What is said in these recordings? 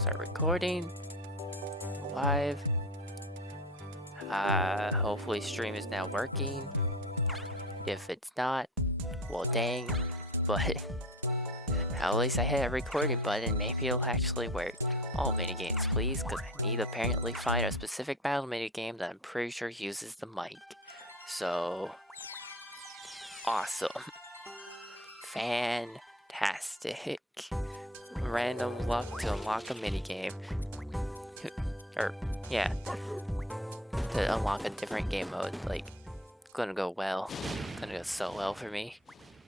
Start recording. Live. Hopefully stream is now working. If it's not, well dang. But at least I hit a recording button. Maybe it'll actually work. All minigames, please, because I need to apparently find a specific battle minigame that I'm pretty sure uses the mic. So, awesome. Fantastic. Random luck to unlock a minigame. Or, yeah. To unlock a different game mode. Like, gonna go well. Gonna go so well for me.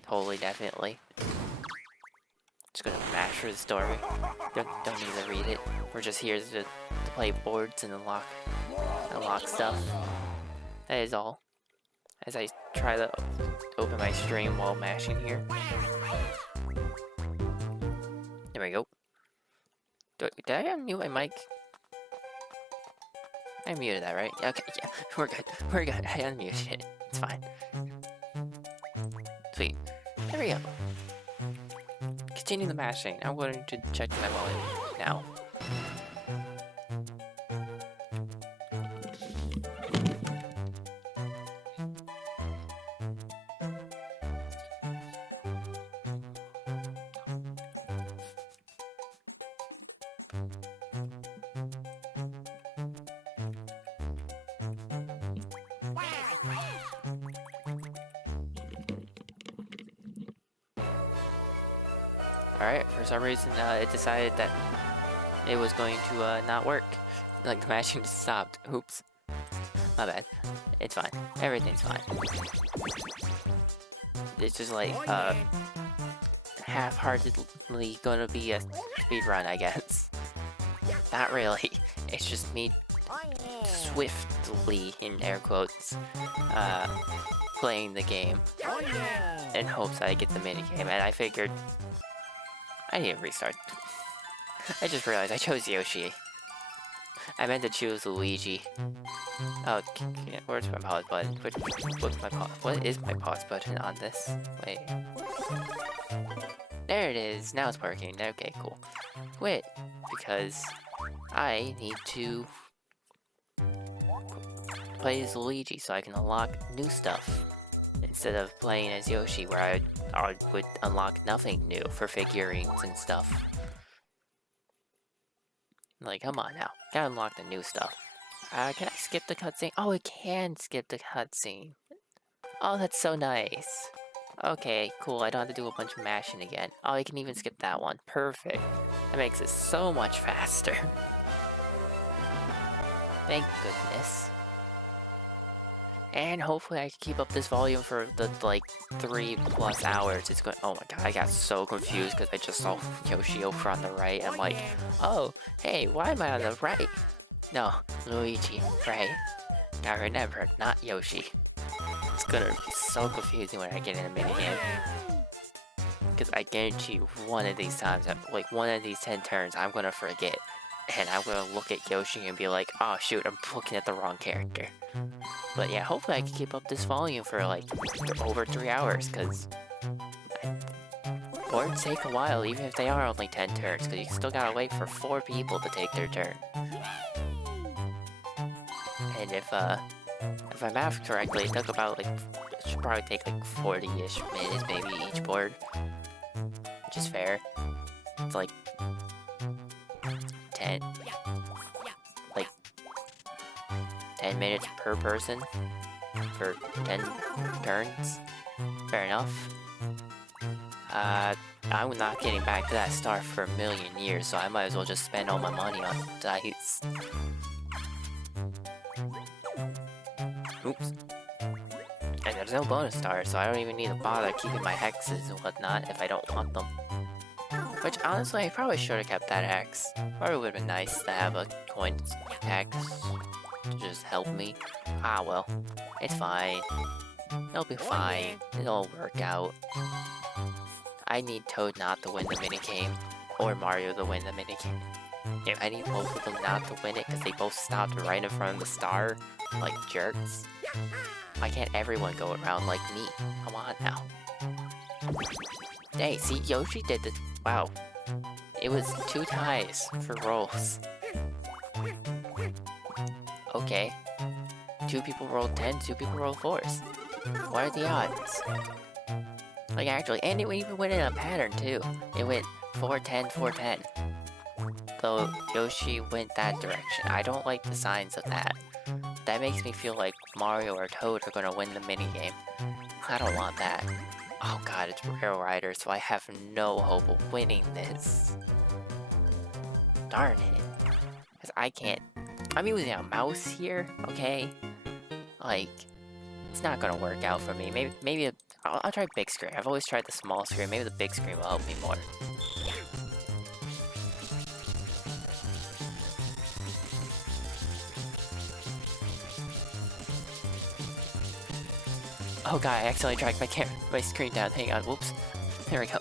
Totally, definitely. Just gonna mash for the story. Don't need to read it. We're just here to play boards and unlock stuff. That is all. As I try to open my stream while mashing here. There we go. Did I unmute my mic? I muted that, right? Okay, yeah, we're good. We're good. I unmuted it. It's fine. Sweet. There we go. Continue the mashing. I'm going to check my volume now. Alright, for some reason it decided that it was going to not work. Like the mashing just stopped. Oops. My bad. It's fine. Everything's fine. It's just like half-heartedly gonna be a speedrun, I guess. Not really. It's just me swiftly, in air quotes, playing the game in hopes I get the minigame, and I figured I need to restart. I just realized I chose Yoshi. I meant to choose Luigi. Oh, yeah, where's my pause button? What is my pause button on this? Wait. There it is. Now it's working. Okay, cool. Quit. Because I need to play as Luigi so I can unlock new stuff. Instead of playing as Yoshi, where I would unlock nothing new for figurines and stuff. Like, come on now. Gotta unlock the new stuff. Can I skip the cutscene? Oh, it can skip the cutscene. Oh, that's so nice. Okay, cool. I don't have to do a bunch of mashing again. Oh, I can even skip that one. Perfect. That makes it so much faster. Thank goodness. And hopefully I can keep up this volume for the, like, 3+ hours. It's going- oh my god, I got so confused because I just saw Yoshi over on the right. I'm like, oh, hey, why am I on the right? No, Luigi, right? Now remember, not Yoshi. It's gonna be so confusing when I get in a minigame. Because I guarantee you, one of these times, like one of these 10 turns, I'm gonna forget. And I'm gonna look at Yoshi and be like, oh shoot, I'm looking at the wrong character. But yeah, hopefully I can keep up this volume for like over 3 hours, because boards take a while, even if they are only 10 turns, because you still gotta wait for 4 people to take their turn. And if I math correctly, it took about like, it should probably take like 40-ish minutes maybe each board, which is fair. It's like 10 minutes per person for 10 turns. Fair enough. I'm not getting back to that star for a million years, so I might as well just spend all my money on dice. Oops. And there's no bonus stars, so I don't even need to bother keeping my hexes and whatnot if I don't want them. Which, honestly, I probably should have kept that hex. Probably would have been nice to have a coin hex to just help me. Ah, well. It's fine. It'll be fine. It'll work out. I need Toad not to win the minigame. Or Mario to win the minigame. Yeah, I need both of them not to win it because they both stopped right in front of the star. Like jerks. Why can't everyone go around like me? Come on now. Hey, see, Yoshi did this. Wow. It was 2 ties for rolls. Okay. 2 people rolled 10, 2 people rolled 4s. What are the odds? Like, actually, and it even went in a pattern, too. It went 4, 10, 4, 10. Though Yoshi went that direction. I don't like the signs of that. That makes me feel like Mario or Toad are gonna win the minigame. I don't want that. Oh god, it's Rail Rider, so I have no hope of winning this. Darn it. Because I can't... I'm using a mouse here, okay? Like, it's not gonna work out for me. Maybe I'll try big screen. I've always tried the small screen. Maybe the big screen will help me more. Oh god, I accidentally dragged my screen down. Hang on, whoops. There we go.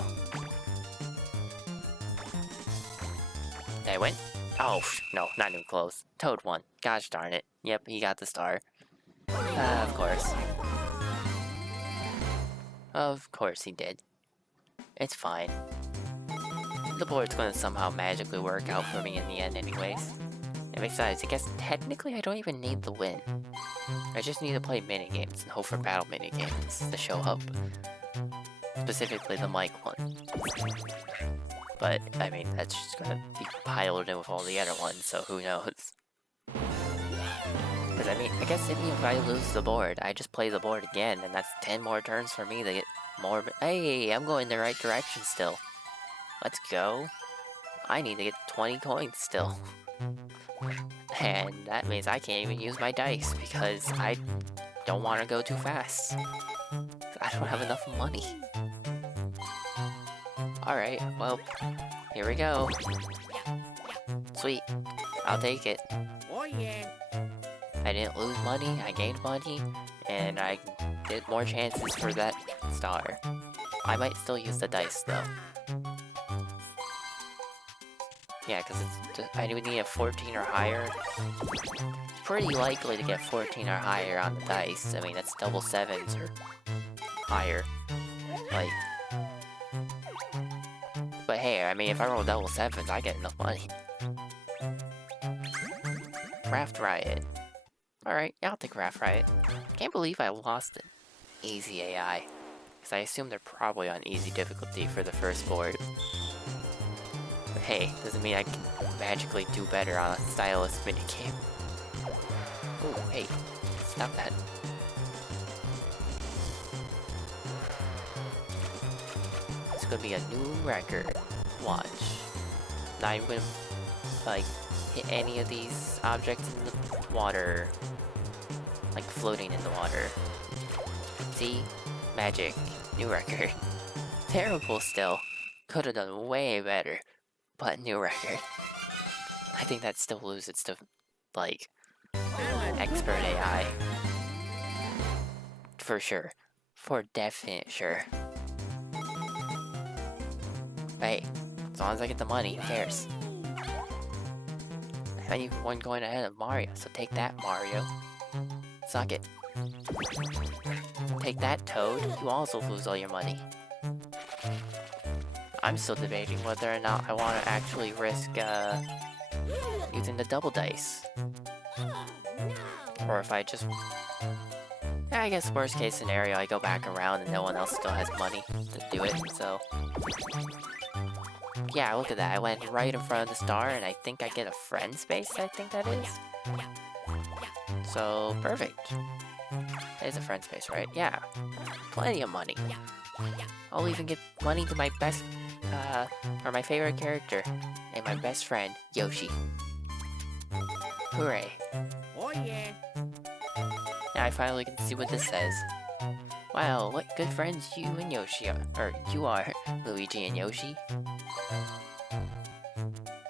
Did I win? Oh, no, not even close. Toad won. Gosh darn it. Yep, he got the star. Of course. Of course he did. It's fine. The board's gonna somehow magically work out for me in the end anyways. And besides, I guess technically I don't even need the win. I just need to play minigames and hope for battle minigames to show up. Specifically the mic one. But, I mean, that's just gonna be piled in with all the other ones, so who knows. Because, I mean, I guess even if I lose the board, I just play the board again, and that's 10 more turns for me to get more... Hey, I'm going the right direction still. Let's go. I need to get 20 coins still. And that means I can't even use my dice, because I don't want to go too fast. I don't have enough money. Alright, well, here we go. Sweet. I'll take it. Oh yeah. I didn't lose money, I gained money, and I did more chances for that star. I might still use the dice, though. Yeah, because I would need a 14 or higher. It's pretty likely to get 14 or higher on the dice. I mean, that's double 7s or higher. Like... But hey, I mean, if I roll double 7s, I get enough money. Raft Riot. Alright, yeah, I'll take Raft Riot. Can't believe I lost an easy AI. Because I assume they're probably on easy difficulty for the first board. But hey, doesn't mean I can magically do better on a stylus minigame. Ooh, hey, stop that. It's gonna be a new record. Watch. Not even gonna, like, hit any of these objects in the water. Like, floating in the water. See? Magic. New record. Terrible still. Could have done way better. But new record. I think that still loses to, like, expert AI. For sure. For definite sure. Hey, as long as I get the money, who cares? I need one going ahead of Mario, so take that, Mario. Suck it. Take that, Toad. You also lose all your money. I'm still debating whether or not I want to actually risk, using the double dice. Or if I just... Yeah, I guess worst case scenario, I go back around and no one else still has money to do it, so... Yeah, look at that. I went right in front of the star, and I think I get a friend space, I think that is. So, perfect. That is a friend space, right? Yeah. Plenty of money. I'll even get money to my best, or my favorite character, and my best friend, Yoshi. Hooray. Oh yeah. Now I finally can see what this says. Wow, what good friends you and Yoshi are. Or, you are, Luigi and Yoshi.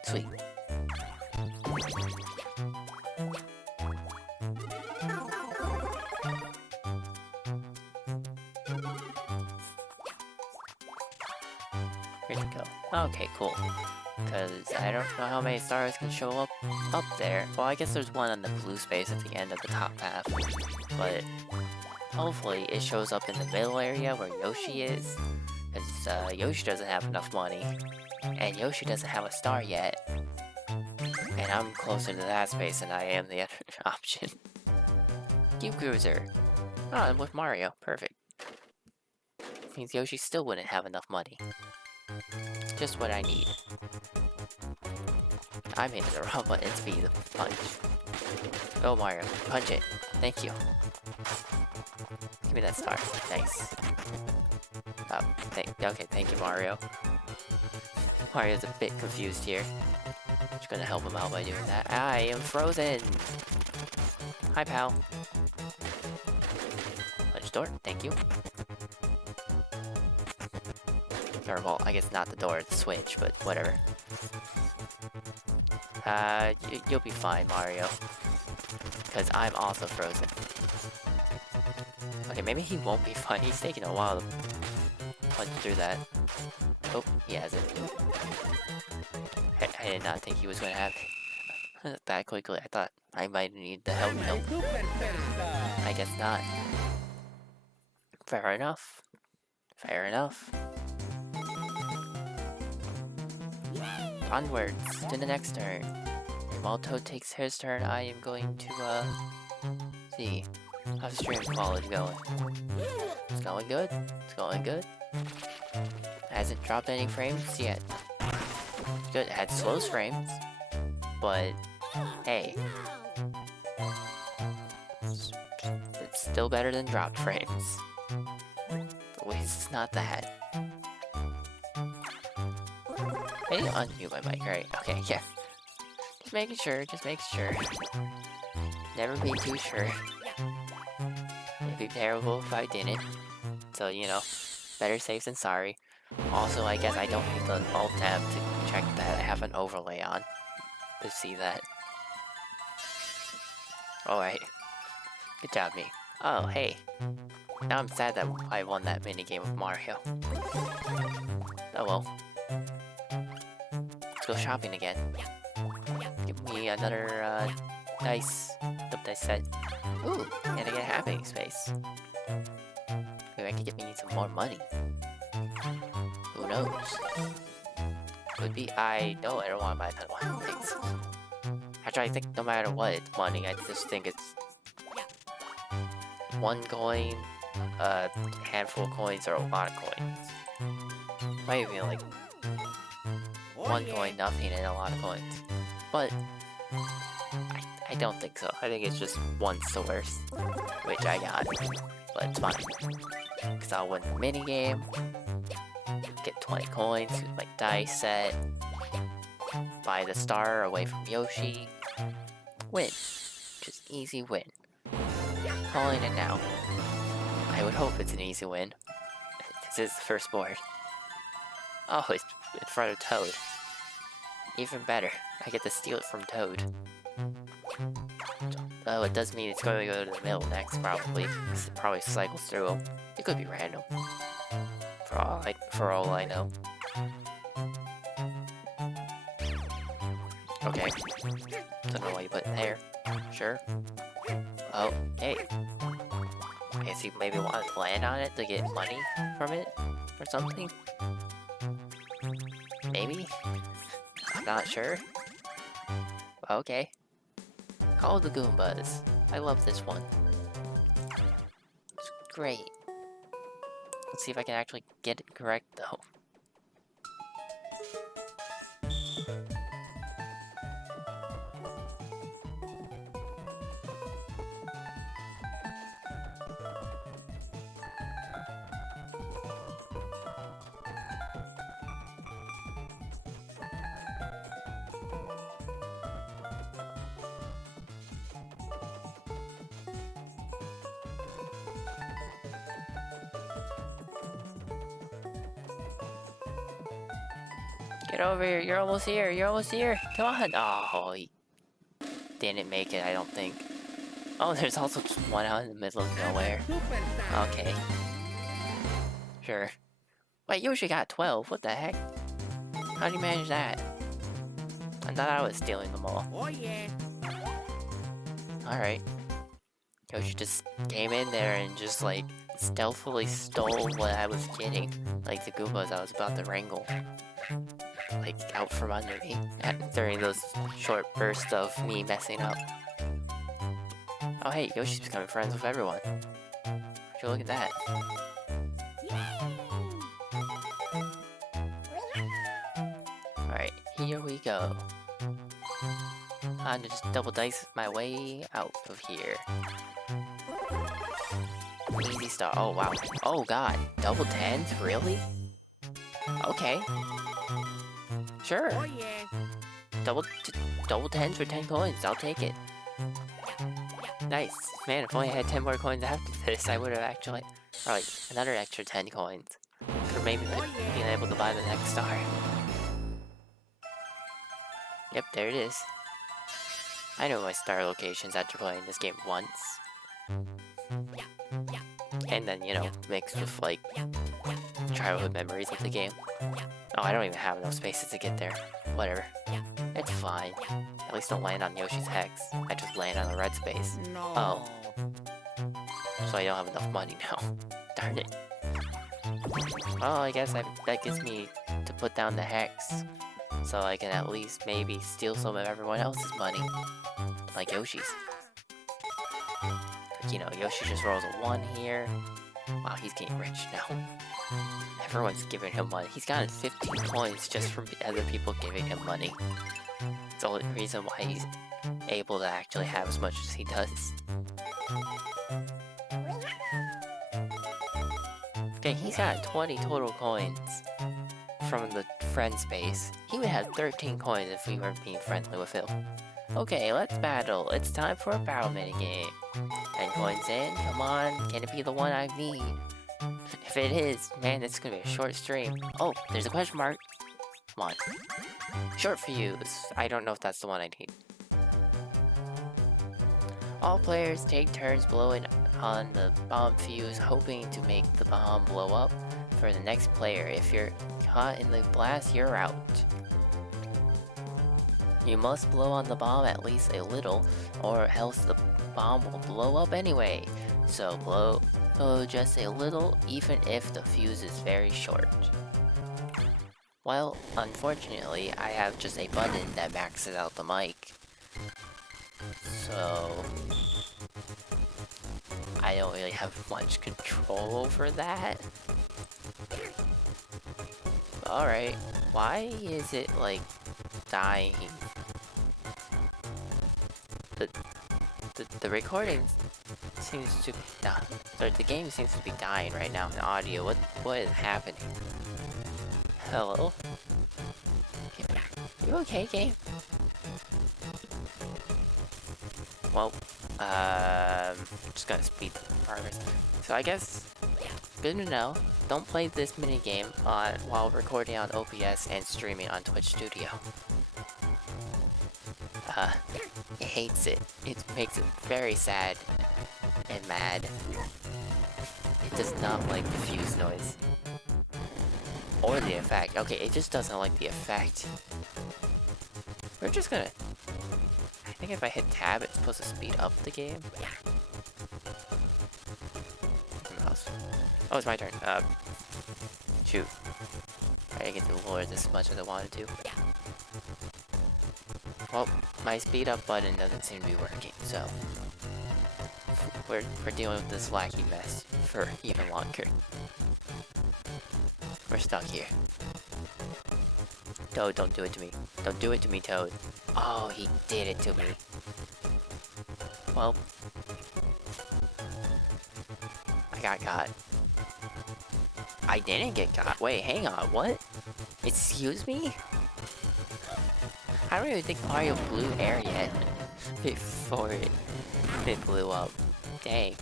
Sweet. Where'd it go? Okay, cool. Because I don't know how many stars can show up there. Well, I guess there's one on the blue space at the end of the top half. But hopefully it shows up in the middle area where Yoshi is. Because Yoshi doesn't have enough money. And Yoshi doesn't have a star yet. And I'm closer to that space than I am the other option. Cube Cruiser. Oh, I'm with Mario. Perfect. Means Yoshi still wouldn't have enough money. Just what I need. I'm hitting the wrong button to be the punch. Go Mario, punch it. Thank you. Give me that star. Nice. Okay, thank you, Mario. Mario's a bit confused here. Just gonna help him out by doing that. I am frozen! Hi, pal. Punch door, thank you. Or, well, I guess not the door, the switch, but whatever. You'll be fine, Mario. Because I'm also frozen. Okay, maybe he won't be fine. He's taking a while to punch through that. Oh, he has it. I did not think he was going to have it that quickly. I thought I might need the help. Nope. I guess not. Fair enough. Fair enough. Onwards to the next turn. And while Toad takes his turn, I am going to, see. How's the stream quality going? It's going good. It's going good. Hasn't dropped any frames yet. Good, it had slow frames. But, hey. It's still better than dropped frames. At least it's not that. I need to unmute my mic, right? Okay, yeah. Just making sure, just making sure. Never be too sure. It'd be terrible if I didn't. So, you know, better safe than sorry. Also, I guess I don't need the Alt tab to check that I have an overlay on to see that. Alright. Good job, me. Oh, hey. Now I'm sad that I won that minigame with Mario. Oh well. Let's go shopping again. Give me another, dice. The dice set. Ooh, and I get a happening space. Maybe I could get me some more money. Who knows? Could be. I don't want to buy another one. Thanks. Actually, I think no matter what, it's money. I just think it's one coin, a handful of coins, or a lot of coins. Might even like one coin, nothing, and a lot of coins. But I don't think so. I think it's just one source, which I got. But it's fine. Because I'll win the minigame, get 20 coins with my dice set, buy the star away from Yoshi, win. Just easy win. Calling it now. I would hope it's an easy win. This is the first board. Oh, it's in front of Toad. Even better. I get to steal it from Toad. Oh, it does mean it's going to go to the middle next, probably. It probably cycles through them. It could be random. For all I know. Okay. Don't know why you put it there. Sure. Oh, hey. I guess you maybe wanted to land on it to get money from it? Or something? Maybe? I'm not sure. Okay. Call the Goombas. I love this one. It's great. Let's see if I can actually get it correct, though. Get over here, you're almost here, you're almost here. Come on. Oh, he didn't make it, I don't think. Oh, there's also just one out in the middle of nowhere. Okay. Sure. Wait, Yoshi got 12, what the heck? How'd you manage that? I thought I was stealing them all. Oh yeah. Alright. Yoshi just came in there and just like stealthily stole what I was getting. Like the Goombas I was about to wrangle. like out from under me during those short bursts of me messing up. Oh hey, Yoshi's becoming friends with everyone. Would you look at that? Alright, here we go. I'm just double dice my way out of here. Easy start. Oh wow. Oh god. Double tens? Really? Okay. Sure. Oh yeah. Double tens for 10 coins. I'll take it. Nice. Man, if only I had 10 more coins after this, I would have actually... Or like, another extra 10 coins. For maybe being able to buy the next star. Yep, there it is. I know my star locations after playing this game once. And then, you know, mixed with, like, childhood memories of the game. Oh, I don't even have enough spaces to get there. Whatever. It's fine. At least don't land on Yoshi's Hex. I just land on the red space. No. Oh. So I don't have enough money now. Darn it. Well, I guess that gets me to put down the Hex. So I can at least maybe steal some of everyone else's money. Like Yoshi's. You know, Yoshi just rolls a 1 here. Wow, he's getting rich now. Everyone's giving him money. He's gotten 15 coins just from other people giving him money. It's the only reason why he's able to actually have as much as he does. Okay, he's got 20 total coins from the friend space. He would have 13 coins if we weren't being friendly with him. Okay, let's battle. It's time for a battle minigame. 10 coins in. Come on, can it be the one I need? If it is, man, it's gonna be a short stream. Oh, there's a question mark. Come on. Short fuse. I don't know if that's the one I need. All players take turns blowing on the bomb fuse, hoping to make the bomb blow up for the next player. If you're caught in the blast, you're out. You must blow on the bomb at least a little, or else the bomb will blow up anyway. So blow just a little, even if the fuse is very short. Well, unfortunately, I have just a button that maxes out the mic. So I don't really have much control over that. Alright, why is it like dying? The recording seems to be the game seems to be dying right now in audio. What is happening? Hello? You okay, game? Well, just gonna speed the progress. So I guess good to know. Don't play this minigame while recording on OBS and streaming on Twitch Studio. It hates it. It makes it very sad and mad. It does not like the fuse noise. Or the effect. Okay, it just doesn't like the effect. We're just gonna... I think if I hit tab, it's supposed to speed up the game. Mouse. Oh, it's my turn. Shoot. I didn't get to lower this as much as I wanted to. Well, my speed up button doesn't seem to be working, so we're dealing with this wacky mess for even longer. We're stuck here. Toad, don't do it to me. Don't do it to me, Toad. Oh, he did it to me. Well, I got caught. I didn't get caught. Wait, hang on, what? Excuse me? I don't even think Mario blew air yet before it blew up. Dang.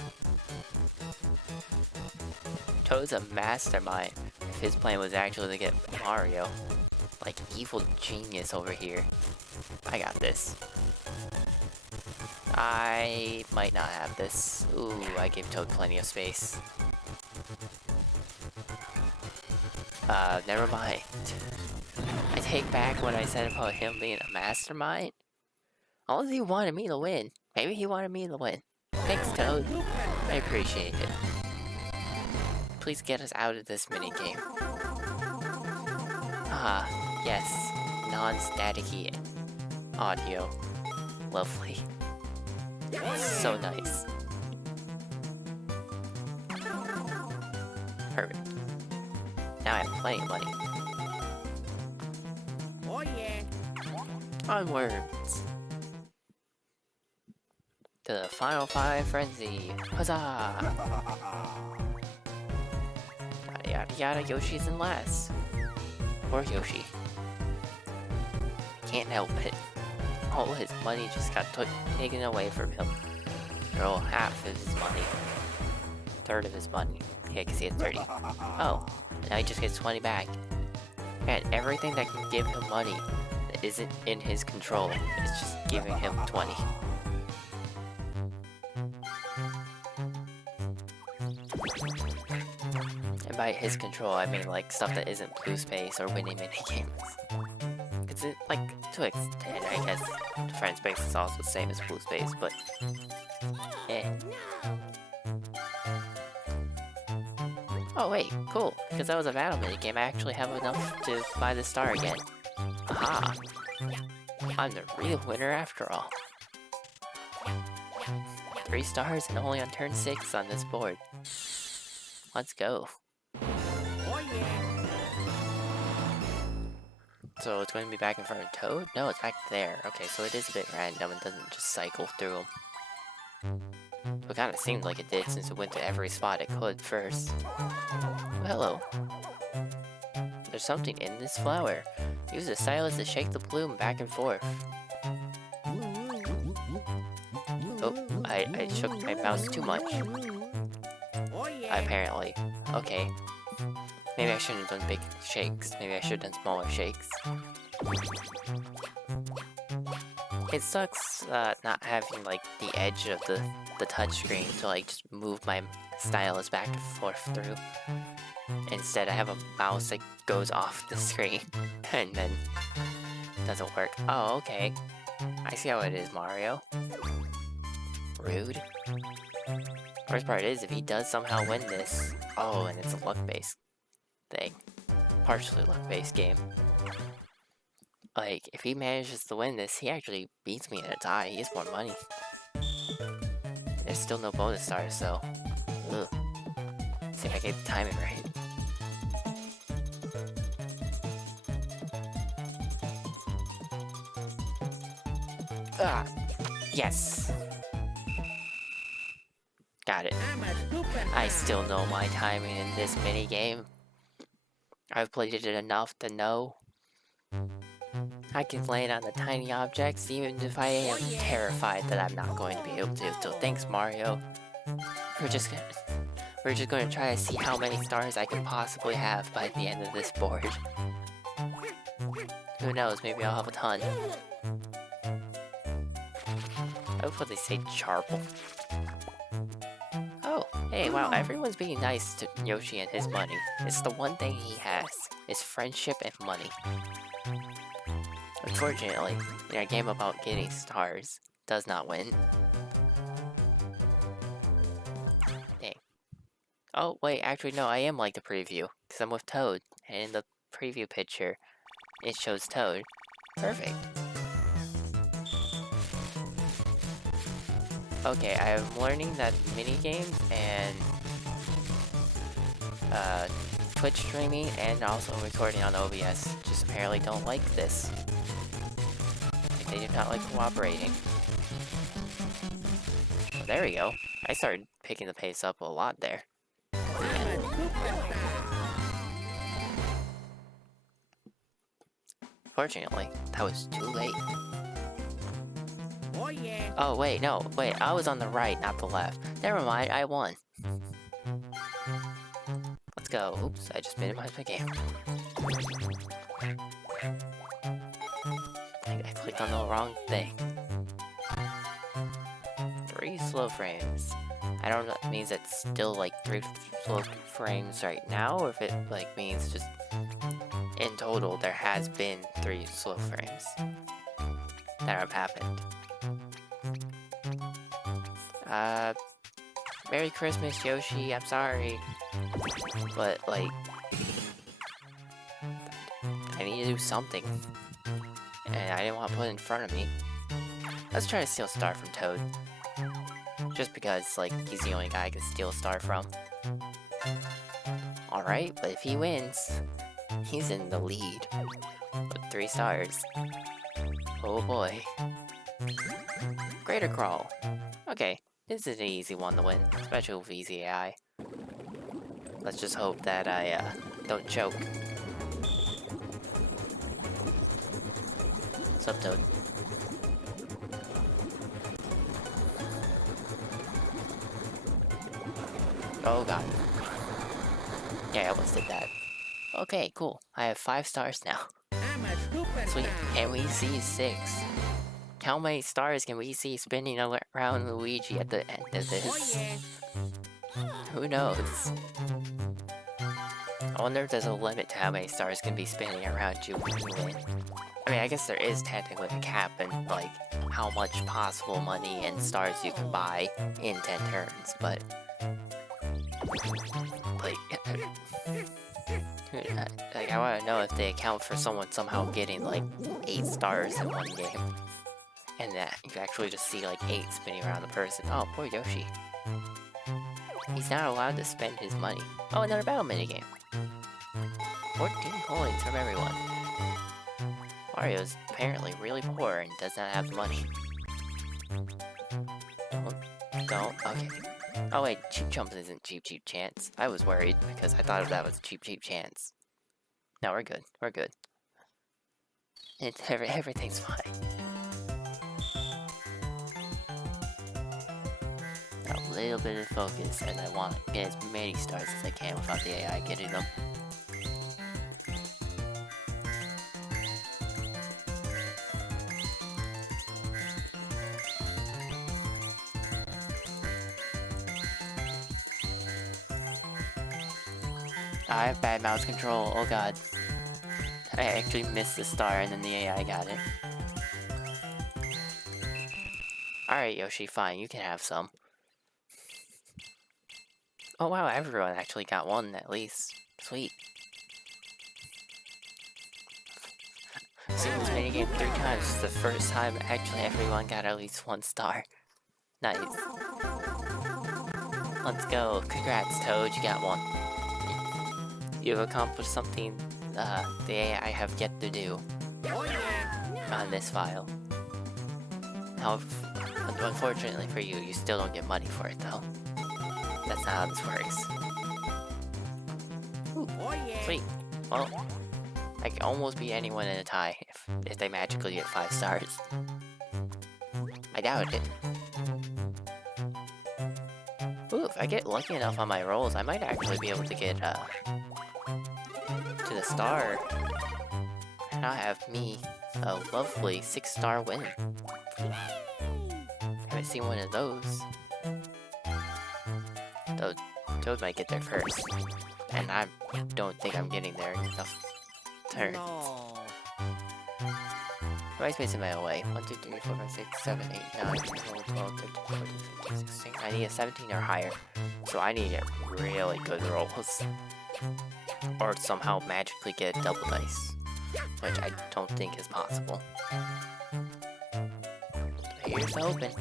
Toad's a mastermind. If his plan was actually to get Mario. Like evil genius over here. I got this. I might not have this. Ooh, I gave Toad plenty of space. Never mind. I take back what I said about him being a mastermind. All he wanted me to win. Maybe he wanted me to win. Thanks, Toad. I appreciate it. Please get us out of this minigame. Ah, Yes, non-staticky audio. Lovely. So nice. Perfect. Now I have plenty of money. Oh yeah. Onwards. To the final 5 frenzy. Huzzah! Yada yada yada, Yoshi's in last. Poor Yoshi. Can't help it. All his money just got taken away from him. Or half of his money. Third of his money. Yeah, because he had 30. Oh, now he just gets 20 back. Man, everything that can give him money that isn't in his control is just giving him 20. And by his control, I mean like stuff that isn't blue space or winning minigames. It's like, to an extent, I guess, friend space is also the same as blue space, but eh. Oh wait, cool, because that was a battle minigame, I actually have enough to buy the star again. Aha! I'm the real winner after all. 3 stars and only on turn 6 on this board. Let's go. Oh yeah. So it's going to be back in front of Toad? No, it's back there. Okay, so it is a bit random and doesn't just cycle through them. It kind of seemed like it did since it went to every spot it could first. Oh, hello. There's something in this flower. Use the stylus to shake the bloom back and forth. Oh, I shook my mouse too much. Oh yeah. Apparently. Okay. Maybe I shouldn't have done big shakes. Maybe I should have done smaller shakes. It sucks not having like the edge of the touchscreen to like just move my stylus back and forth through. Instead I have a mouse that goes off the screen and then doesn't work. Oh, okay. I see how it is, Mario. Rude. Worst part is if he does somehow win this. Oh, and it's a luck-based thing. Partially luck-based game. Like, if he manages to win this, he actually beats me in a tie. He gets more money. There's still no bonus stars, so... Ugh. See if I get the timing right. Ah! Yes! Got it. I'm a super. I still know my timing in this minigame. I've played it enough to know. I can land on the tiny objects even if I am terrified that I'm not going to be able to. So thanks, Mario. We're just going to try to see how many stars I can possibly have by the end of this board. Who knows, maybe I'll have a ton. I hope they say charple. Oh, hey, wow, everyone's being nice to Yoshi and his money. It's the one thing he has, is friendship and money. Unfortunately, in our game about getting stars, does not win. Dang. Oh, wait, actually no, I am like the preview, because I'm with Toad, and in the preview picture, it shows Toad. Perfect. Okay, I'm learning that minigames and Twitch streaming and also recording on OBS just apparently don't like this. Like, they do not like cooperating. Well, there we go. I started picking the pace up a lot there. Fortunately, that was too late. Oh yeah. Oh, wait, no, wait, I was on the right, not the left. Never mind, I won. Let's go. Oops, I just minimized my game. I clicked on the wrong thing. 3 slow frames. I don't know if that means it's still like 3 slow frames right now, or if it like means just in total there has been 3 slow frames that have happened. Merry Christmas, Yoshi, I'm sorry. But, like, I needed do something. And I didn't want to put it in front of me. Let's try to steal a star from Toad. Just because, like, he's the only guy I can steal a star from. Alright, but if he wins, he's in the lead. With 3 stars. Oh boy. Greater Crawl. Okay, this is an easy one to win, especially with easy AI. Let's just hope that I don't choke. What's up, Toad? Oh god. Yeah, I almost did that. Okay, cool. I have 5 stars now. I'm a superstar. Sweet. And we see 6. How many stars can we see spinning around Luigi at the end of Oh this? yeah. Who knows? I wonder if there's a limit to how many stars can be spinning around you when you win. I mean, I guess there is technically a cap in, like, how much possible money and stars you can buy in 10 turns, but... Like, I want to know if they account for someone somehow getting, like, 8 stars in one game. And that you actually just see, like, 8 spinning around the person. Oh, poor Yoshi. He's not allowed to spend his money. Oh, another battle minigame. 14 coins from everyone. Mario's apparently really poor and does not have the money. Don't, okay. Oh wait, Cheap Chumps isn't Cheap Chance. I was worried because I thought that was Cheap Chance. No, we're good, we're good. Everything's fine. A little bit of focus, and I want to get as many stars as I can without the AI getting them. I have bad mouse control, oh god. I actually missed the star and then the AI got it. Alright Yoshi, fine, you can have some. Oh wow, everyone actually got one at least. Sweet. Seen this minigame 3 times, it's the first time actually everyone got at least 1 star. Nice. Let's go. Congrats Toad, you got 1. You've accomplished something the AI have yet to do Oh yeah. on this file. However, unfortunately for you, you still don't get money for it though. That's not how this works. Ooh, Oh yeah. sweet. Well, I can almost beat anyone in a tie if they magically get 5 stars. I doubt it. Ooh, if I get lucky enough on my rolls, I might actually be able to get to the star. And I'll have me a lovely 6-star win. Haven't seen one of those. Though Toad might get there first. And I don't think I'm getting there in enough turns. No. Am I spacing my way? 1, 2, 3, 4, 5, 6, 7, 8, 9, 10, 11, 12, 13, 14, 15, 16. I need a 17 or higher. So I need to get really good rolls. Or somehow magically get double dice. Which I don't think is possible. Here's hoping.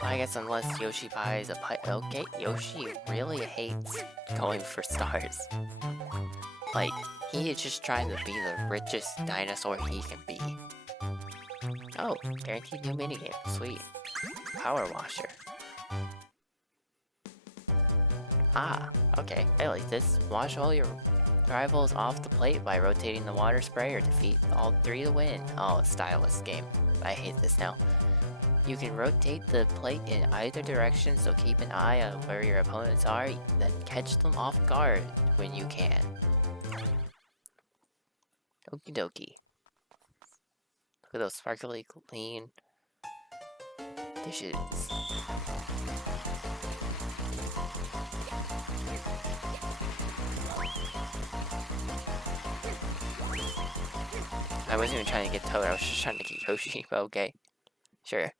I guess unless Yoshi buys a pipe. Okay, Yoshi really hates going for stars. Like, he is just trying to be the richest dinosaur he can be. Oh, guaranteed new minigame. Sweet. Power washer. Ah, okay. I like this. Wash all your rivals off the plate by rotating the water spray or defeat all 3 to win. Oh, stylish game. I hate this now. You can rotate the plate in either direction, so keep an eye on where your opponents are, then catch them off guard when you can. Okie dokie. Look at those sparkly clean dishes. I wasn't even trying to get Toad, I was just trying to get Yoshi, but okay. Sure.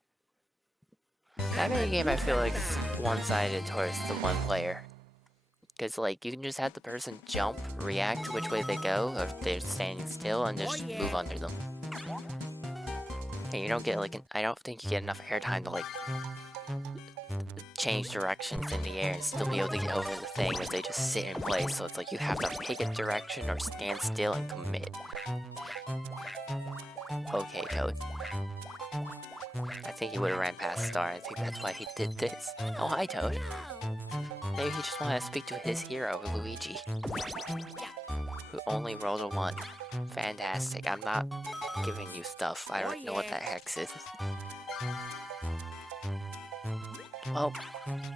That minigame I feel like is one-sided towards the one player. Because, like, you can just have the person jump, react to which way they go, or if they're standing still, and just move under them. And you don't get, like, I don't think you get enough airtime to, like, change directions in the air and still be able to get over the thing if they just sit in place. So it's like you have to pick a direction or stand still and commit. Okay, Toad. I think he would have ran past Star. I think that's why he did this. Oh, hi, Toad. Maybe he just wanted to speak to his hero, Luigi, who only rolled a 1. Fantastic. I'm not giving you stuff. I don't know what that hex is. Well,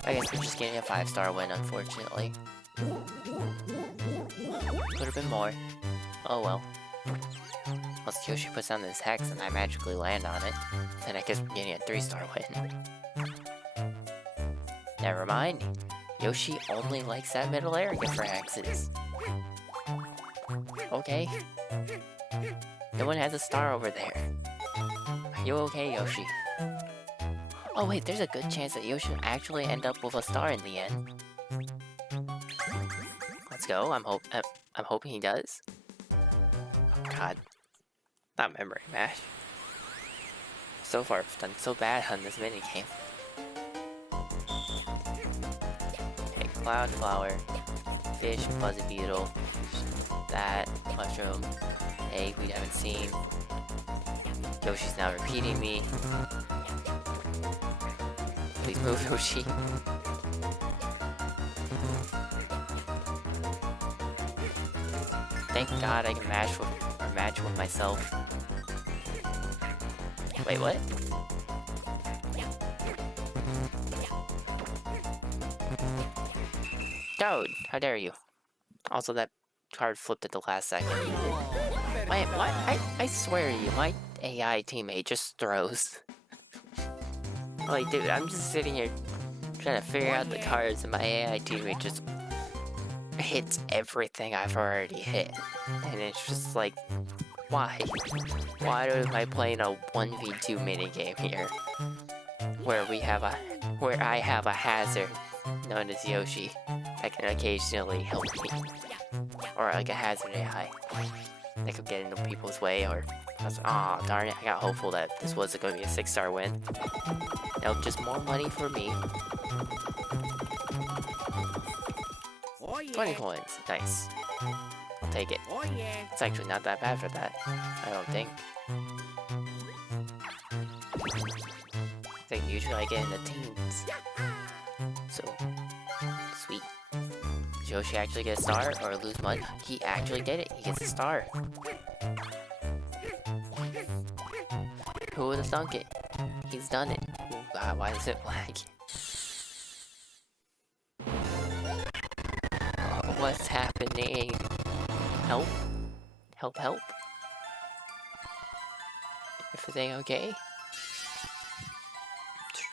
I guess we're just getting a 5-star win, unfortunately. Could have been more. Oh well. Once Yoshi puts down this hex and I magically land on it, then I guess we're getting a 3-star win. Never mind. Yoshi only likes that middle area for hexes. Okay. No one has a star over there. Are you okay, Yoshi? Oh wait, there's a good chance that Yoshi will actually end up with a star in the end. Let's go. I'm hoping he does. Oh God, not memory mash. So far, I've done so bad on this minigame. Okay, cloud flower, fish, fuzzy beetle, that mushroom, egg we haven't seen. Yoshi's now repeating me. Please move, Yoshi. Thank God I can match with myself. Wait, what? Toad, how dare you? Also, that card flipped at the last second. Wait, what? I swear to you, my AI teammate just throws. Like, dude, I'm just sitting here trying to figure out the cards, and my AI teammate just hits everything I've already hit. And it's just like, why? Why am I playing a 1v2 minigame here? Where I have a hazard known as Yoshi that can occasionally help me. Or like a hazard AI that could get into people's way, or aw, darn it, I got hopeful that this wasn't going to be a 6-star win. Nope, just more money for me. 20 coins, nice. I'll take it. It's actually not that bad for that, I don't think. I think usually I get in the teens. So, sweet. Does Yoshi actually get a star or lose money? He actually did it, he gets a star. Who would have thunk it? He's done it. Oh God, why is it lag? Oh, what's happening? Help? Help, help? Everything okay?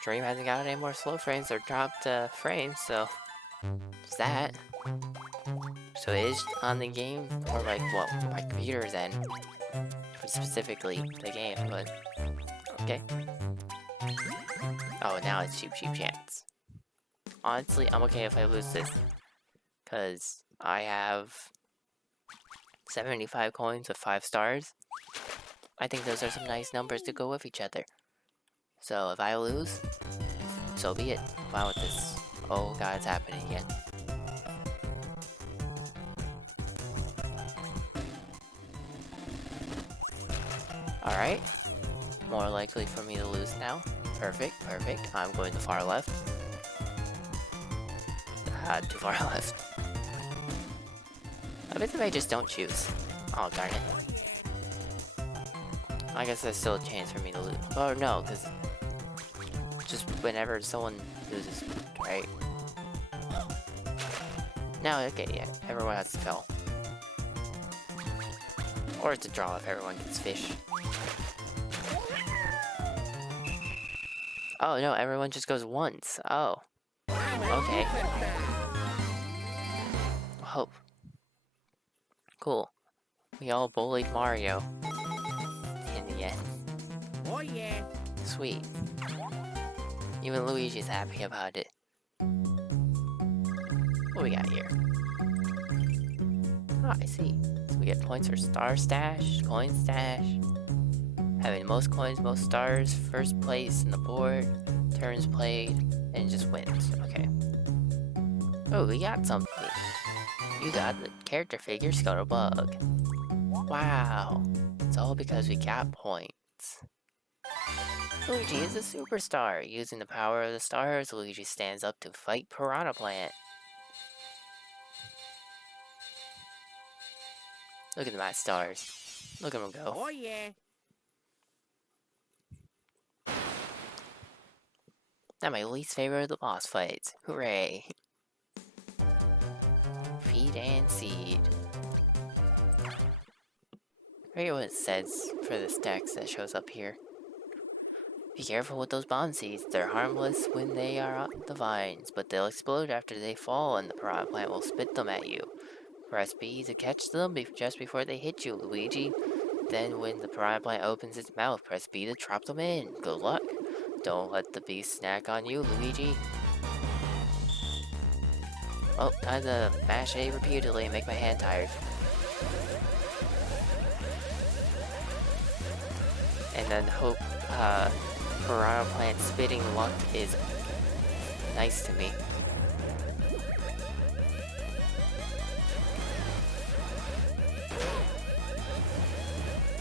Stream hasn't got any more slow frames or dropped frames, so it's that. So it is on the game, or like, well, my computer's end. Specifically the game, but okay. Oh, now it's cheap chance. Honestly, I'm okay if I lose this, cause I have 75 coins with 5 stars. I think those are some nice numbers to go with each other. So if I lose, so be it. I'm fine with this. Oh God, it's happening again. Alright. More likely for me to lose now. Perfect, perfect. I'm going to far left. Too far left. I bet if I just don't choose. Oh, darn it. I guess there's still a chance for me to lose. Oh, no, because just whenever someone loses, right? No, okay, yeah. Everyone has to fail. Or it's a draw if everyone gets fish. Oh no, everyone just goes once. Oh. Okay. Oh. Cool. We all bullied Mario. In the end. Oh yeah. Sweet. Even Luigi's happy about it. What we got here? Oh, I see. So we get points for star stash, coin stash. Having most coins, most stars, first place in the board, turns played, and just wins. Okay. Oh, we got something. You got the character figure Scuttlebutt. Wow. It's all because we got points. Luigi is a superstar. Using the power of the stars, Luigi stands up to fight Piranha Plant. Look at my stars. Look at them go. Oh yeah. Not my least favorite of the boss fights. Hooray. Feed and seed. I forget what it says for this text that shows up here. Be careful with those bomb seeds. They're harmless when they are on the vines, but they'll explode after they fall and the piranha plant will spit them at you. Press B to catch them just before they hit you, Luigi. Then when the piranha plant opens its mouth, press B to trap them in. Good luck. Don't let the beast snack on you, Luigi. Oh, time to mash A repeatedly and make my hand tired. And then hope piranha plant spitting luck is nice to me.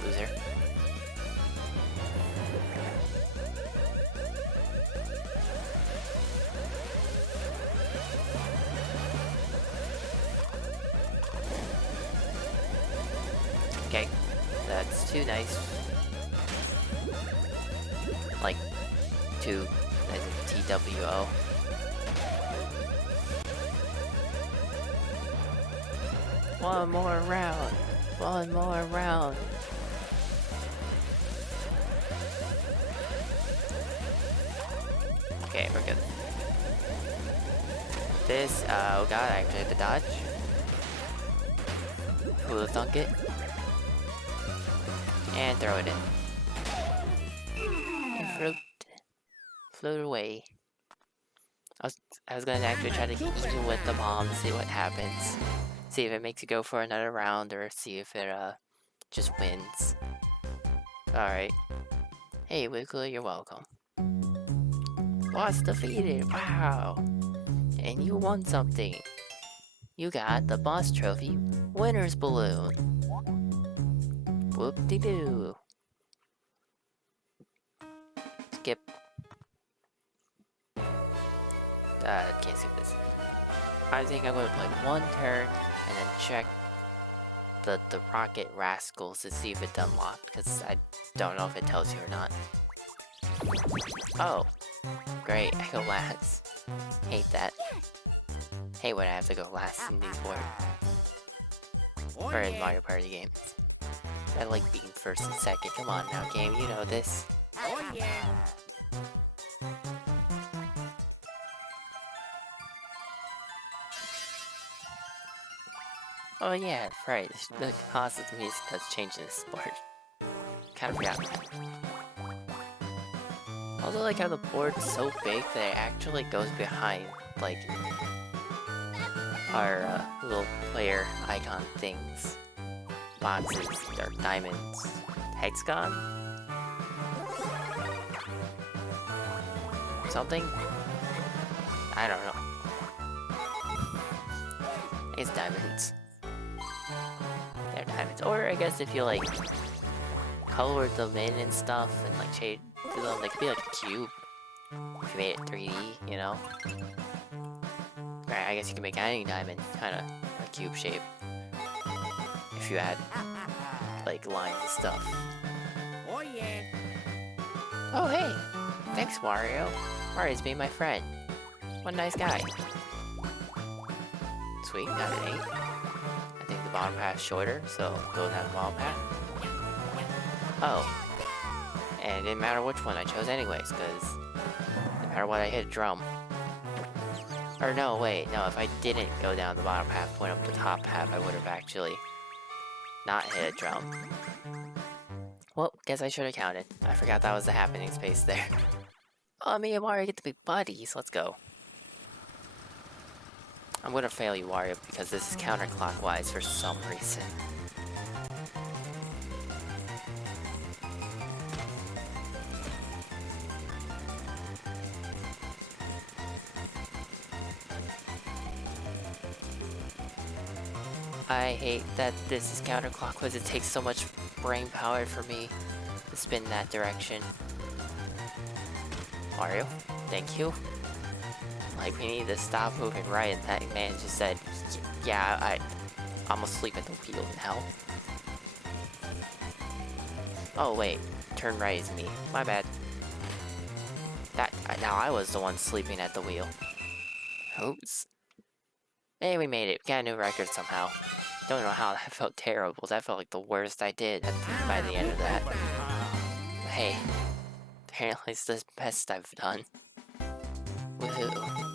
Loser. Okay, that's too nice. Like, two as in TWO. One more round. One more round. Okay, we're good. This, oh god, I actually have to dodge. Who would have thunk it? And throw it in. And float away. I was gonna actually try to get even with the bomb, see what happens. See if it makes it go for another round, or see if it just wins. Alright. Hey Wiggler, you're welcome. Boss defeated, wow! And you won something. You got the boss trophy winner's balloon. Whoop-de-doo. Skip. Can't skip this. I think I'm gonna play one turn and then check the Rocket Rascals to see if it's unlocked, because I don't know if it tells you or not. Oh, great, I go last. Hate that. Hate when I have to go last in these boards. Or in Mario Party games. I like being first and second. Come on now, game, you know this. Oh yeah. Oh yeah, right. The cost of the music does change in this sport. Kind of forgot that. Also like how the board's so big that it actually goes behind, like, our little player icon things. Boxes, or diamonds. Hexagon? Something? I don't know. It's diamonds. They're diamonds. Or I guess if you like colored them in and stuff and like shaded them, they could be like a cube. If you made it 3D, you know? Right, I guess you can make any diamond kind of a cube shape. If you add like lines and stuff. Oh yeah. Oh hey! Thanks Wario. Mario's being my friend. What a nice guy. Sweet, got an 8. I think the bottom half's shorter, so go down the bottom half. Oh. And it didn't matter which one I chose anyways, because no matter what I hit a drum. Or no, wait, no, if I didn't go down the bottom half, went up the top half, I would have actually not hit a drum. Well, guess I should have counted. I forgot that was the happening space there. Oh, me and Mario get to be buddies. Let's go. I'm gonna fail you, Wario, because this is counterclockwise for some reason. I hate that this is counterclockwise. It takes so much brain power for me to spin that direction. Mario, thank you. Like, we need to stop moving right, and that man just said, yeah, I'm asleep at the wheel now. Oh wait, turn right is me. My bad. Now I was the one sleeping at the wheel. Oops. Hey, we made it. We got a new record somehow. Don't know how that felt terrible. That felt like the worst I did by the end of that. Hey, apparently it's the best I've done. Woohoo.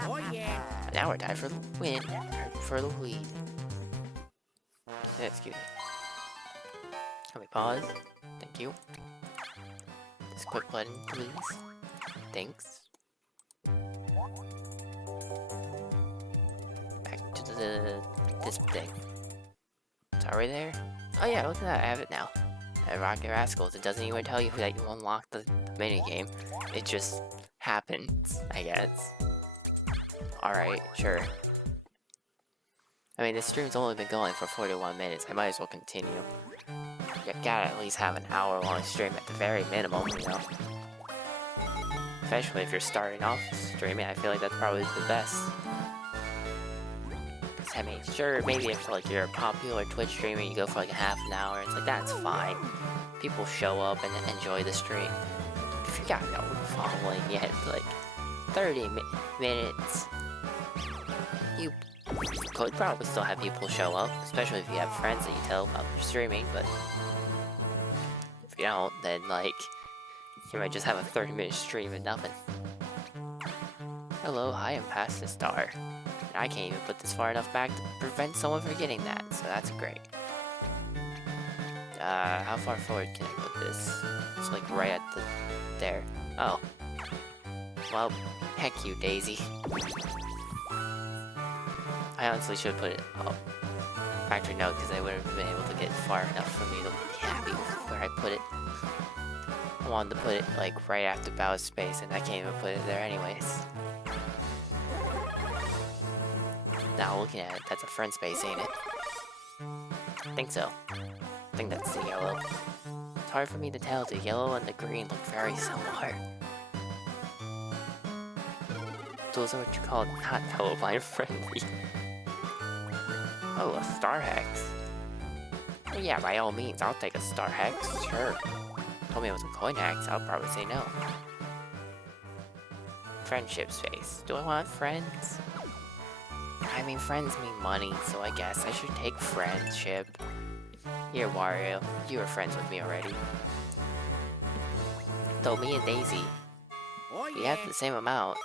Oh yeah. Now we're tied for the win. For the lead. Excuse me. Can we pause? Thank you. Just quick button, please. Thanks. Back to this thing. So are we there? Oh yeah, look at that, I have it now. At Rocket Rascals, it doesn't even tell you that you unlocked the minigame. It just happens, I guess. Alright, sure. I mean, this stream's only been going for 41 minutes. I might as well continue. You gotta at least have an hour-long stream at the very minimum, you know? Especially if you're starting off streaming, I feel like that's probably the best. Cause, I mean, sure, maybe if like you're a popular Twitch streamer, you go for like a half an hour, it's like, that's fine. People show up and enjoy the stream. If you got no following yet, like, 30 minutes, you could probably still have people show up, especially if you have friends that you tell about your streaming, but if you don't, then like, you might just have a 30-minute stream and nothing. Hello, I am past the star. And I can't even put this far enough back to prevent someone from getting that, so that's great. How far forward can I put this? It's like right at the... there. Oh. Well, heck you, Daisy. I honestly should put it up. Factory note, because I wouldn't have been able to get far enough for me to be happy with where I put it. I wanted to put it like right after Bow's space, and I can't even put it there anyways. Now looking at it, that's a friend space, ain't it? I think so. I think that's the yellow. It's hard for me to tell. The yellow and the green look very similar. Those are what you call not colorblind friendly. Oh, a star hex. Well, yeah, by all means, I'll take a star hex, sure. Told me it was a coin hex, I'll probably say no. Friendship space. Do I want friends? I mean, friends mean money, so I guess I should take friendship. Here, Wario, you were friends with me already. Though me and Daisy, we have the same amount.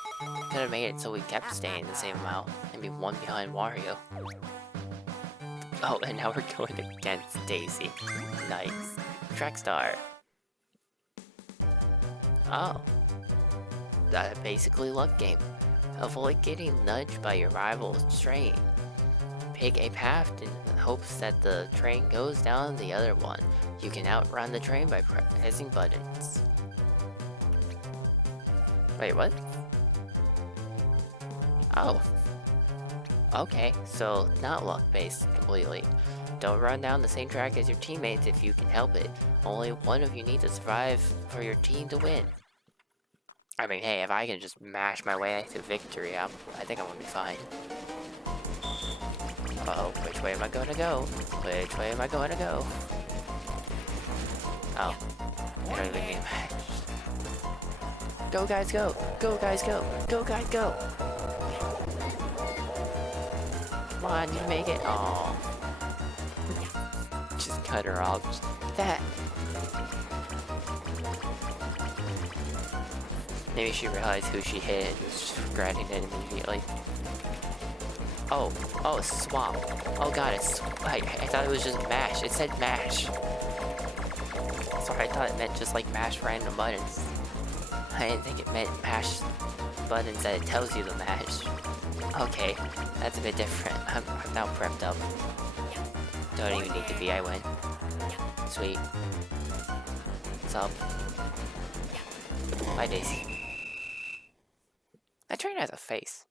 Could have made it so we kept staying the same amount and be one behind Wario. Oh, and now we're going against Daisy. Nice. Track star. Oh. That's basically luck game. Avoid getting nudged by your rival's train. Pick a path in the hopes that the train goes down the other one. You can outrun the train by pressing buttons. Wait, what? Oh. Okay, so not luck-based completely. Don't run down the same track as your teammates if you can help it. Only one of you need to survive for your team to win. I mean, hey, if I can just mash my way to victory, I think I'm gonna be fine. Uh-oh, which way am I gonna go? Which way am I gonna go? Oh, I don't even need a match. Go guys go! Go guys go! Go guys go! Come on, you make it. Aww. Just cut her off. Just that. Maybe she realized who she hit and was just regretting it immediately. Oh, swap. Oh god, it's... I thought it was just mash. It said mash. Sorry, I thought it meant just like mash random buttons. I didn't think it meant mash buttons that it tells you to mash. Okay, that's a bit different. I'm now prepped up. Don't even need to be, I win. Sweet. What's up? Bye, Daisy. That train has a face.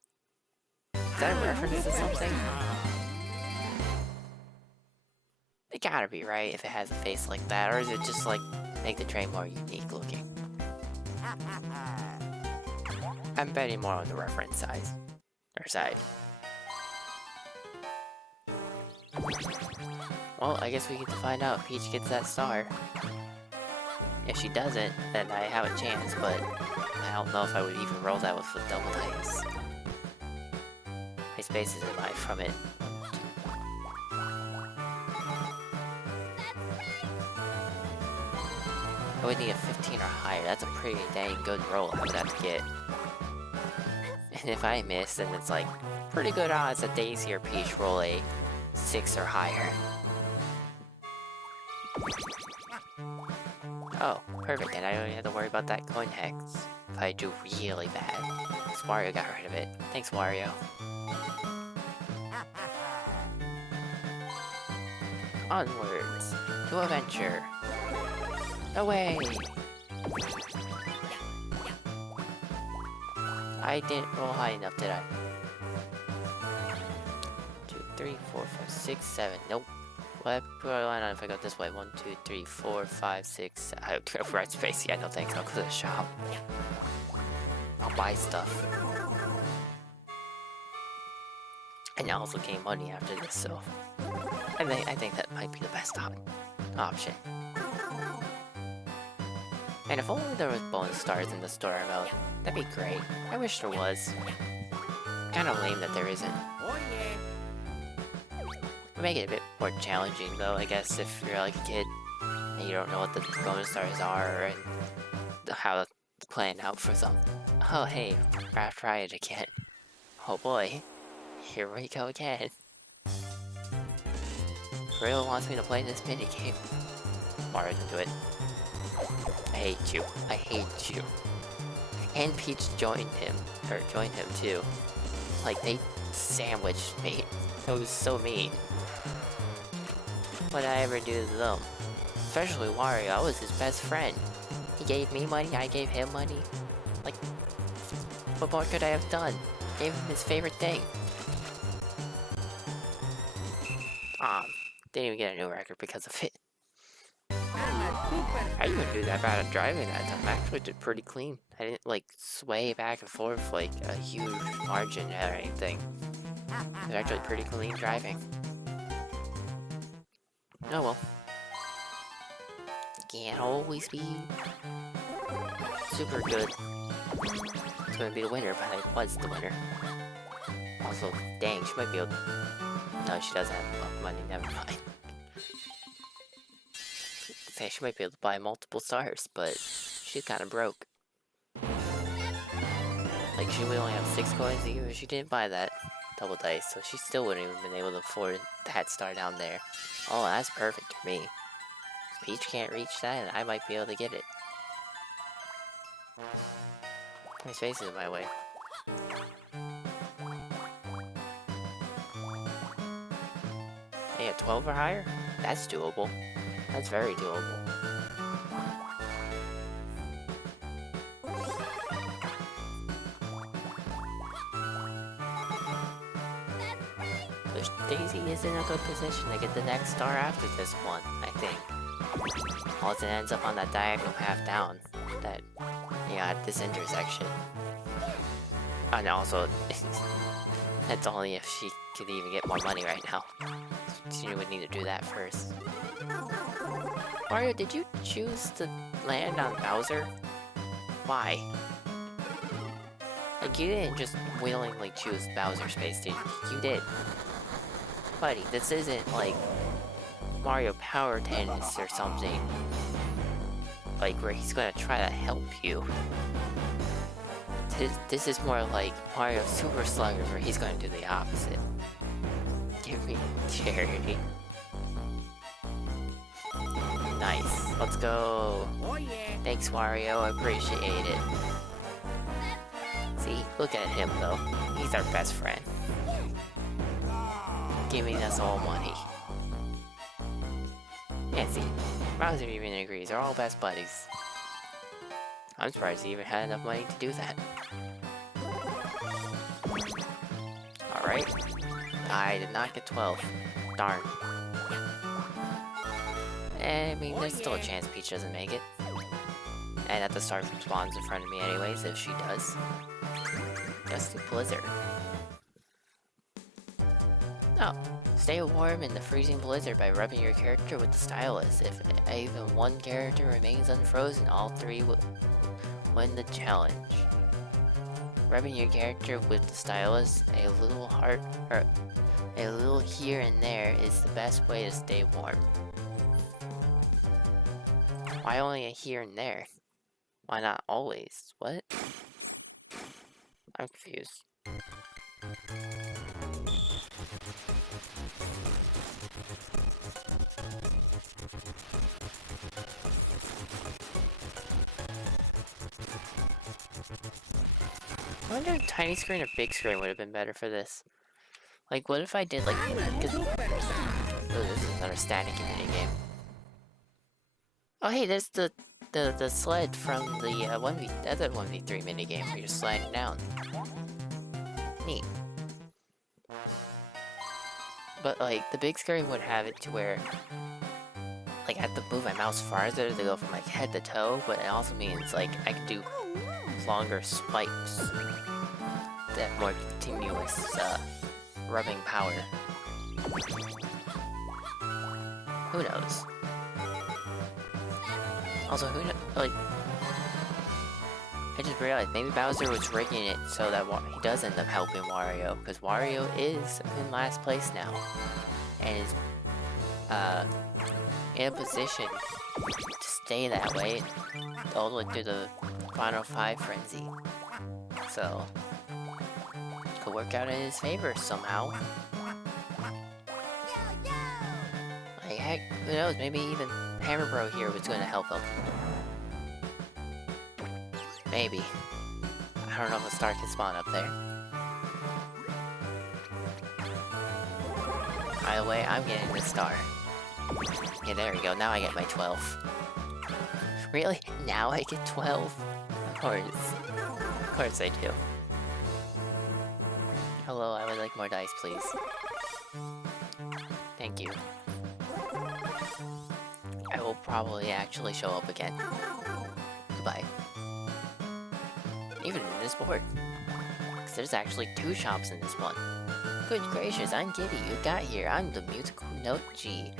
Is that a reference to something? It gotta be, right, if it has a face like that, or is it just like make the train more unique looking? I'm betting more on the reference size. Or side. Well, I guess we get to find out if Peach gets that star. If she doesn't, then I have a chance, but I don't know if I would even roll that with the double dice. My space is in my from it. I would need a 15 or higher. That's a pretty dang good roll I would have to get. And if I miss, then it's like pretty good odds that Daisy or Peach roll a 6 or higher. Oh, perfect, and I don't even have to worry about that coin hex if I do really bad. Wario got rid of it. Thanks, Wario. Onwards to adventure. Away! I didn't roll high enough, did I? 2, 3, 4, 5, 6, 7. Nope. What do I land on if I go this way? 1, 2, 3, 4, 5, 6. I have to go for right space. Yeah, no thanks. I'll go to the shop. I'll buy stuff. And I also gain money after this, so I think that might be the best option. And if only there was bonus stars in the story mode, that'd be great. I wish there was. Kinda lame that there isn't. Oh yeah. Make it a bit more challenging though, I guess, if you're like a kid and you don't know what the bonus stars are and how to plan out for them. Oh hey, I'll try it again. Oh boy, here we go again. Real wants me to play this minigame. Mario can do it. I hate you. I hate you. And Peach joined him too. Like, they sandwiched me. It was so mean. What did I ever do to them? Especially Wario, I was his best friend. He gave me money, I gave him money. Like, what more could I have done? Gave him his favorite thing. Didn't even get a new record because of it. I didn't even do that bad at driving that time. I actually did pretty clean. I didn't like sway back and forth like a huge margin or anything. It was actually pretty clean driving. Oh well. Can't always be super good. It's gonna be the winner, but I was the winner. Also, dang, she might be able to... No, she doesn't have enough money, never mind. Say she might be able to buy multiple stars, but she's kinda broke. Like, she would only have 6 coins even if she didn't buy that double dice, so she still wouldn't even been able to afford that star down there. Oh, that's perfect for me. If Peach can't reach that, and I might be able to get it. My space is in my way. Hey, a 12 or higher? That's doable. That's very doable. Daisy is in a good position to get the next star after this one, I think. Unless it ends up on that diagonal path down. That, at this intersection. And also, that's only if she could even get more money right now. She would need to do that first. Mario, did you choose to land on Bowser? Why? Like, you didn't just willingly choose Bowser space, did you? You did. Buddy, this isn't like Mario Power Tennis or something. Like, where he's gonna try to help you. This is more like Mario Super Slugger, where he's gonna do the opposite. Give me charity. Nice. Let's go. Oh yeah. Thanks, Wario. I appreciate it. See? Look at him though. He's our best friend. Giving us all money. Yeah, see, Bowser even agrees. They're all best buddies. I'm surprised he even had enough money to do that. Alright. I did not get 12. Darn. I mean, there's still a chance Peach doesn't make it. And that the star spawns in front of me anyways, if she does. Just do Blizzard. Oh. Stay warm in the freezing blizzard by rubbing your character with the stylus. If even one character remains unfrozen, all three will win the challenge. Rubbing your character with the stylus, a little heart, or a little here and there is the best way to stay warm. Why only a here and there? Why not always? What? I'm confused. I wonder if tiny screen or big screen would have been better for this. Like, what if I did like... Oh, this is another static minigame. Oh, hey, there's the sled from the 1v3 minigame where you're sliding down. Neat. But, like, the big screen would have it to where... Like, I have to move my mouse farther to go from, like, head to toe, but it also means, like, I can do longer swipes. That more continuous, rubbing power. Who knows? Also, who knows, like... I just realized maybe Bowser was rigging it so that he does end up helping Wario, because Wario is in last place now. And is, in a position to stay that way all the way through the final 5 frenzy. So, could work out in his favor somehow. Like, heck, who knows, maybe even Hammer Bro here was going to help him. Maybe. I don't know if a star can spawn up there. Either way, I'm getting the star. Yeah, there we go. Now I get my 12. Really? Now I get 12? Of course. Of course I do. Hello, I would like more dice, please. Thank you. I will probably actually show up again. Goodbye. Even in this board. Because there's actually 2 shops in this one. Good gracious, I'm Giddy. You got here. I'm the musical note G.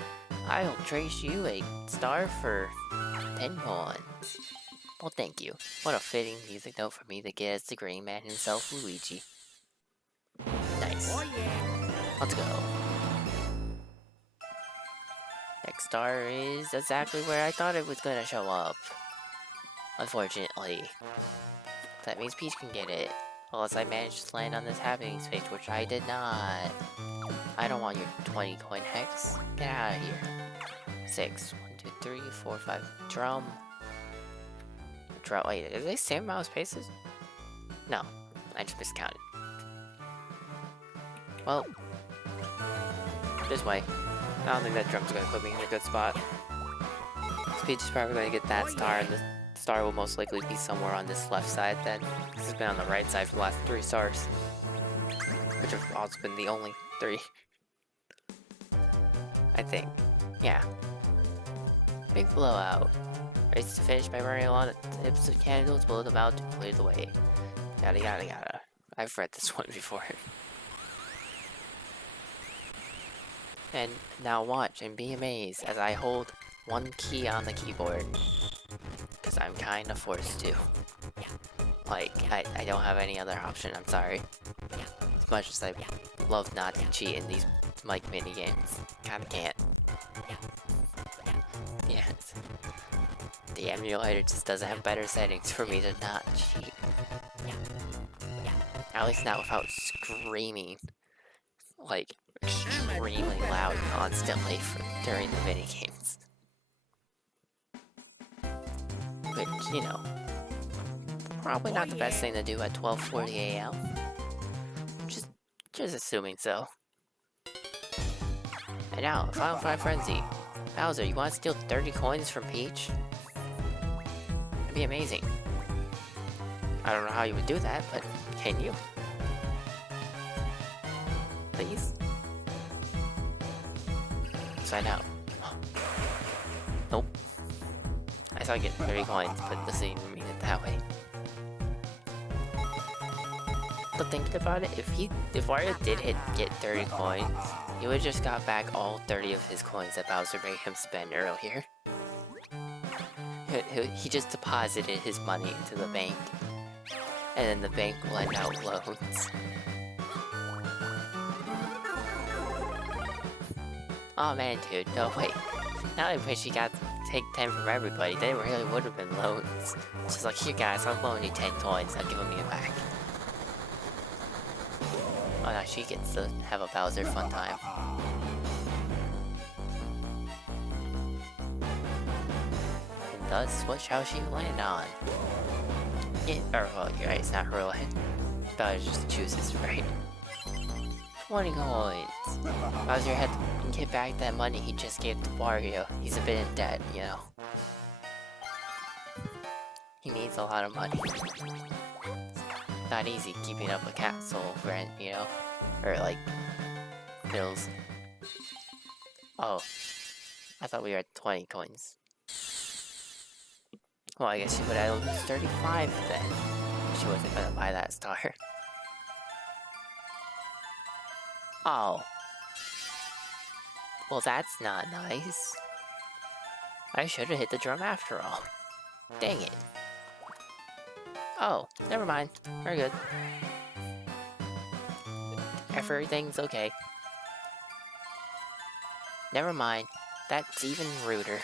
I'll trace you a star for 10 coins. Well, thank you. What a fitting music note for me to get as the Green Man himself, Luigi. Nice. Oh yeah. Let's go. Next star is exactly where I thought it was gonna show up. Unfortunately. That means Peach can get it. Unless I managed to land on this happening space, which I did not. I don't want your 20 coin hex. Get out of here. 6. 1, 2, 3, 4, 5. Drum. Wait, are they same amount of spaces? No. I just miscounted. Well. This way. I don't think that drum's gonna put me in a good spot. Peach is probably gonna get that star, and the star will most likely be somewhere on this left side then. This has been on the right side for the last 3 stars. Which have also been the only 3. I think. Yeah. Big blowout. Race to finish by burning along the tips of candles below the mouth to clear the way. Yada yada yada. I've read this one before. And now watch and be amazed as I hold one key on the keyboard. Because I'm kind of forced to. Like, I don't have any other option, I'm sorry. As much as I love not to cheat in these mic minigames. Kinda can't. Yeah. The emulator just doesn't have better settings for me to not cheat. At least not without screaming. Like, extremely loud constantly during the minigames. Which, you know, Probably not the best thing to do at 12:40 a.m. Just assuming so. And now, Final Five Frenzy. Bowser, you want to steal 30 coins from Peach? That'd be amazing. I don't know how you would do that, but can you? Please? Sign out. Nope. I saw I get 30 coins, but it doesn't even mean it that way. But thinking about it, if Wario did get 30 coins, he would just got back all 30 of his coins that Bowser made him spend earlier. He just deposited his money into the bank, and then the bank lent out loans. Oh man, dude, no wait. Now I wish he got to take 10 from everybody. They really would have been loans. Just like, here guys, I'll loan you 10 coins, I'll give them you back. Oh no, she gets to have a Bowser fun time. And thus, what shall she land on? Well, you're right, it's not her land. Bowser just chooses, right? 20 coins. Bowser had to get back that money he just gave to Wario. He's a bit in debt, you know. He needs a lot of money. Not easy keeping up a castle rent, you know? Or like, bills. Oh. I thought we were at 20 coins. Well, I guess she would have lose 35 then. She wasn't gonna buy that star. Oh. Well, that's not nice. I should have hit the drum after all. Dang it. Oh, never mind. We're good. Everything's okay. Never mind. That's even ruder.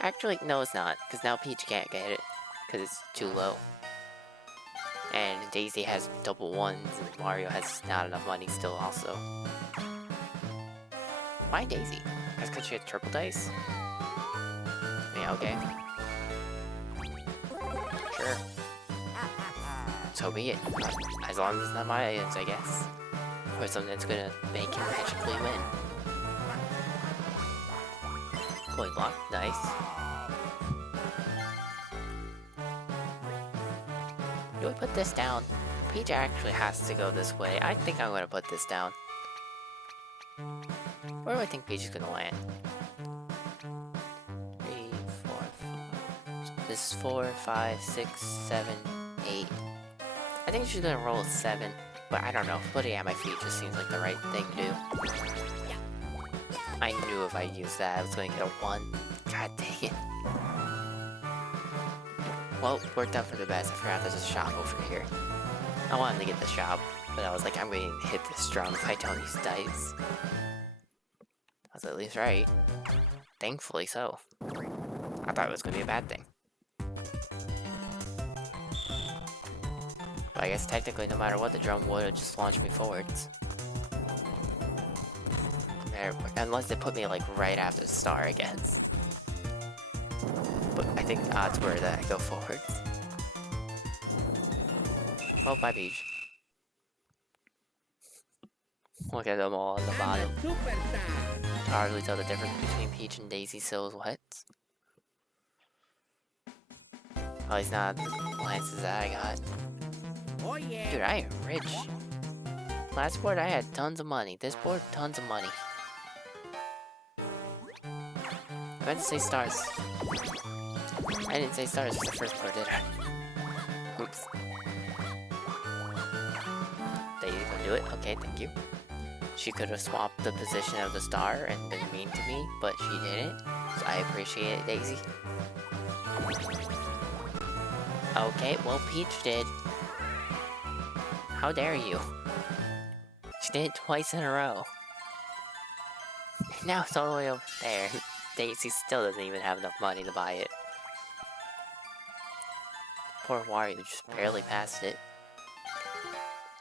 Actually, no it's not, because now Peach can't get it, because it's too low. And Daisy has double ones, and Mario has not enough money still also. Why Daisy? That's because she had triple dice? Yeah, okay. Sure. So be it. As long as it's not my items, I guess. Or something that's gonna make him magically win. Coin block, nice. Do I put this down? Peach actually has to go this way. I think I'm gonna put this down. Where do I think Peach is gonna land? 3, 4, 5. So this is 4, 5, 6, 7, 8. I think she's gonna roll a 7, but I don't know. Putting it at my feet just seems like the right thing to do. I knew if I used that, I was going to get a 1. God dang it. Well, worked out for the best. I forgot there's a shop over here. I wanted to get the shop, but I was like, I'm going to hit this drum if I don't use dice. I was at least right. Thankfully so. I thought it was going to be a bad thing. But I guess technically, no matter what, the drum would have just launched me forwards. Unless they put me like right after the star, I guess. But I think the odds were that I go forwards. Oh, bye Peach. Look at them all on the bottom. Can't hardly tell the difference between Peach and Daisy silhouettes. At least not the glances that I got. Oh yeah. Dude, I am rich. Last board I had tons of money. This board, tons of money. I meant to say stars. I didn't say stars for the first part, did I? Oops. Daisy gonna do it? Okay, thank you. She could have swapped the position of the star and been mean to me, but she didn't. So I appreciate it, Daisy. Okay, well, Peach did. How dare you? She did it twice in a row. Now it's all the way over there. Daisy still doesn't even have enough money to buy it. Poor Wario just barely passed it.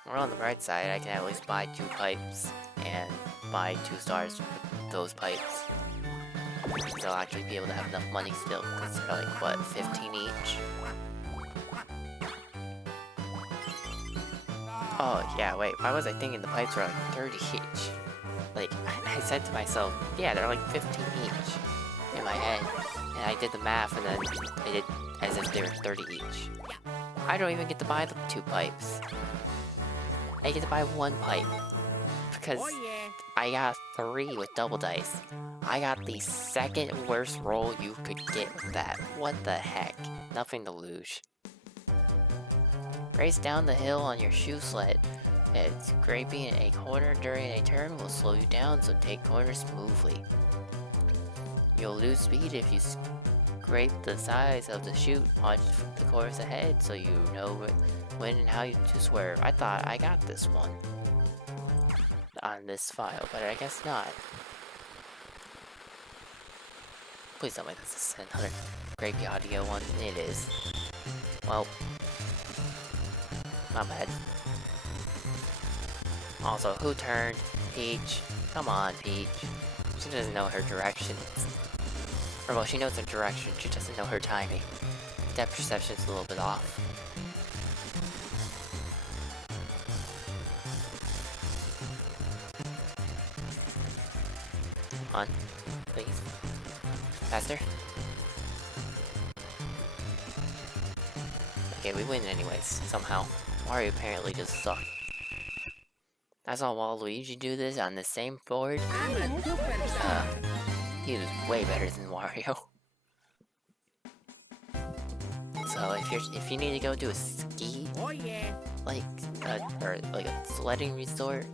We're on the bright side, I can at least buy 2 pipes and buy 2 stars with those pipes. So I'll actually be able to have enough money still, because they're like, what, 15 each? Oh, yeah, wait, why was I thinking the pipes were like 30 each? Like, I said to myself, yeah, they're like 15 each in my head. And I did the math and then I did as if they were 30 each. I don't even get to buy the 2 pipes. I get to buy 1 pipe. Because Oh yeah. I got 3 with double dice. I got the second worst roll you could get with that. What the heck? Nothing to lose. Race down the hill on your shoe sled. Scraping a corner during a turn will slow you down, so take corners smoothly. You'll lose speed if you scrape the sides of the chute. Watch the course ahead so you know when and how to swerve. I thought I got this one on this file, but I guess not. Please tell me this is another Grapey Audio one. It is. Well, my bad. Also, who turned? Peach. Come on, Peach. She doesn't know her directions. Or well, she knows her direction, she doesn't know her timing. Depth perception's a little bit off. Come on, please. Faster. Okay, we win anyways, somehow. Mario apparently just sucked. I saw Waluigi do this on the same board. I'm a superstar. He was way better than Wario. So if you need to go do a ski, Oh yeah. or like a sledding resort,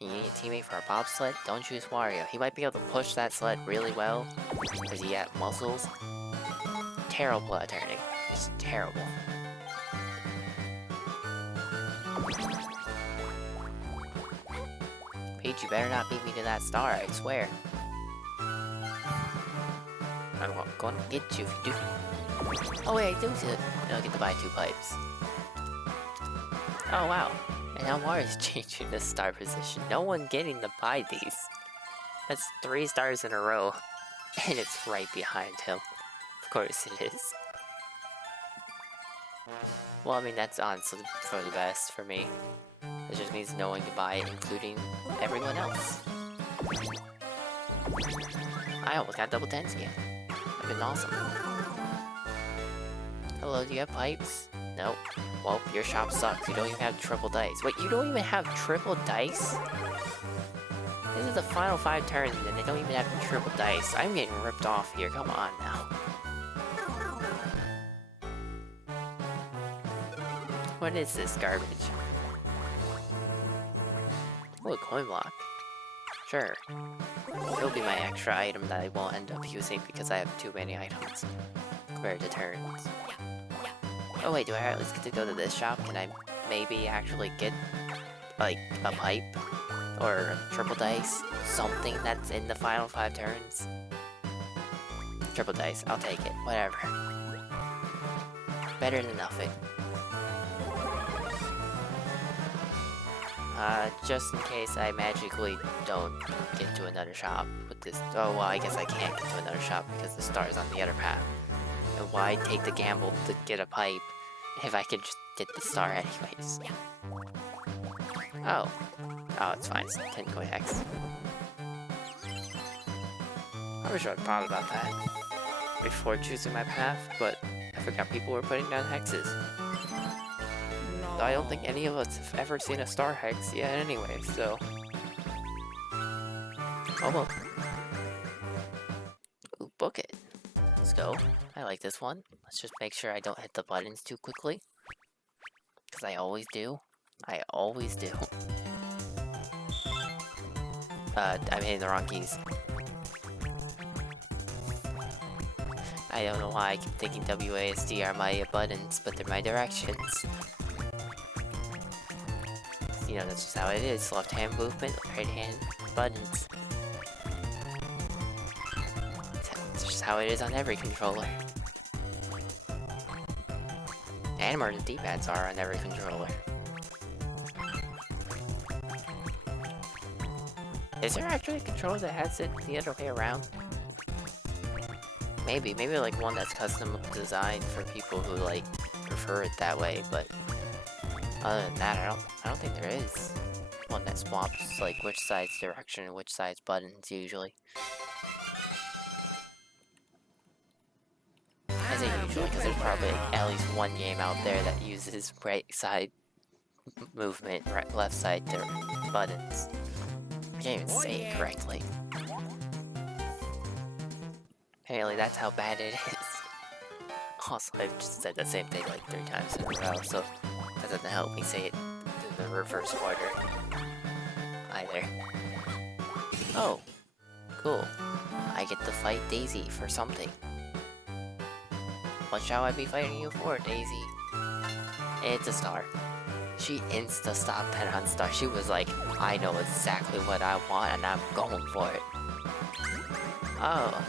and you need a teammate for a bobsled, don't choose Wario. He might be able to push that sled really well, because he got muscles. Terrible at turning. Just terrible. Peach, you better not beat me to that star, I swear. I'm going to get you if you do. Oh wait, I do get to buy 2 pipes. Oh wow. And now Mario's changing the star position. No one getting to buy these. That's 3 stars in a row. And it's right behind him. Of course it is. Well, I mean, that's honestly for the best for me. It just means no one can buy it, including everyone else. I almost got double 10s again. That'd been awesome. Hello, do you have pipes? Nope. Well, your shop sucks. You don't even have triple dice. Wait, you don't even have triple dice? This is the final 5 turns and they don't even have triple dice. I'm getting ripped off here. Come on now. What is this garbage? Oh, a coin block. Sure. It'll be my extra item that I won't end up using because I have too many items compared to turns. Oh wait, do I at least get to go to this shop? Can I maybe actually get, like, a pipe? Or a triple dice? Something that's in the final 5 turns? Triple dice, I'll take it. Whatever. Better than nothing. Just in case I magically don't get to another shop with this. Oh, well, I guess I can't get to another shop because the star is on the other path. And why take the gamble to get a pipe if I could just get the star anyways? Oh. Oh, it's fine. It's 10 coin X. I wish I'd thought about that before choosing my path, but I forgot people were putting down hexes. I don't think any of us have ever seen a star hex yet anyway, so... Oh well. Ooh, book it. Let's go. I like this one. Let's just make sure I don't hit the buttons too quickly. Because I always do. I always do. I'm hitting the wrong keys. I don't know why I keep thinking WASD are my buttons, but they're my directions. You know, that's just how it is. Left hand movement, right hand buttons. That's just how it is on every controller. And where the D-pads are on every controller. Is there actually a controller that has it the other way around? Maybe like one that's custom designed for people who like prefer it that way, but Other than that, I don't think there is one that swaps like which side's direction and which side's buttons usually. I say usually because there's probably at least one game out there that uses right side movement, left side buttons. I can't even say it correctly. Apparently that's how bad it is. Also, I've just said the same thing like 3 times in a row, so that doesn't help me say it in the reverse order either. Oh, cool. I get to fight Daisy for something. What shall I be fighting you for, Daisy? It's a star. She insta-stopped that on star. She was like, I know exactly what I want and I'm going for it. Oh,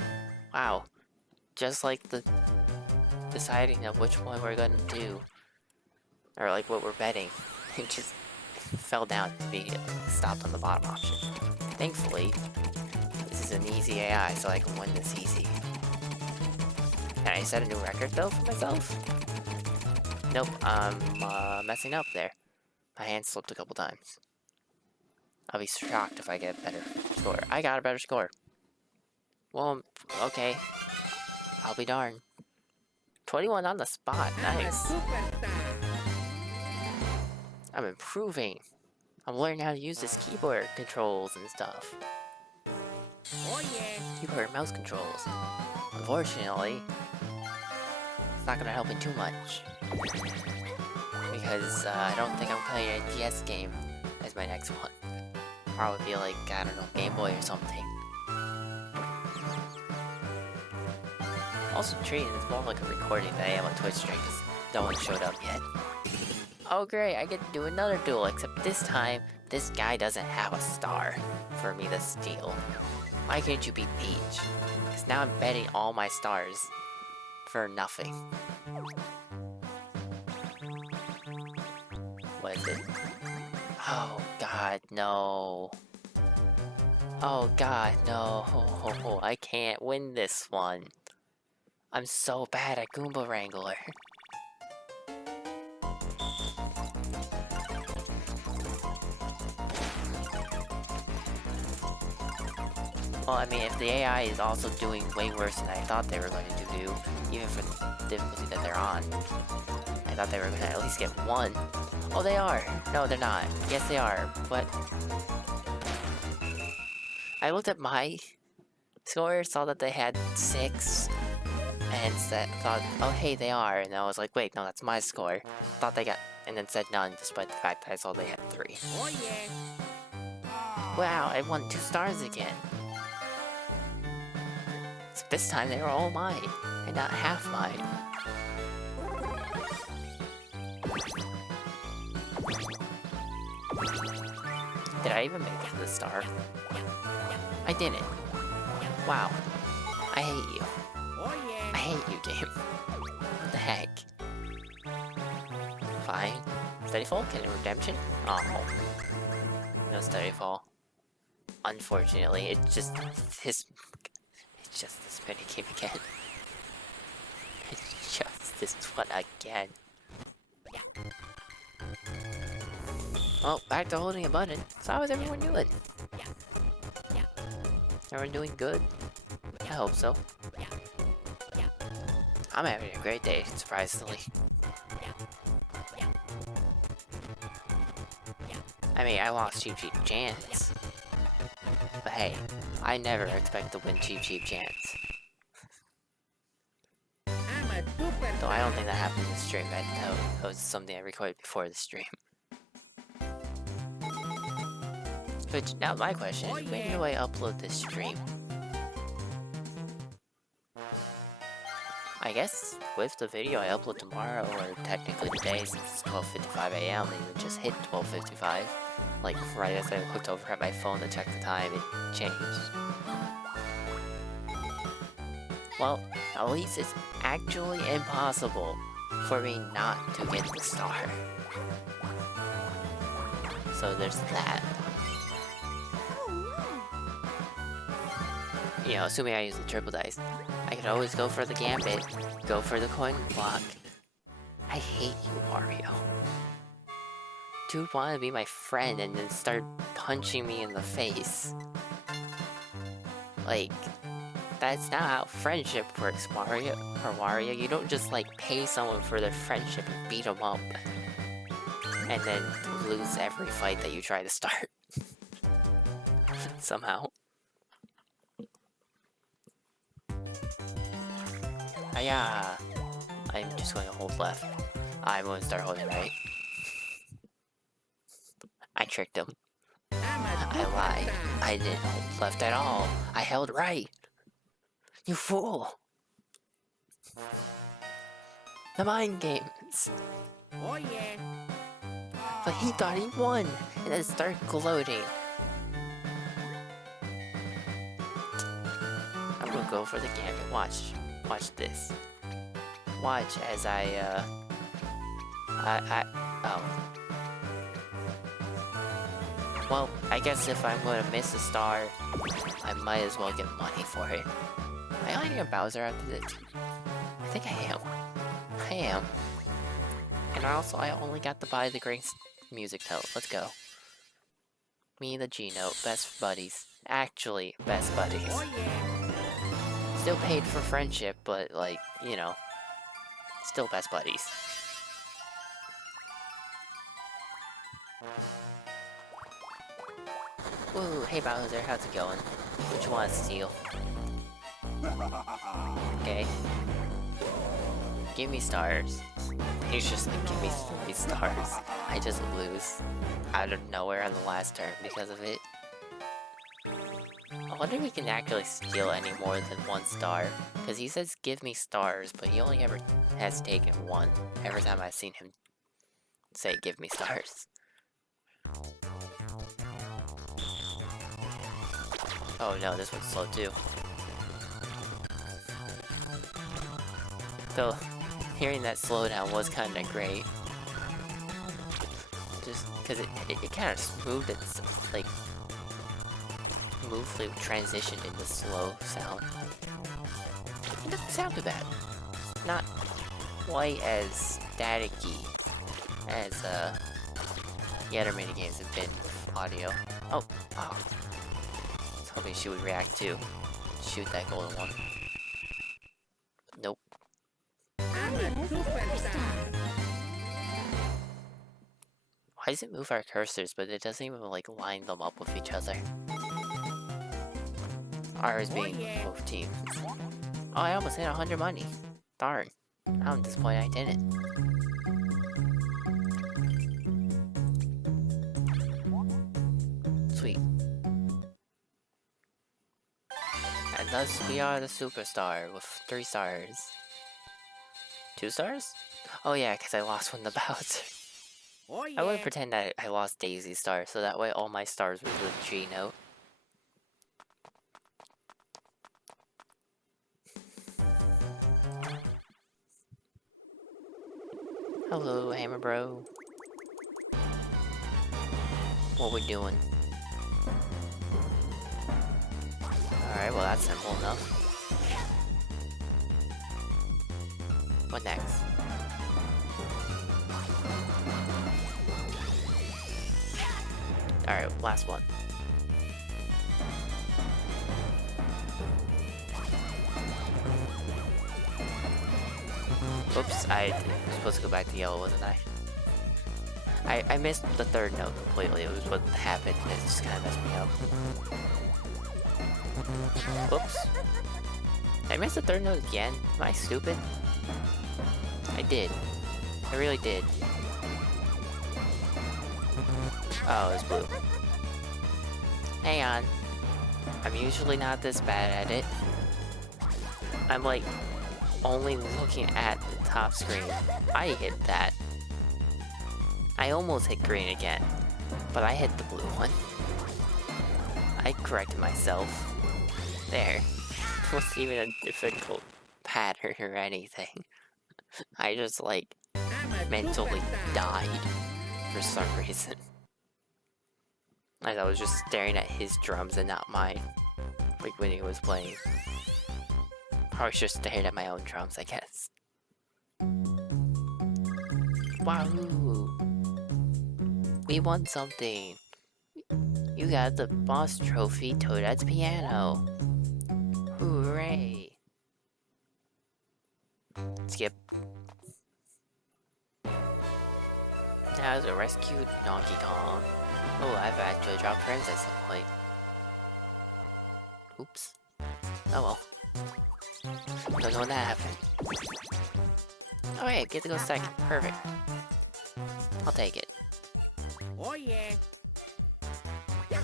wow. Just like the deciding of which one we're gonna do. Or like what we're betting. It just fell down immediately. Stopped on the bottom option. Thankfully, this is an easy AI, so I can win this easy. Can I set a new record though for myself? Nope, I'm messing up there. My hand slipped a couple times. I'll be shocked if I get a better score. I got a better score. Well, okay. I'll be darned. 21 on the spot, nice. I'm improving. I'm learning how to use this keyboard controls and stuff. Oh yeah. Keyboard and mouse controls. Unfortunately, it's not gonna help me too much. Because I don't think I'm playing a DS game as my next one. Probably be like, I don't know, Game Boy or something. Also treating this more like a recording than I am a Twitch stream because no one showed up yet. Oh great, I get to do another duel, except this time, this guy doesn't have a star for me to steal. Why can't you be Peach? Because now I'm betting all my stars for nothing. What is it? Oh god, no. Oh god, no. I can't win this one. I'm so bad at Goomba Wrangler. Well, I mean, if the AI is also doing way worse than I thought they were going to do, even for the difficulty that they're on, I thought they were going to at least get 1. Oh, they are! No, they're not. Yes, they are, but... I looked at my score, saw that they had 6, and thought, oh, hey, they are, and I was like, wait, no, that's my score. Thought they got... and then said none, despite the fact that I saw they had 3. Oh yeah. Wow, I won 2 stars again. So this time they were all mine, and not half mine. Did I even make it to the star? I didn't. Wow. I hate you. Oh yeah. I hate you, game. What the heck? Fine. Steady fall? Get a redemption? Oh. No steady fall. Unfortunately, it's just this minigame again. It's just this one again. Well, back to holding a button. So how is everyone doing? Everyone doing good? I hope so. I'm having a great day, surprisingly. I mean, I lost Cheap Cheap Chance. But hey, I never expect to win Cheap Cheap Chance. I'm a super. Though I don't think that happened in the stream. That was something I recorded before the stream. Which, now my question is, when do I upload this stream? I guess with the video I upload tomorrow, or technically today since it's 12:55 AM, it would just hit 12:55. Like, right as I looked over at my phone to check the time, it changed. Well, at least it's actually impossible for me not to get the star. So there's that. You know, assuming I use the triple dice, I could always go for the gambit, go for the coin block. I hate you, Mario. dude wanted to be my friend and then start punching me in the face. Like, that's not how friendship works, Mario. Or Wario. You don't just, like, pay someone for their friendship and beat them up. And then lose every fight that you try to start. Somehow. Hiya! I'm just going to hold left. I'm going to start holding right. I tricked him. I lied. I didn't hold left at all. I held right. You fool! The mind games! Oh yeah. But he thought he won, and then started gloating. I'm gonna go for the gambit. Watch this. Watch as oh. Well, I guess if I'm gonna miss a star, I might as well get money for it. Am I getting a Bowser after this? I think I am. I am. And also, I only got to buy the green music note. Let's go. Me and the G note, best buddies. Actually, best buddies. Oh yeah. Still paid for friendship, but like, you know, still best buddies. Woo, hey Bowser, how's it going? What you want to steal? Okay. Give me stars. He's just like, give me 3 stars. I just lose out of nowhere on the last turn because of it. I wonder if we can actually steal any more than 1 star. Because he says give me stars, but he only ever has taken 1 every time I've seen him say give me stars. Oh no, this one's slow too. Though, hearing that slowdown was kinda great. Just because it kind of smoothed its, like, smoothly transitioned into slow sound. It doesn't sound too bad. It's not quite as staticky as the other minigames have been with audio. Oh, I was hoping she would react too. Shoot that golden one. Nope. I'm a superstar. Why does it move our cursors, but it doesn't even like line them up with each other? Ours being both teams. Oh, I almost hit 100 money. Darn. I'm disappointed I didn't. Sweet. And thus we are the superstar with 3 stars. 2 stars? Oh yeah, because I lost one to Bowser. Oh I wouldn't yeah. pretend that I lost Daisy's star, so that way all my stars were the G note. Hello, Hammer Bro. What we doing? Alright, well that's simple enough. What next? Alright, last one. Oops, I was supposed to go back to yellow, wasn't I? I missed the 3rd note completely. It was what happened. It just kind of messed me up. Whoops. Did I miss the 3rd note again? Am I stupid? I did. I really did. Oh, it's blue. Hang on. I'm usually not this bad at it. I'm like only looking at the top screen. I hit that. I almost hit green again, but I hit the blue one. I corrected myself. There. It wasn't even a difficult pattern or anything. I just like mentally died for some reason. As I was just staring at his drums and not mine. Like when he was playing. I was just staring at my own drums, I guess. Wahoo! We won something. You got the boss trophy Toadette's piano. Hooray. Skip. Now to rescue Donkey Kong. Oh, I've actually dropped frames at some point. Oops. Oh well. Don't know when that happened. Oh hey, get to go second. Perfect. I'll take it. Oh yeah. Oh yeah.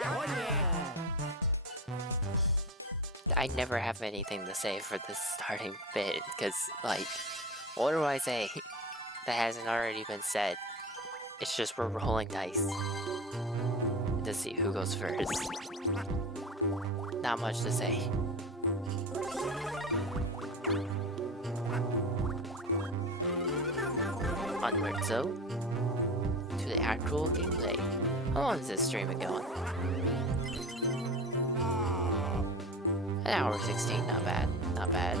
Oh yeah. I never have anything to say for this starting bit, because, like, what do I say that hasn't already been said? It's just we're rolling dice to see who goes first. Not much to say. Onward, so to the actual gameplay. How long is this streaming going? An hour 16, not bad, not bad.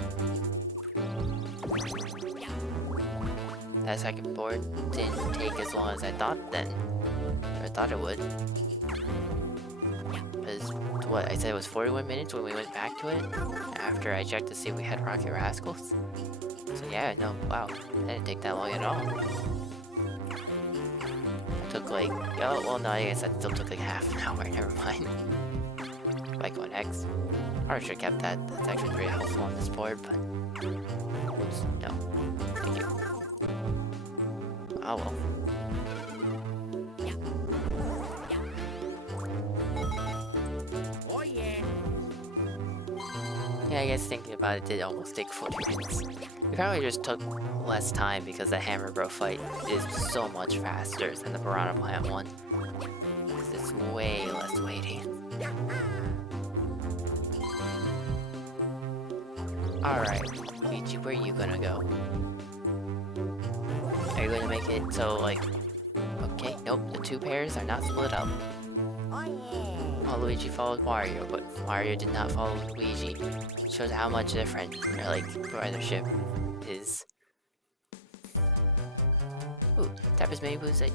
That second board didn't take as long as I thought then. Or I thought it would. Because, what, I said it was 41 minutes when we went back to it? After I checked to see if we had Rocket Rascals? So yeah, no, wow, that didn't take that long at all. It took like, oh, well no, I guess that still took like half an hour, never mind. Like going X. I should have kept that, that's actually pretty helpful on this board, but... Oops, no. Thank you. Oh well. Oh yeah. Yeah, I guess thinking about it did almost take 40 minutes. It probably just took less time because the Hammer Bro fight is so much faster than the Piranha Plant one. Because it's way less weighty. Alright, Luigi, where are you gonna go? Are you gonna make it so, like... Okay, nope, the two pairs are not split up. Oh yeah. Well, Luigi followed Wario, but Wario did not follow Luigi. Shows how much different their, like, brothership is. Ooh, tap as many boos that...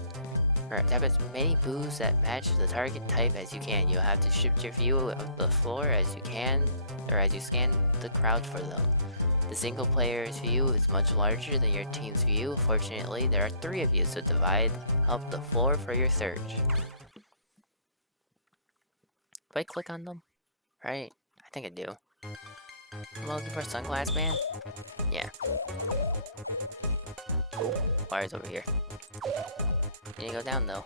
Or tap as many boos that match the target type as you can. You'll have to shift your view of the floor as you can, or as you scan the crowd for them. The single player's view is much larger than your team's view. Fortunately, there are 3 of you, so divide up the floor for your search. Do I click on them? Right? I think I do. Am I looking for a Sunglass Man? Yeah. Oh, Wire's over here. You need to go down though.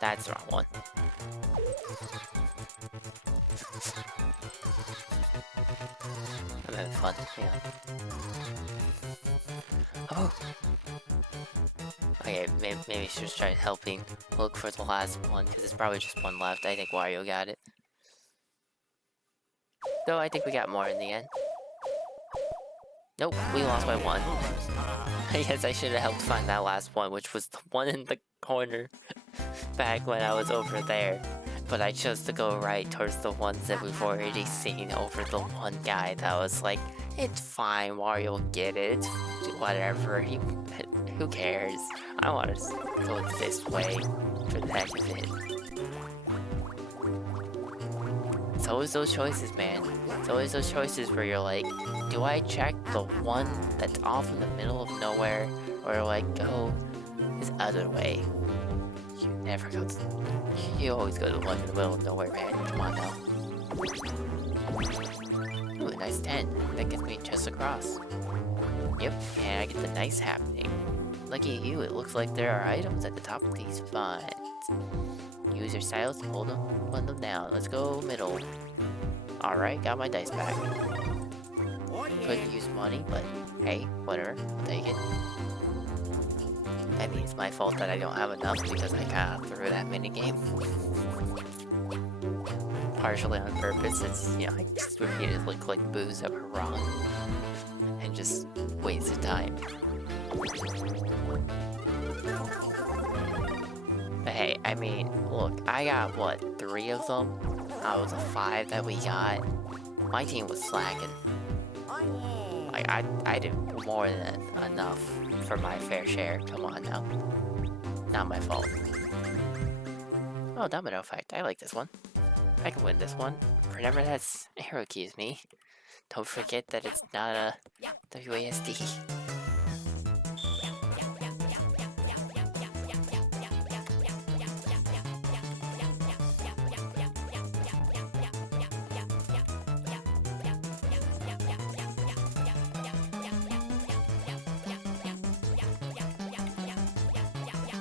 That's the wrong one. I'm having fun. Hang on. Oh! Okay, maybe I should try helping look for the last one, because there's probably just one left. I think Wario got it. Though I think we got more in the end. Nope, we lost by 1. I guess I should have helped find that last one, which was the one in the corner back when I was over there. But I chose to go right towards the ones that we've already seen over the one guy that was like, it's fine, Wario will get it, it's whatever, who cares? I want to go this way for the heck of it. It's always those choices, man. It's always those choices where you're like, do I check the one that's off in the middle of nowhere, or do I go this other way? You never go to... You always go to the one in the middle of nowhere, man. Come on now. Ooh, a nice 10. That gets me just across. Yep, and I get the nice happening. Lucky you, it looks like there are items at the top of these funds. Use your stylus to hold them, run them down. Let's go middle. Alright, got my dice back. Oh yeah. Couldn't use money, but hey, whatever, I'll take it. I mean, it's my fault that I don't have enough because I got through that minigame. Partially on purpose, it's, you know, I just repeatedly click boos that were wrong. And just wasted time. But hey, I mean, look, I got, what, 3 of them? out of the 5 that we got, my team was slacking. Oh Like, I did more than enough for my fair share. Come on now. Not my fault. Oh, domino effect. I like this one. I can win this one. Remember that's arrow keys me. Don't forget that it's not a WASD.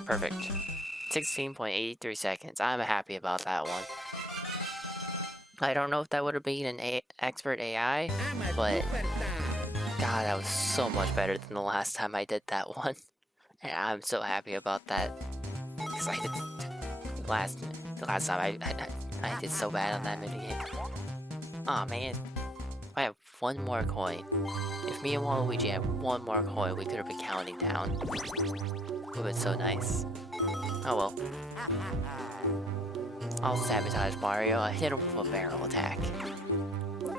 Perfect. 16.83 seconds. I'm happy about that one. I don't know if that would have been an expert AI, I'm a but superstar. God, that was so much better than the last time I did that one. And I'm so happy about that. Because I did the last time I did so bad on that minigame. Aw, man. I have one more coin. If me and Waluigi had one more coin, we could have been counting down. It would have been so nice. Oh well. I'll sabotage Mario. I hit him with a barrel attack.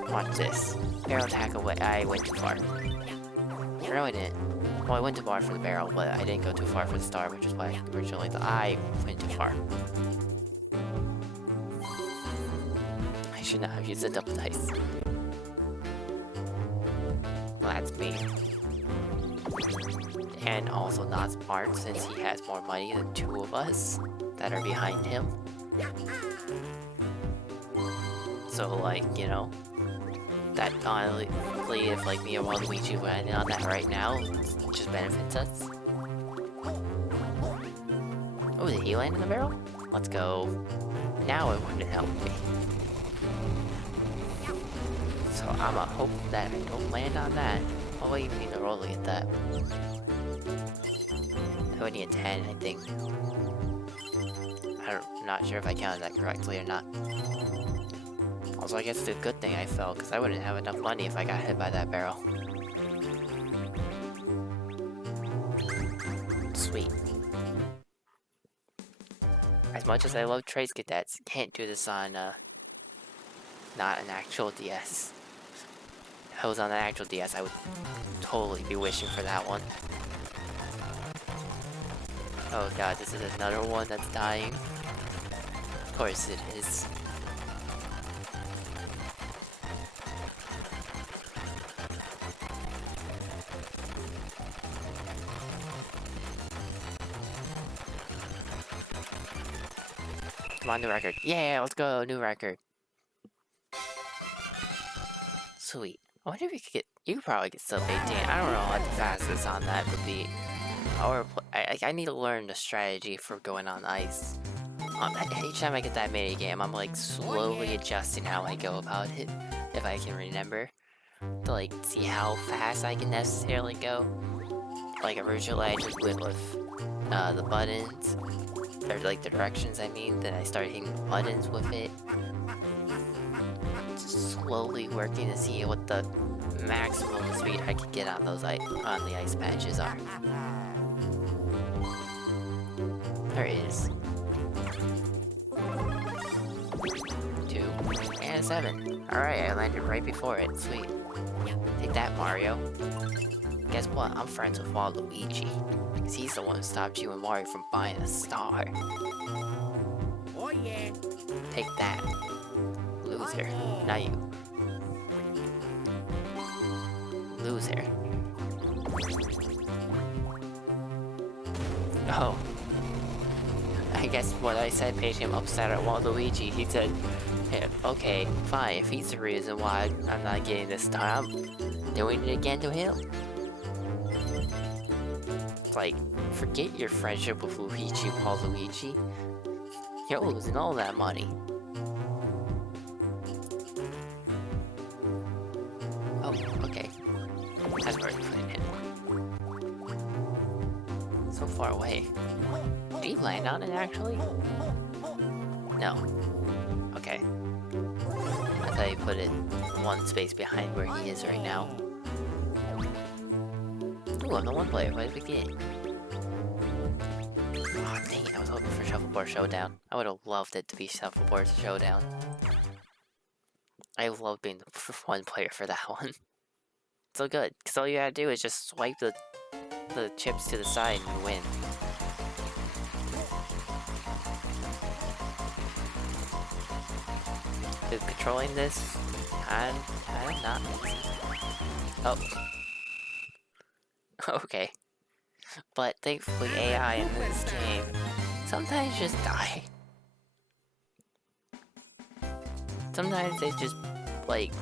Watch this. Barrel attack away. I went too far. No, I didn't. Well, I went too far for the barrel, but I didn't go too far for the star, which is why originally I went too far. I should not have used the double dice. Well, that's me. And also not smart, since he has more money than 2 of us that are behind him. So, like, you know, that honestly, if like me or Waluigi went on that right now, it just benefits us. Oh, did he land in the barrel? Let's go. Now it wouldn't help me. So I'ma hope that I don't land on that. Oh, wait, you need to roll to get that. I would need a 10, I think. I'm not sure if I counted that correctly or not. Also, I guess it's a good thing I fell, because I wouldn't have enough money if I got hit by that barrel. Sweet. As much as I love Trace Cadets, can't do this on, not an actual DS. If I was on an actual DS, I would totally be wishing for that one. Oh god, this is another one that's dying. Of course it is. Come on, new record. Yeah, let's go, new record. Sweet. I wonder if you could get... You could probably get sub 18. I don't know what the fastest on that would be. Or I need to learn the strategy for going on ice. Each time I get that mini game, I'm like slowly adjusting how I go about it, if I can remember, to like see how fast I can necessarily go. Like originally, I just went with the buttons, or like the directions. I mean, then I started hitting the buttons with it, just slowly working to see what the maximum speed I could get on those on the ice patches are. There it is. 2 and 7. Alright, I landed right before it. Sweet. Take that, Mario. Guess what? I'm friends with Waluigi. Because he's the one who stopped you and Mario from buying a star. Oh yeah. Take that. Loser. Not you. Loser. Oh. I guess what I said made him upset at Waluigi. He said, hey, okay, fine, if he's the reason why I'm not getting this star, I'm doing it again to him. It's like, forget your friendship with Luigi, Waluigi. You're losing all that money. Oh, okay. That's where it's putting it. So far away. Did he land on it, actually? No. Okay. I thought he put it one space behind where he is right now. Ooh, I'm the one player. What did we get? Oh, dang it. I was hoping for Shuffleboard Showdown. I would have loved it to be Shuffleboard Showdown. I love being the one player for that one. So good, because all you gotta do is just swipe the chips to the side and win. Dude, controlling this kind of not easy. Oh. Okay. But thankfully AI in this game sometimes just die. Sometimes they just, like,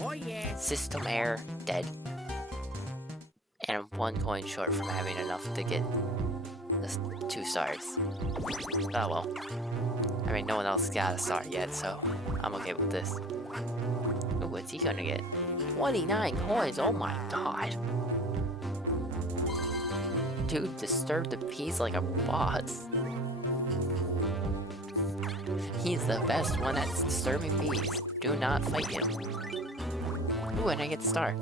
Oh yeah. system error, dead. And I'm 1 coin short from having enough to get this 2 stars. Oh well. I mean, no one else got a star yet, so I'm okay with this. Ooh, what's he gonna get? 29 coins, oh my god. Dude, disturb the peace like a boss. He's the best one at disturbing bees. Do not fight him. Ooh, and I get the star.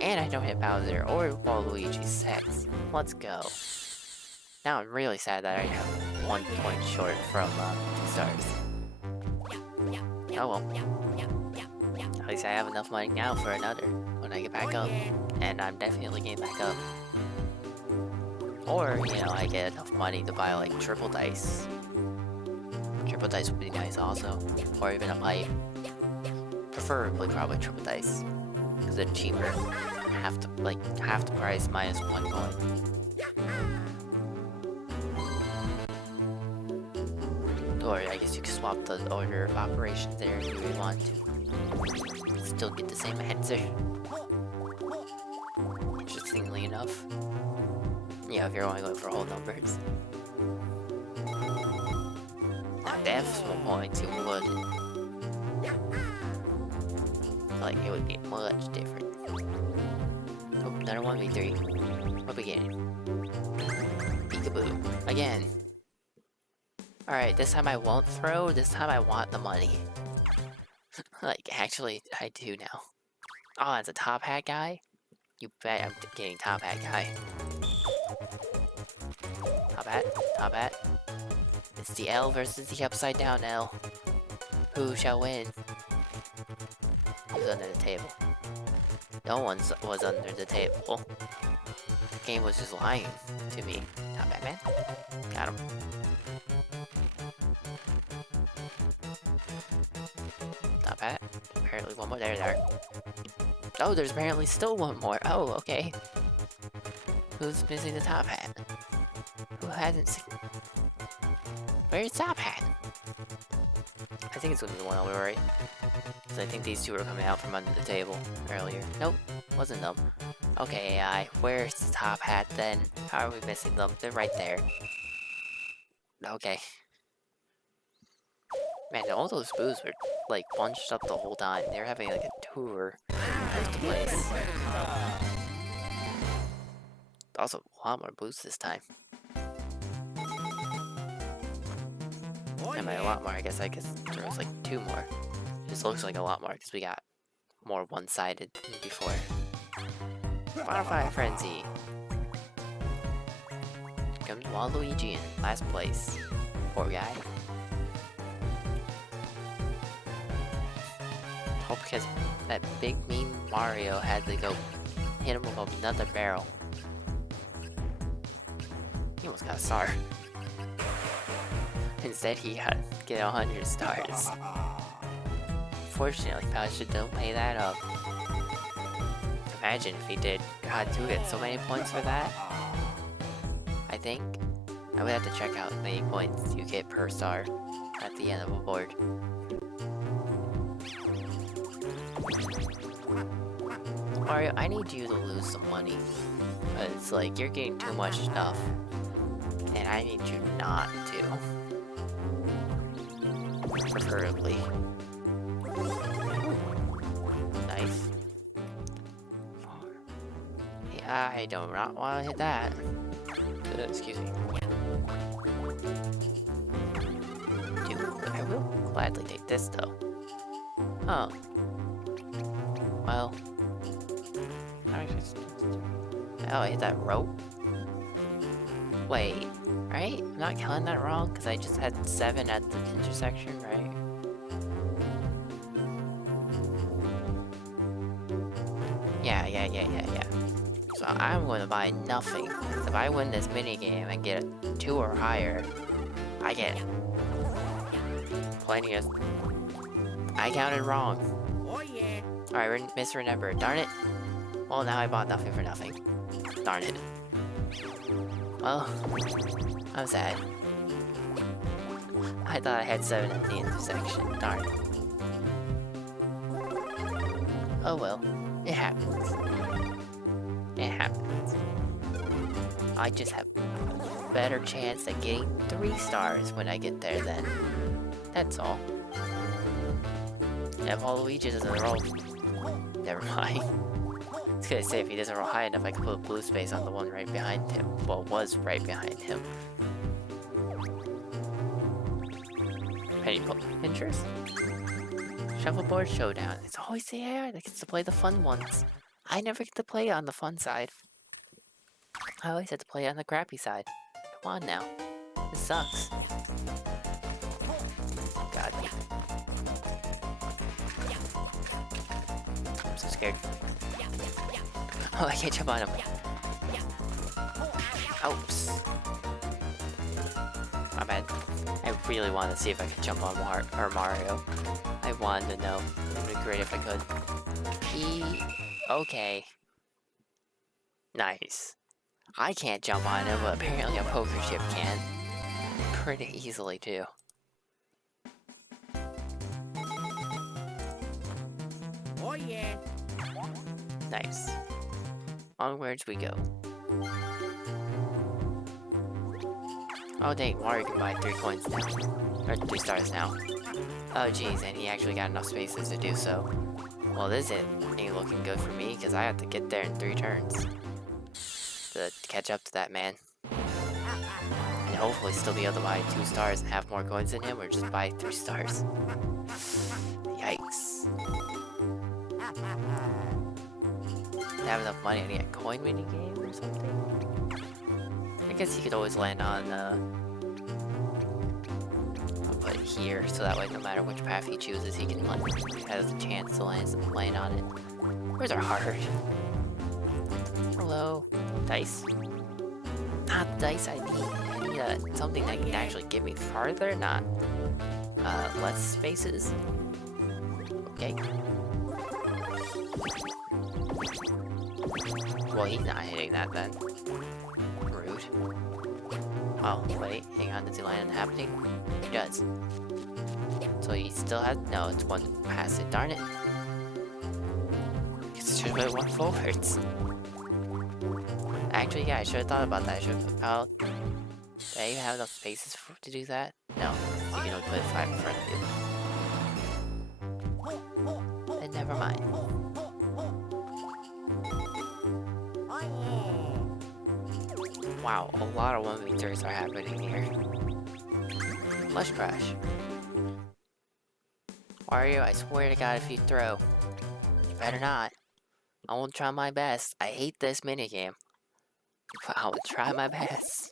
And I don't hit Bowser or Waluigi's 6. Let's go. Now I'm really sad that I have 1 point short from 2 stars. Oh well. At least I have enough money now for another when I get back up. And I'm definitely getting back up. Or, you know, I get enough money to buy like triple dice. Triple dice would be nice also. Or even a pipe. Preferably probably triple dice. Because they're cheaper. Half the price minus 1 coin. Or I guess you could swap the order of operations there if you really want to. Still get the same answer. Interestingly enough. Yeah, if you're only going for whole numbers. Now decimal points, you would. Like, it would be much different. Oh, another 1v3. What we getting? Peekaboo. Again. Alright, this time I won't throw, this time I want the money. Like, actually, I do now. Oh, it's a top hat guy? You bet I'm getting top hat guy. Top hat, top hat. It's the L versus the upside down L. Who shall win? Who's under the table? No one was under the table. The game was just lying to me. Top hat man. Got him. Top hat. Apparently one more. There. Oh, there's apparently still one more. Oh, okay. Who's missing the top hat? Who hasn't seen... Where's top hat? I think it's gonna be the one on the right. Because I think these two were coming out from under the table earlier. Nope, wasn't them. Okay, AI, where's the top hat then? How are we missing them? They're right there. Okay. Man, all those boos were, like, bunched up the whole time. They were having, like, a tour of the place. Also, a lot more boos this time. And by a lot more, I guess there was, like, 2 more. This looks like a lot more, because we got more one-sided than before. Bonfire Frenzy. Comes Waluigi in last place. Poor guy. Oh, because that big mean Mario had to go hit him with another barrel. He almost got a star. Instead, he had to get 100 stars. Fortunately, Bowser don't pay that up. Imagine if he did. God, do get so many points for that? I think I would have to check out how many points you get per star at the end of a board. Mario, I need you to lose some money. It's like, you're getting too much stuff. And I need you not to. Preferably. Nice. Yeah, I do not want to hit that. Excuse me. Dude, I will gladly take this though. Huh. Well. Oh, I hit that rope? Wait, right? I'm not counting that wrong? Because I just had 7 at the intersection, right? yeah. So I'm going to buy nothing. 'Cause if I win this minigame and get a 2 or higher, I get plenty of... I counted wrong. Oh yeah. Alright, misremembered. Darn it. Well, now I bought nothing for nothing. Darn it. Well, I'm sad. I thought I had 7 at the intersection. Darn. Oh well. It happens. It happens. I just have a better chance at getting 3 stars when I get there then. That's all. And if Luigi doesn't roll... Never mind. I was gonna say, if he doesn't roll high enough, I can put a blue space on the one right behind him. Well, was right behind him. Any interest? Shuffleboard Showdown. It's always the AI that gets to play the fun ones. I never get to play on the fun side. I always have to play on the crappy side. Come on now. This sucks. God. I'm so scared. Oh, I can't jump on him. Oops. My bad. I really wanted to see if I could jump on Mario. I wanted to know. It would be great if I could. Okay. Nice. I can't jump on him, but apparently a poker chip can. Pretty easily, too. Oh yeah. Nice. Onwards we go. Oh dang, Mario can buy 3 coins now. Or 3 stars now. Oh jeez, and he actually got enough spaces to do so. Well, this ain't looking good for me, because I have to get there in 3 turns. To catch up to that man. And hopefully still be able to buy 2 stars and have more coins than him, or just buy 3 stars. Yikes. Have enough money to get a coin minigame or something? I guess he could always land on, I'll put it here, so that way no matter which path he chooses, he can, like, has a chance to land on it. Where's our heart? Hello? Dice? Not the dice I need. I need something that can actually get me farther, not, less spaces. Okay. Well, he's not hitting that then. Rude. Oh, wait, hang on, does he land on happening? He does. So he still has... No, it's one past it, darn it. It's just really one forwards. Actually, yeah, I should have thought about that. I should have... Oh, do I even have enough spaces to do that? No, you can only put 5 in front of you. Then never mind. Wow, a lot of 1v3s are happening here. Flush Crash. Wario, I swear to God, if you throw. You better not. I will try my best. I hate this minigame. But I will try my best.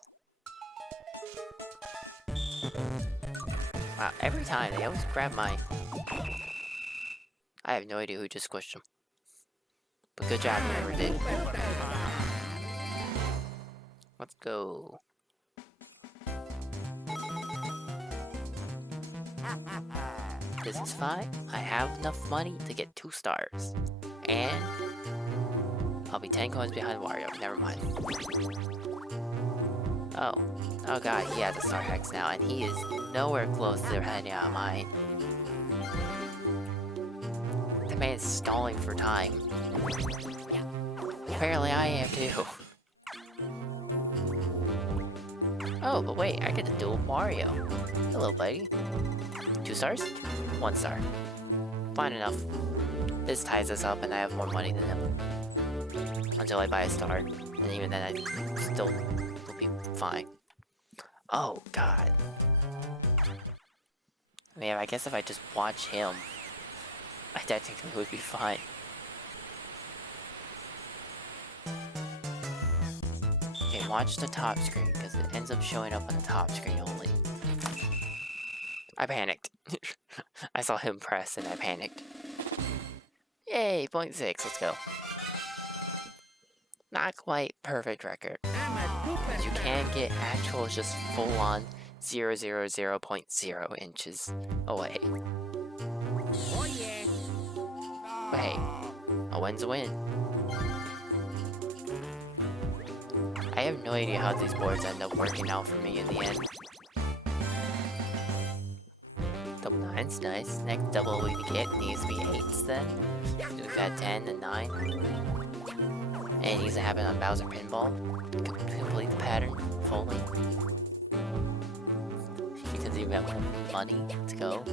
Wow, every time they always grab my... I have no idea who just squished him. But good job, whoever did. Let's go. This is fine. I have enough money to get 2 stars. And I'll be 10 coins behind Wario. Never mind. Oh. Oh god, he has a Star Hex now, and he is nowhere close to any of mine. The man is stalling for time. Apparently I am too. Oh, but wait, I get to duel Mario. Hello, buddy. 2 stars? 1 star. Fine enough. This ties us up and I have more money than him. Until I buy a star. And even then I still will be fine. Oh, God. I mean, I guess if I just watch him, I technically would be fine. Okay, watch the top screen, because it ends up showing up on the top screen only. I panicked. I saw him press and I panicked. Yay, 0.6, let's go. Not quite perfect record. I'm a superstar. You can get actual just full-on 0.0 inches away. Oh yeah. But hey, a win's a win. I have no idea how these boards end up working out for me in the end. Double 9's nice. Next double we get needs to be 8s then. We've got 10 and 9. And it needs to happen on Bowser Pinball. Complete the pattern fully. Because you have money to go.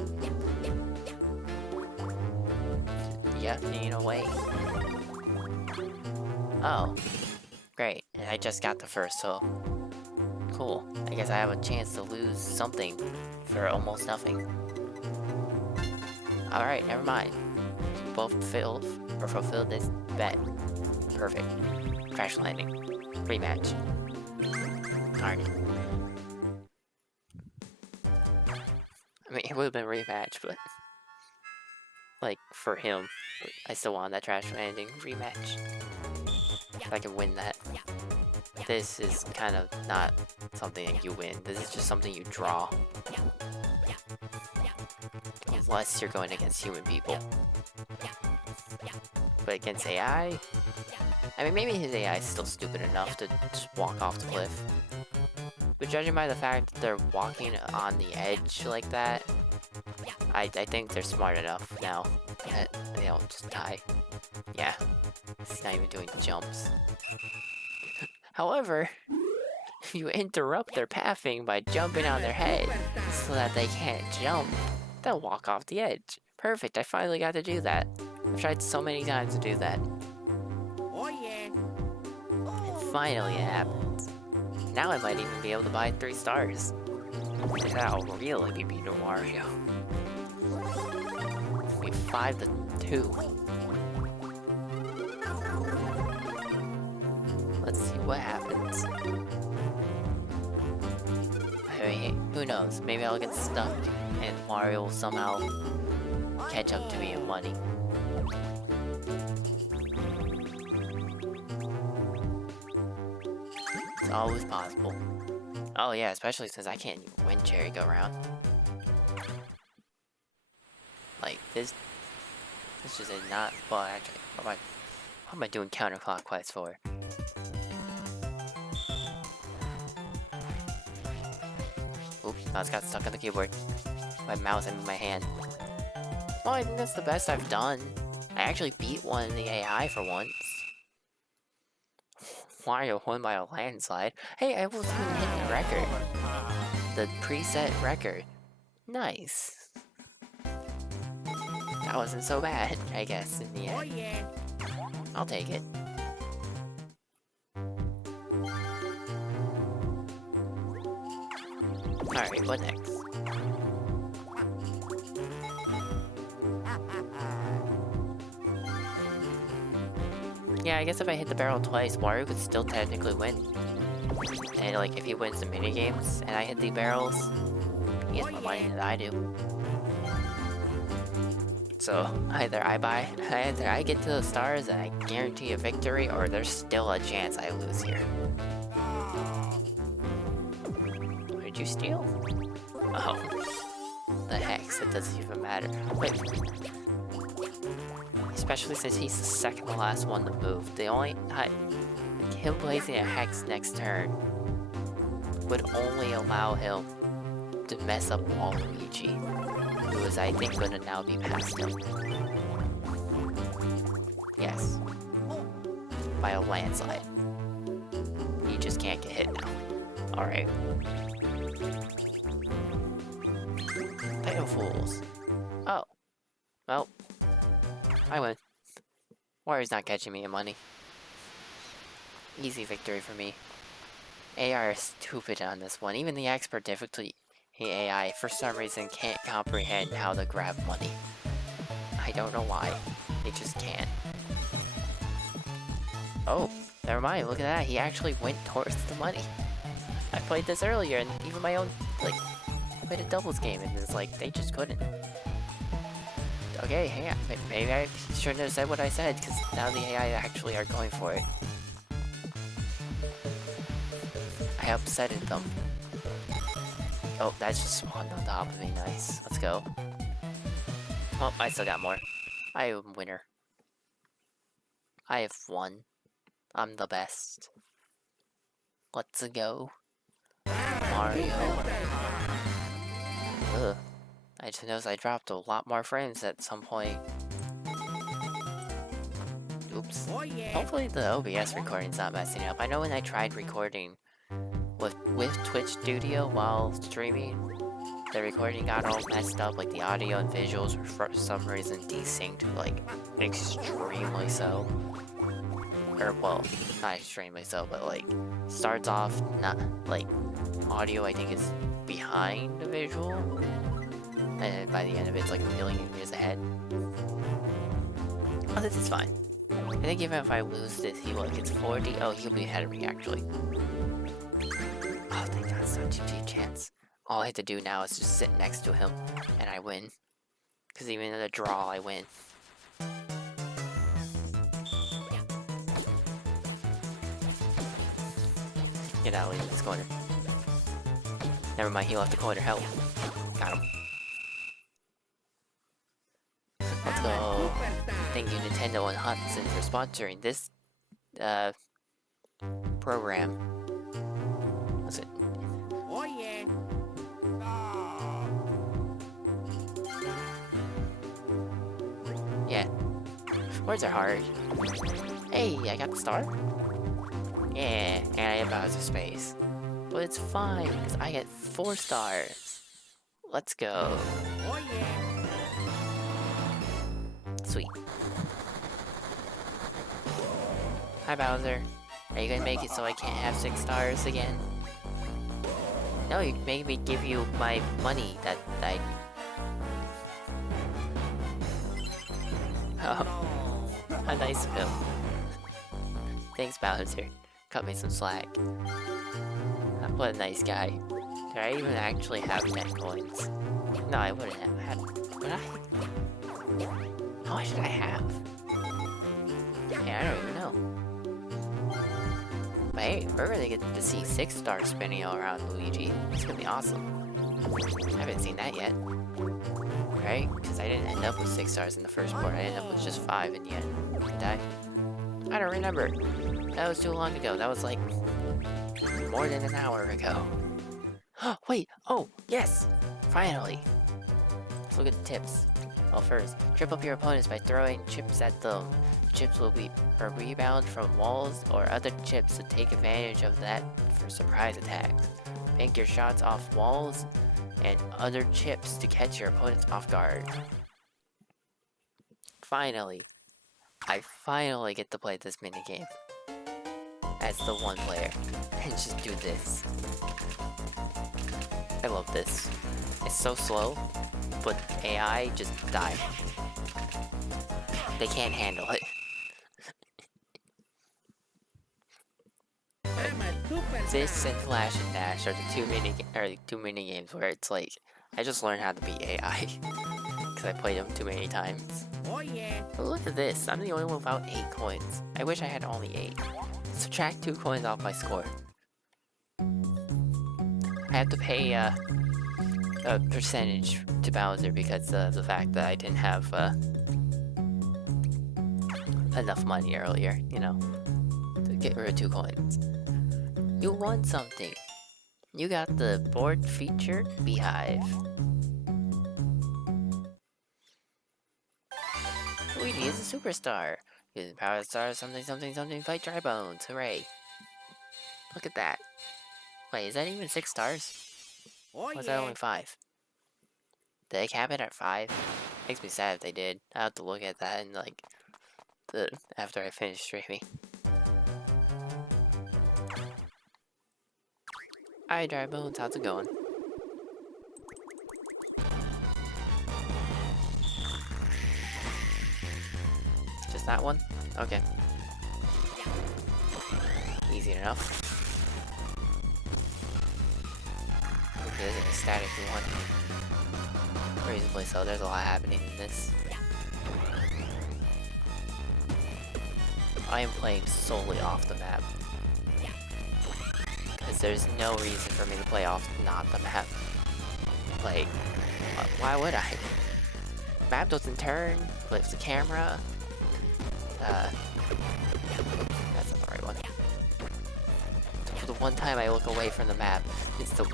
Yep, need a way. Oh. Great, and I just got the first, so cool. I guess I have a chance to lose something for almost nothing. Alright, never mind. Both fulfilled this bet. Perfect. Crash landing. Rematch. Darn it. I mean, it would have been a rematch, but like for him, I still want that crash landing rematch. If I can win that. This is kind of not something that you win. This is just something you draw. Unless you're going against human people. But against AI? I mean, maybe his AI is still stupid enough to just walk off the cliff. But judging by the fact that they're walking on the edge like that, I think they're smart enough now that they don't just die. Yeah, he's not even doing jumps. However, if you interrupt their pathing by jumping on their head so that they can't jump, they'll walk off the edge. Perfect, I finally got to do that. I've tried so many times to do that. Oh yeah. And finally it happens. Now I might even be able to buy 3 stars. That'll really be beating Wario. Be 5-2. Let's see what happens. I mean, who knows? Maybe I'll get stuck and Mario will somehow catch up to me in money. It's always possible. Oh yeah, especially since I can't even win Cherry Go Round. Like, this just is not... Well, actually, what am I doing counterclockwise for? Oops, I just got stuck on the keyboard. My mouse and my hand. Well, I think that's the best I've done. I actually beat one in the AI for once. Wario won by a landslide. Hey, I almost even hit the record. The preset record. Nice. That wasn't so bad, I guess, in the Oh end. yeah. I'll take it. Alright, what next? Yeah, I guess if I hit the barrel twice, Wario would still technically win. And like, if he wins the minigames and I hit the barrels, he has more money than I do. So either I get to the stars and I guarantee a victory, or there's still a chance I lose here. What did you steal? Oh, the hex, it doesn't even matter. Wait. Especially since he's the second to last one to move. The only him placing a hex next turn would only allow him to mess up Waluigi, who is, I think, gonna now be past him. Yes. By a landslide. He just can't get hit now. Alright. Potato Fools. Oh. Well. I win. Wario's not catching me in money. Easy victory for me. AI is stupid on this one. Even the expert difficulty AI, for some reason, can't comprehend how to grab money. I don't know why. They just can't. Oh, never mind. Look at that. He actually went towards the money. I played this earlier, and even my own, like, I played a doubles game, and it's like, they just couldn't. Okay, hang on. Maybe I shouldn't have said what I said, because now the AI actually are going for it. I upsetted them. Oh, that just spawned on top of me. Nice. Let's go. Oh, I still got more. I am winner. I have won. I'm the best. Let's go. Mario. Ugh. I just noticed I dropped a lot more frames at some point. Oops. Oh yeah. Hopefully the OBS recording's not messing up. I know when I tried recording with Twitch Studio while streaming, the recording got all messed up, like the audio and visuals were for some reason desynced, like extremely so. Or well, not extremely so, but like starts off not like audio I think is behind the visual, and by the end of it, it's like a million years ahead. Oh, this is fine. I think even if I lose this, he like it's 40. Oh, he'll be ahead of me actually. Oh, thank God, it's not GG chance. All I have to do now is just sit next to him, and I win. Because even in a draw, I win. Get out of this corner. Never mind, he left the corner. Help. Got him. Let's go. Thank you, Nintendo and Hudson, for sponsoring this program. What's it? Oh yeah. Yeah. Words are hard. Hey, I got the star? Yeah, and I have Bowser space. But it's fine, because I get 4 stars. Let's go. Oh yeah. Sweet. Hi, Bowser. Are you gonna make it so I can't have 6 stars again? No, you made me give you my money that I... Oh, how nice of him. Thanks, Bowser. Cut me some slack. What a nice guy. Did I even actually have 10 coins? No, I wouldn't have had... Would I? How much did I have? Yeah, I don't even know. But hey, we're gonna get to see 6 stars spinning all around Luigi. It's gonna be awesome. I haven't seen that yet. Right? Because I didn't end up with 6 stars in the first port. I ended up with just 5 in the end. Did I? I don't remember. That was too long ago. That was like more than an hour ago. Wait! Oh, yes! Finally! Let's look at the tips. Well, first, trip up your opponents by throwing chips at them. Chips will be rebound from walls or other chips to take advantage of that for surprise attacks. Bank your shots off walls and other chips to catch your opponents off guard. Finally! I finally get to play this minigame as the one player and just do this. I love this. It's so slow, but AI just die. They can't handle it. I'm a superstar. This and Flash and Dash are the two mini games where it's like I just learned how to be AI because I played them too many times. Oh yeah. But look at this, I'm the only one without 8 coins. I wish I had only 8. Subtract 2 coins off my score. I have to pay a percentage to Bowser because of the fact that I didn't have enough money earlier, you know, to get rid of 2 coins. You won something. You got the board feature Beehive. Luigi is a superstar. Using power star something something something fight dry bones. Hooray. Look at that. Wait, is that even 6 stars? Oh Or was that yeah. only 5? Did they cap it at 5? Makes me sad if they did. I have to look at that and like after I finish streaming. Hi dry bones, how's it going? Just that one? Okay. Easy enough. This is a static one. Reasonably so, there's a lot happening in this. I am playing solely off the map. Because because there's no reason for me to play off not the map. Like, why would I? Map doesn't turn, flips the camera. That's not the right one. For the one time I look away from the map, it's the...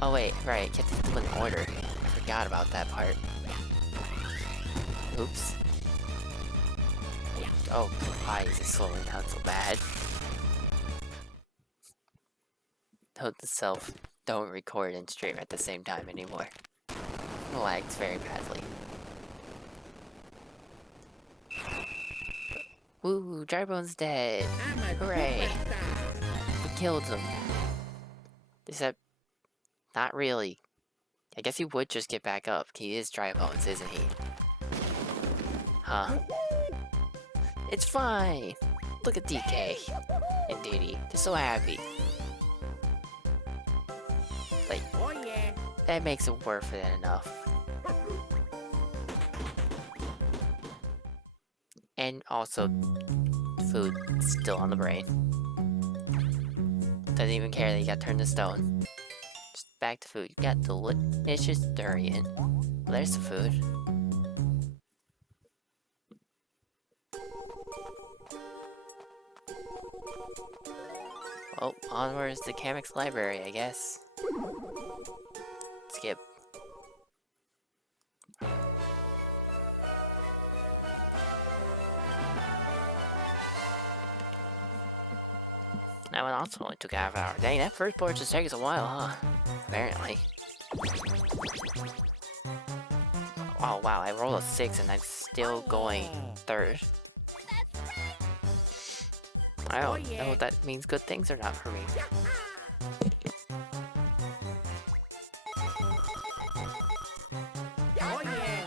Oh wait, right, get to do in order. I forgot about that part. Oops. Oh, why is it slowing down so bad? Note to self, don't record and stream at the same time anymore. It lags very badly. Woo, Drybone's dead. I'm a Hooray. superstar. We killed him. Except, not really. I guess he would just get back up. He is Drybones, isn't he? Huh. It's fine! Look at DK and Diddy. They're so happy. Like, Oh yeah. that makes it worth it enough. And also, food still on the brain. Doesn't even care that he got turned to stone. Just back to food. You got delicious durian. Well, there's the food. Well, onwards to Kamek's library, I guess. Skip. That one also only took half an hour. Dang, that first board just takes a while, huh? Apparently. Oh wow, I rolled a 6 and I'm still going third. I don't know if that means good things or not for me. Oh yeah.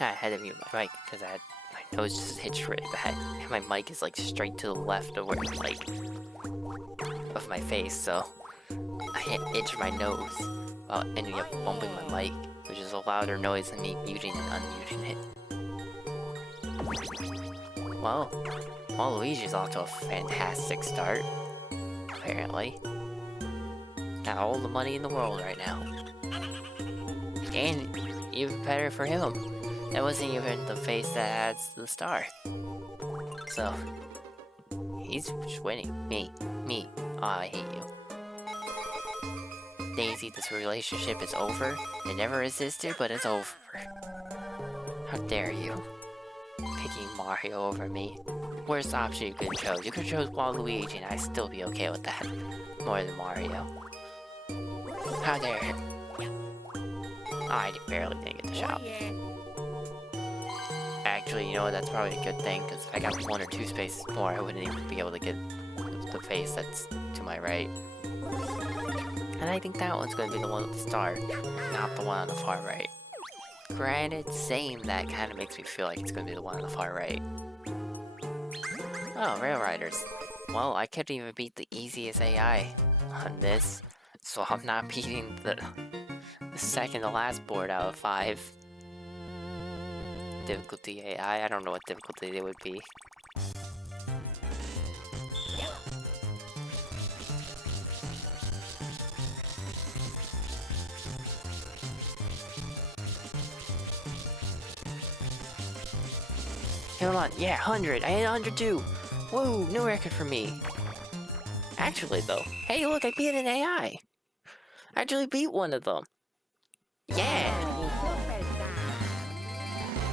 I had to mute my mic because my nose just hitched really bad. And my mic is like straight to the left of where, like, of my face, so I can't itch my nose while ending up bumping my mic, which is a louder noise than me muting and unmuting it. Well, Luigi's off to a fantastic start, apparently. Got all the money in the world right now. And even better for him, that wasn't even the face that adds the star. So, he's just winning. Me. Oh, I hate you. Daisy, this relationship is over. It never existed, but it's over. How dare you? Picking Mario over me. Worst option you could have chose. You could have chose Waluigi and I'd still be okay with that. More than Mario. How dare you? Oh, I barely didn't get the shot. Oh yeah. Actually, you know what? That's probably a good thing, because if I got 1 or 2 spaces more, I wouldn't even be able to get the face that's to my right. And I think that one's going to be the one with the star, not the one on the far right. Granted, saying that kind of makes me feel like it's going to be the one on the far right. Oh, Rail Riders. Well, I couldn't even beat the easiest AI on this, so I'm not beating the second to last board out of 5. Difficulty AI, I don't know what difficulty they would be. Come on, yeah, 100! I hit 102! Woo, new record for me! Actually though, hey look, I beat an AI! I actually beat one of them! Yeah!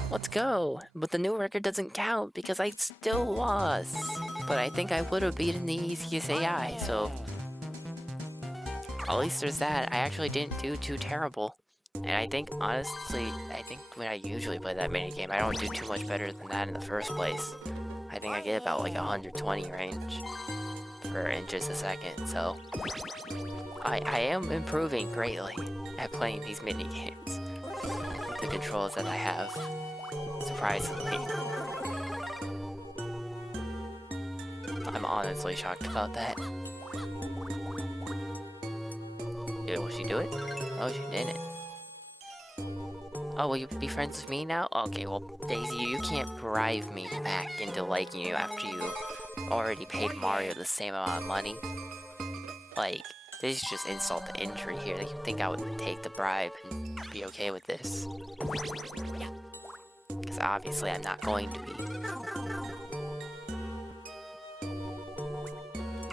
Let's go! But the new record doesn't count because I still lost! But I think I would have beaten the easiest AI, so... At least there's that. I actually didn't do too terrible. And I think, honestly, when I usually play that minigame, I don't do too much better than that in the first place. I think I get about like 120 range for inches a second, so... I am improving greatly at playing these minigames. The controls that I have. Surprisingly. I'm honestly shocked about that. Will she do it? Oh, she didn't. Oh, will you be friends with me now? Okay, well, Daisy, you can't bribe me back into liking you after you already paid Mario the same amount of money. Like, this is just insult to injury here. Like, you think I would take the bribe and be okay with this? Because obviously I'm not going to be.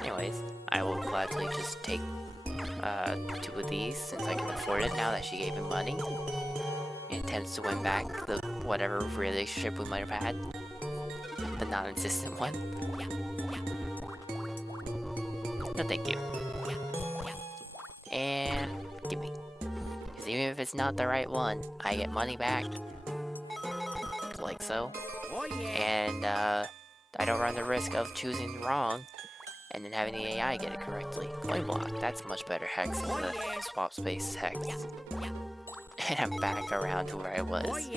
Anyways, I will gladly just take 2 of these since I can afford it now that she gave me money. And attempts to win back the whatever relationship we might have had. The non-existent one. No thank you. And give me. Because even if it's not the right one, I get money back. Like so. And I don't run the risk of choosing wrong and then having the AI get it correctly. Coin block, that's much better hex than the swap space hex. And I'm back around to where I was.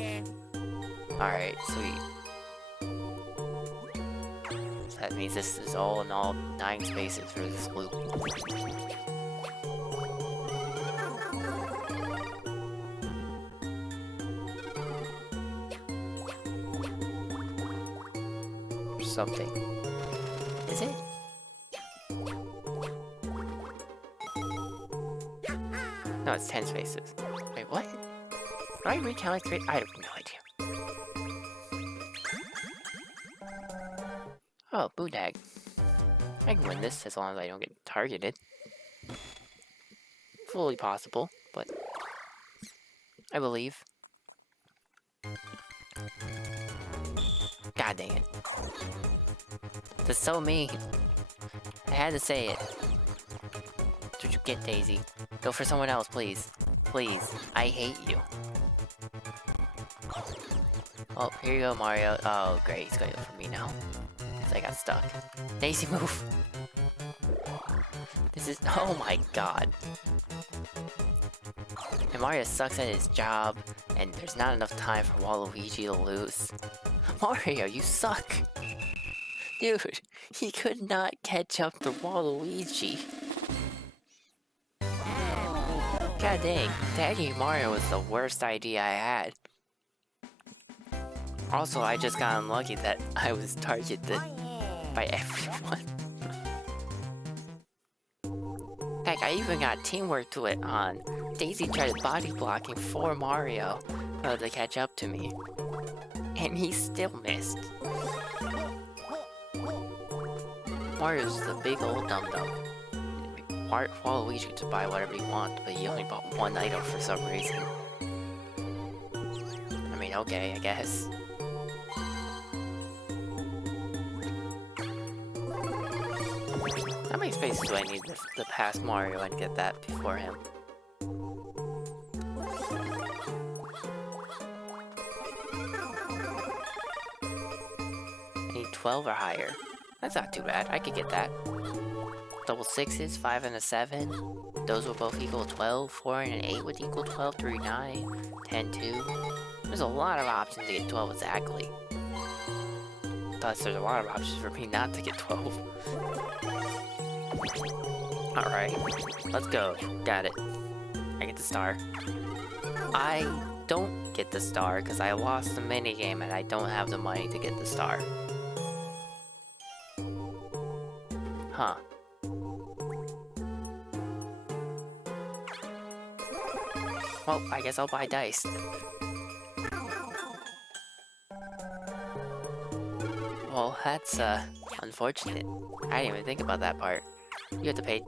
Alright, sweet. So that means this is all in all 9 spaces for this loop. Something. Is it? No, it's 10 spaces. Wait, what? Do I recount 3? I have no idea. Oh, Boog. I can win this as long as I don't get targeted. Fully possible, but I believe. God dang it. That's so mean. I had to say it. That's what you get, Daisy. Go for someone else, please. Please. I hate you. Oh, here you go, Mario. Oh, great. He's gonna go for me now. Because I got stuck. Daisy, move! This is... Oh my god. And Mario sucks at his job, and there's not enough time for Waluigi to lose. Mario, you suck! Dude, he could not catch up to Waluigi. God dang, tagging Mario was the worst idea I had. Also, I just got unlucky that I was targeted by everyone. Heck, I even got teamwork to it on. Daisy tried body blocking for Mario to catch up to me. And he still missed. Mario's the big old dum-dum. Waluigi to buy whatever he wants, but he only bought 1 item for some reason. I mean, okay, I guess. How many spaces do I need to pass Mario and get that before him? I need 12 or higher. That's not too bad, I could get that. Double 6s, 5 and a 7. Those will both equal 12. 4 and an 8 would equal 12. 3, 9. 10, 2. There's a lot of options to get 12 exactly. Thus, there's a lot of options for me not to get 12. Alright, let's go. Got it. I get the star. I don't get the star because I lost the minigame and I don't have the money to get the star. Huh. Well, I guess I'll buy dice. Well, that's, unfortunate. I didn't even think about that part. You have to pay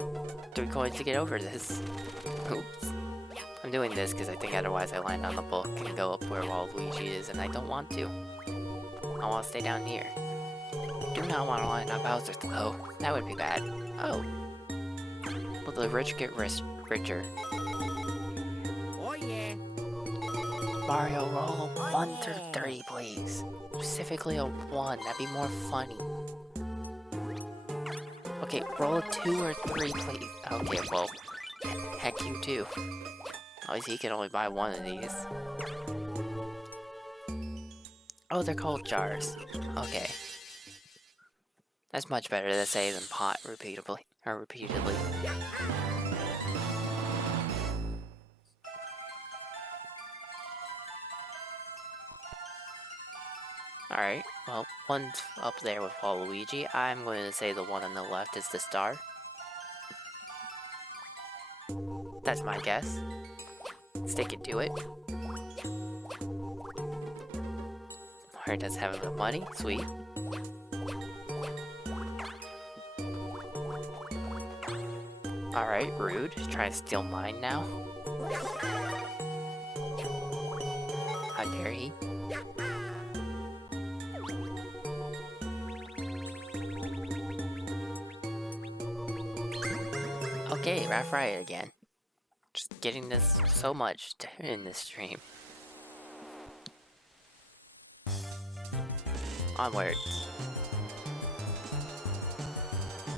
3 coins to get over this. Oops. I'm doing this because I think otherwise I land on the book and go up where Waluigi is, and I don't want to. I want to stay down here. Do not want to land on Bowser, though. That would be bad. Oh. Will the rich get richer? Mario, roll 1 through 3, please. Specifically a 1, that'd be more funny. Okay, roll a 2 or 3, please. Okay, well, heck you too. Obviously, he can only buy 1 of these. Oh, they're called jars. Okay. That's much better to say than pot repeatedly. Alright, well, one's up there with Waluigi. I'm going to say the one on the left is the star. That's my guess. Stick it to it. Mario doesn't have enough money. Sweet. Alright, rude. He's trying to steal mine now. How dare he? Okay, Raph Riot again. Just getting this so much in this stream. Onwards.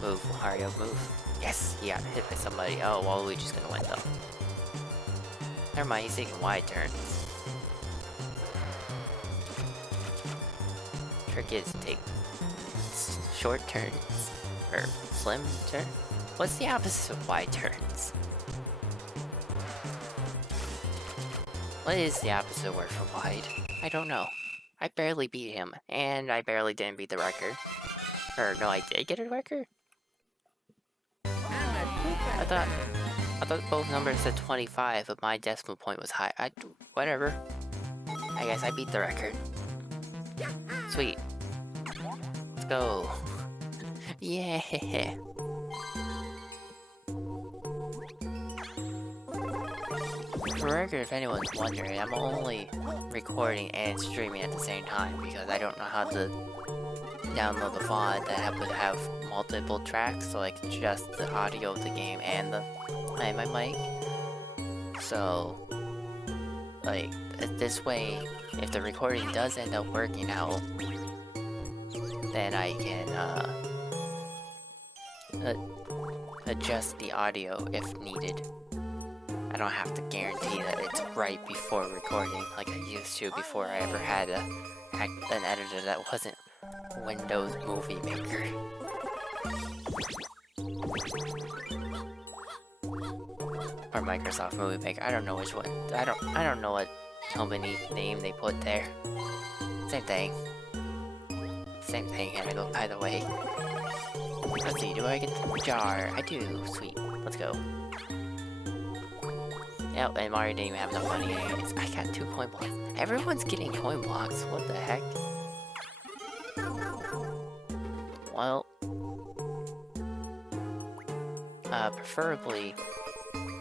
Move, Mario, move. Yes, he got hit by somebody. Oh, Waluigi's gonna win though. Never mind, he's taking wide turns. Trick is to take short turns. Or slim turn? What's the opposite of wide turns? What is the opposite word for wide? I don't know. I barely beat him, and I barely didn't beat the record. Or no, I did get a record? I thought both numbers said 25, but my decimal point was high. Whatever. I guess I beat the record. Sweet. Let's go. Yeah. For record, if anyone's wondering, I'm only recording and streaming at the same time because I don't know how to download the VOD that would have multiple tracks, so I can adjust the audio of the game and my mic. So, like, this way, if the recording does end up working out, then I can adjust the audio if needed. I don't have to guarantee that it's right before recording like I used to before I ever had an editor that wasn't Windows Movie Maker. Or Microsoft Movie Maker. I don't know which one. I don't know what company name they put there. Same thing. Same thing either way. Let's see, do I get the jar? I do. Sweet. Let's go. Yep, and Mario didn't even have enough money anyways. I got 2 coin blocks. Everyone's getting coin blocks. What the heck? Well, preferably,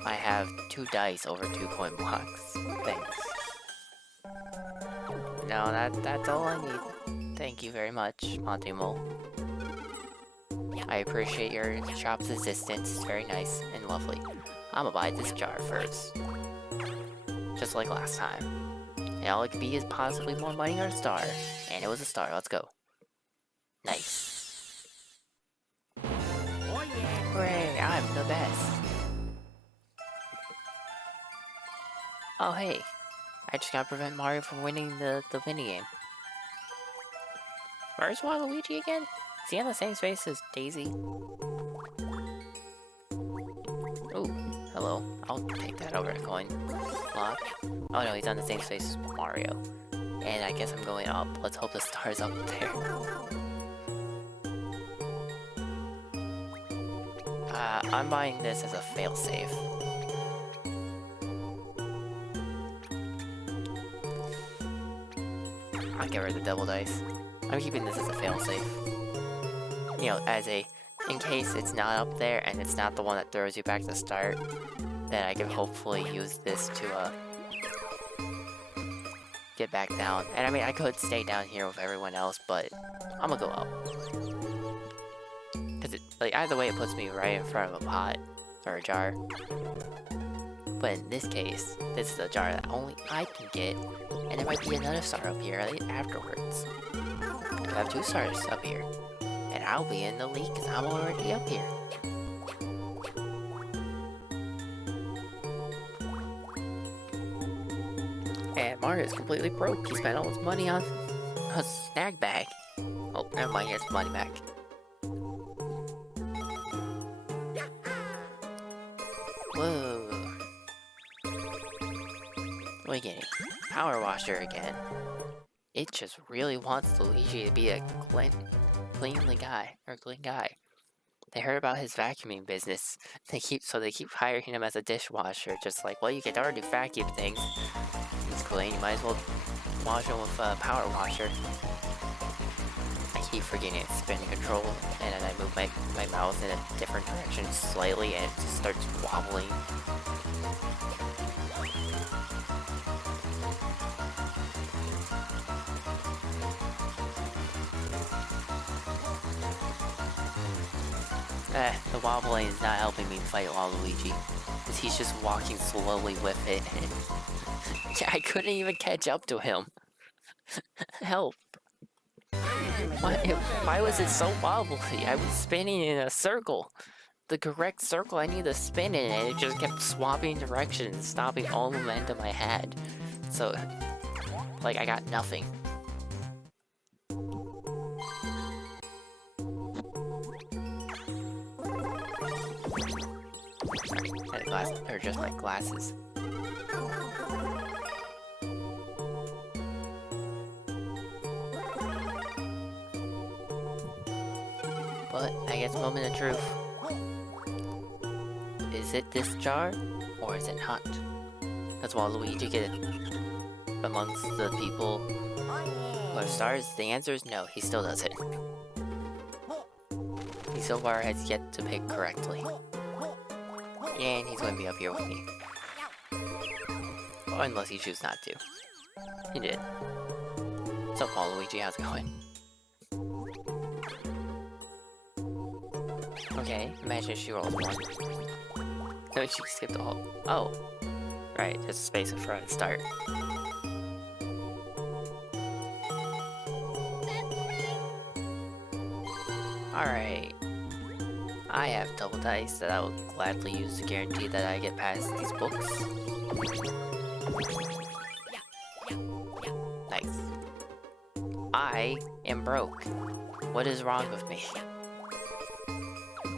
I have 2 dice over 2 coin blocks. Thanks. No, that's all I need. Thank you very much, Monty Mole. I appreciate your shop's assistance. It's very nice and lovely. I'm gonna buy this jar first. Just like last time. And all it could be is possibly more money or a star. And it was a star. Let's go. Nice. Oh yeah. Hooray, I'm the best. Oh hey. I just gotta prevent Mario from winning the minigame. Where's Waluigi again? Is he on the same space as Daisy? Oh, hello. I'll take that over to coin block. Oh no, he's on the same space as Mario. And I guess I'm going up. Let's hope the star's up there. I'm buying this as a failsafe. I'll get rid of the double dice. I'm keeping this as a failsafe. You know, as a... in case it's not up there and it's not the one that throws you back to the start, then I can hopefully use this to, get back down. And I mean, I could stay down here with everyone else, but I'm gonna go up. Because, like, either way, it puts me right in front of a pot, or a jar. But in this case, this is a jar that only I can get, and there might be another star up here afterwards. I have 2 stars up here, and I'll be in the lead because I'm already up here. And Mario's completely broke. He spent all his money on a snack bag. Oh, never mind, he has money back. Whoa. What are you getting? Power washer again. It just really wants Luigi to be a clean guy. They heard about his vacuuming business. They keep hiring him as a dishwasher. Just like, well, you can already vacuum things. He's clean. You might as well wash him with a power washer. I keep forgetting it's spin control, and then I move my mouse in a different direction slightly, and it just starts wobbling. The wobbling is not helping me fight Waluigi, because he's just walking slowly with it, and I couldn't even catch up to him. Help. Why was it so wobbly? I was spinning in a circle. The correct circle I need to spin in, and it just kept swapping directions, stopping all momentum I had. So, like, I got nothing. Or just my glasses. But I guess moment of truth. Is it this jar, or is it not? That's why Luigi get amongst the people who are stars. The answer is no, he still doesn't. He so far has yet to pick correctly. And he's going to be up here with me. Or unless he chooses not to. He did. What's up, Waluigi? How's it going? Okay, imagine she rolls one. No, she skipped all. Oh. Right, there's a space in front to start. Alright. I have double dice that I will gladly use to guarantee that I get past these books. Nice. I am broke. What is wrong with me?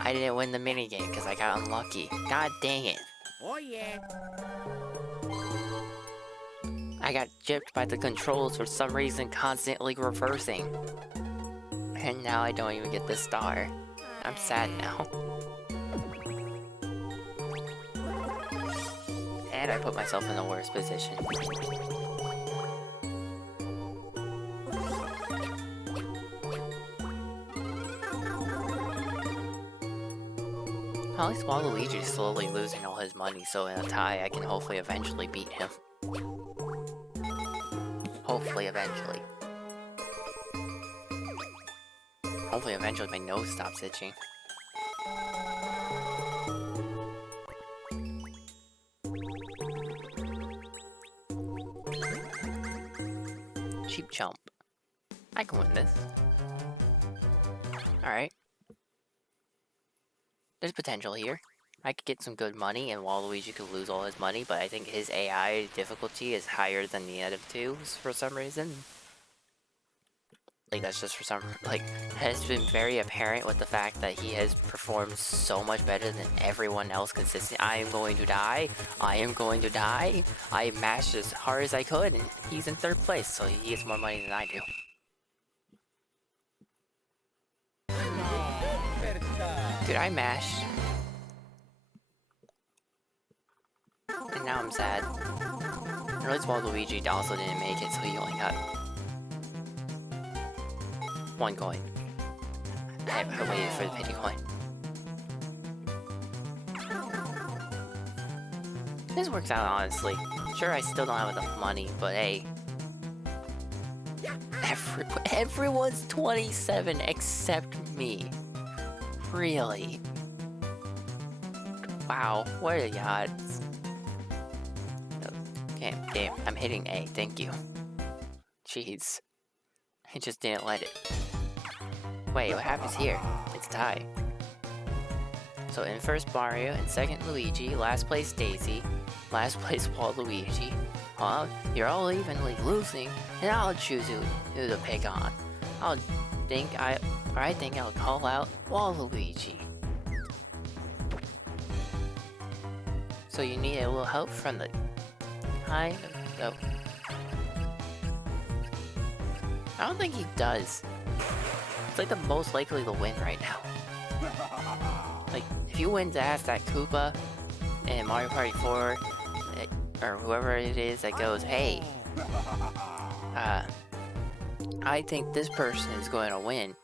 I didn't win the minigame because I got unlucky. God dang it. Oh yeah. I got gypped by the controls for some reason constantly reversing. And now I don't even get the star. I'm sad now. And I put myself in the worst position. At least Waluigi is slowly losing all his money, so in a tie I can hopefully eventually beat him. Hopefully eventually. Hopefully eventually my nose stops itching. Cheap chump. I can win this. Alright. There's potential here. I could get some good money and Waluigi could lose all his money, but I think his AI difficulty is higher than the other two for some reason. Like, that's just for some, like, has been very apparent with the fact that he has performed so much better than everyone else consistently. I am going to die. I am going to die. I mashed as hard as I could, and he's in third place, so he gets more money than I do. Dude, I mashed. And now I'm sad. Or at least Waluigi also didn't make it, so he only got one coin. I waited for the pity coin. This works out, honestly. Sure, I still don't have enough money, but hey. Everyone's 27 except me. Really? Wow, what are the odds? Okay, damn, I'm hitting A, thank you. Jeez. I just didn't let it. Wait, what happens here? It's a tie. So in first Mario, in second Luigi, last place Daisy, last place Waluigi. Well, you're all evenly losing, and I'll choose who to pick on. I think I'll call out Waluigi. So you need a little help from the... I don't think he does. It's like the most likely to win right now. Like, if you win to ask that Koopa in Mario Party 4, or whoever it is that goes, hey, I think this person is going to win.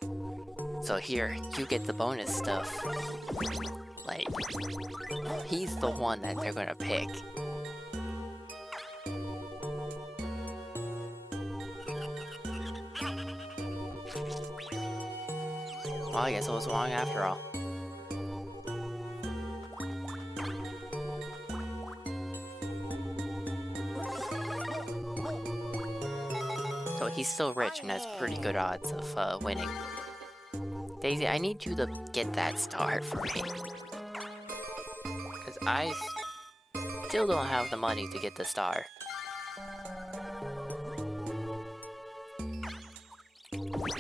So here, you get the bonus stuff. Like, he's the one that they're gonna pick. Well, I guess I was wrong after all. So he's still rich and has pretty good odds of winning. Daisy, I need you to get that star for me. Because I still don't have the money to get the star.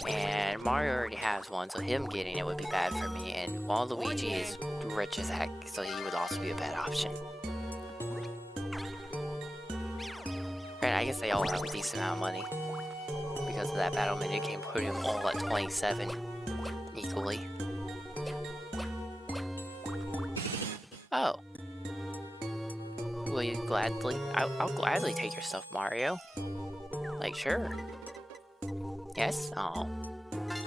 And Mario already has one, so him getting it would be bad for me. And Waluigi is rich as heck, so he would also be a bad option. Right, I guess they all have a decent amount of money. Because of that battle minigame put him all at 27. Equally. Oh. Will you gladly? I'll gladly take your stuff, Mario. Like, sure. Yes? Oh.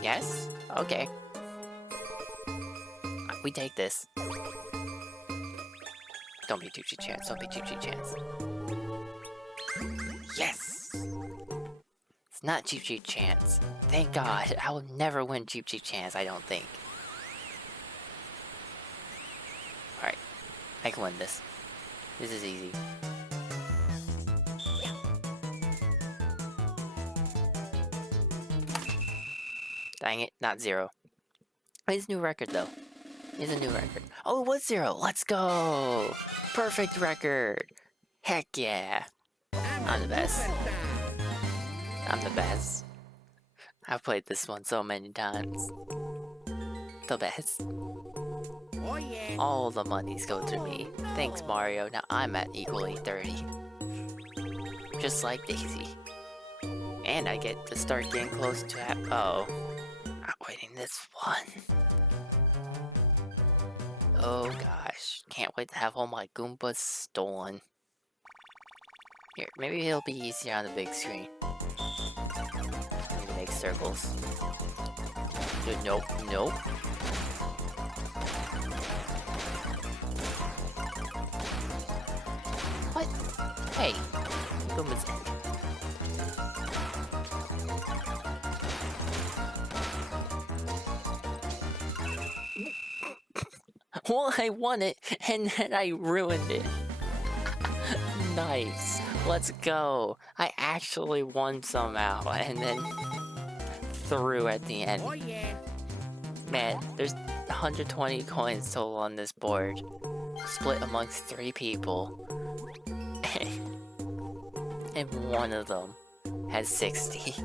Yes? Okay. We take this. Don't be Choo-Choo Chance. Don't be Choo-Choo Chance. Yes! It's not Choo-Choo Chance. Thank God. I will never win Choo-Choo Chance, I don't think. Alright. I can win this. This is easy. Dang it, not 0. It's a new record though. It's a new record. Oh, it was 0. Let's go! Perfect record! Heck yeah! I'm the best. I'm the best. I've played this one so many times. The best. Oh yeah. All the monies go through me. Thanks, Mario. Now I'm at equally 30. Just like Daisy. And I get to start getting close to oh. I'm waiting this one. Oh gosh. Can't wait to have all my Goombas stolen. Here, maybe it'll be easier on the big screen. Maybe make circles. Dude, nope, nope. What? Hey, Goombas. Well, I won it, and then I ruined it. Nice. Let's go. I actually won somehow, and then threw at the end. Oh yeah. Man, there's 120 coins total on this board. Split amongst 3 people. And one of them has 60.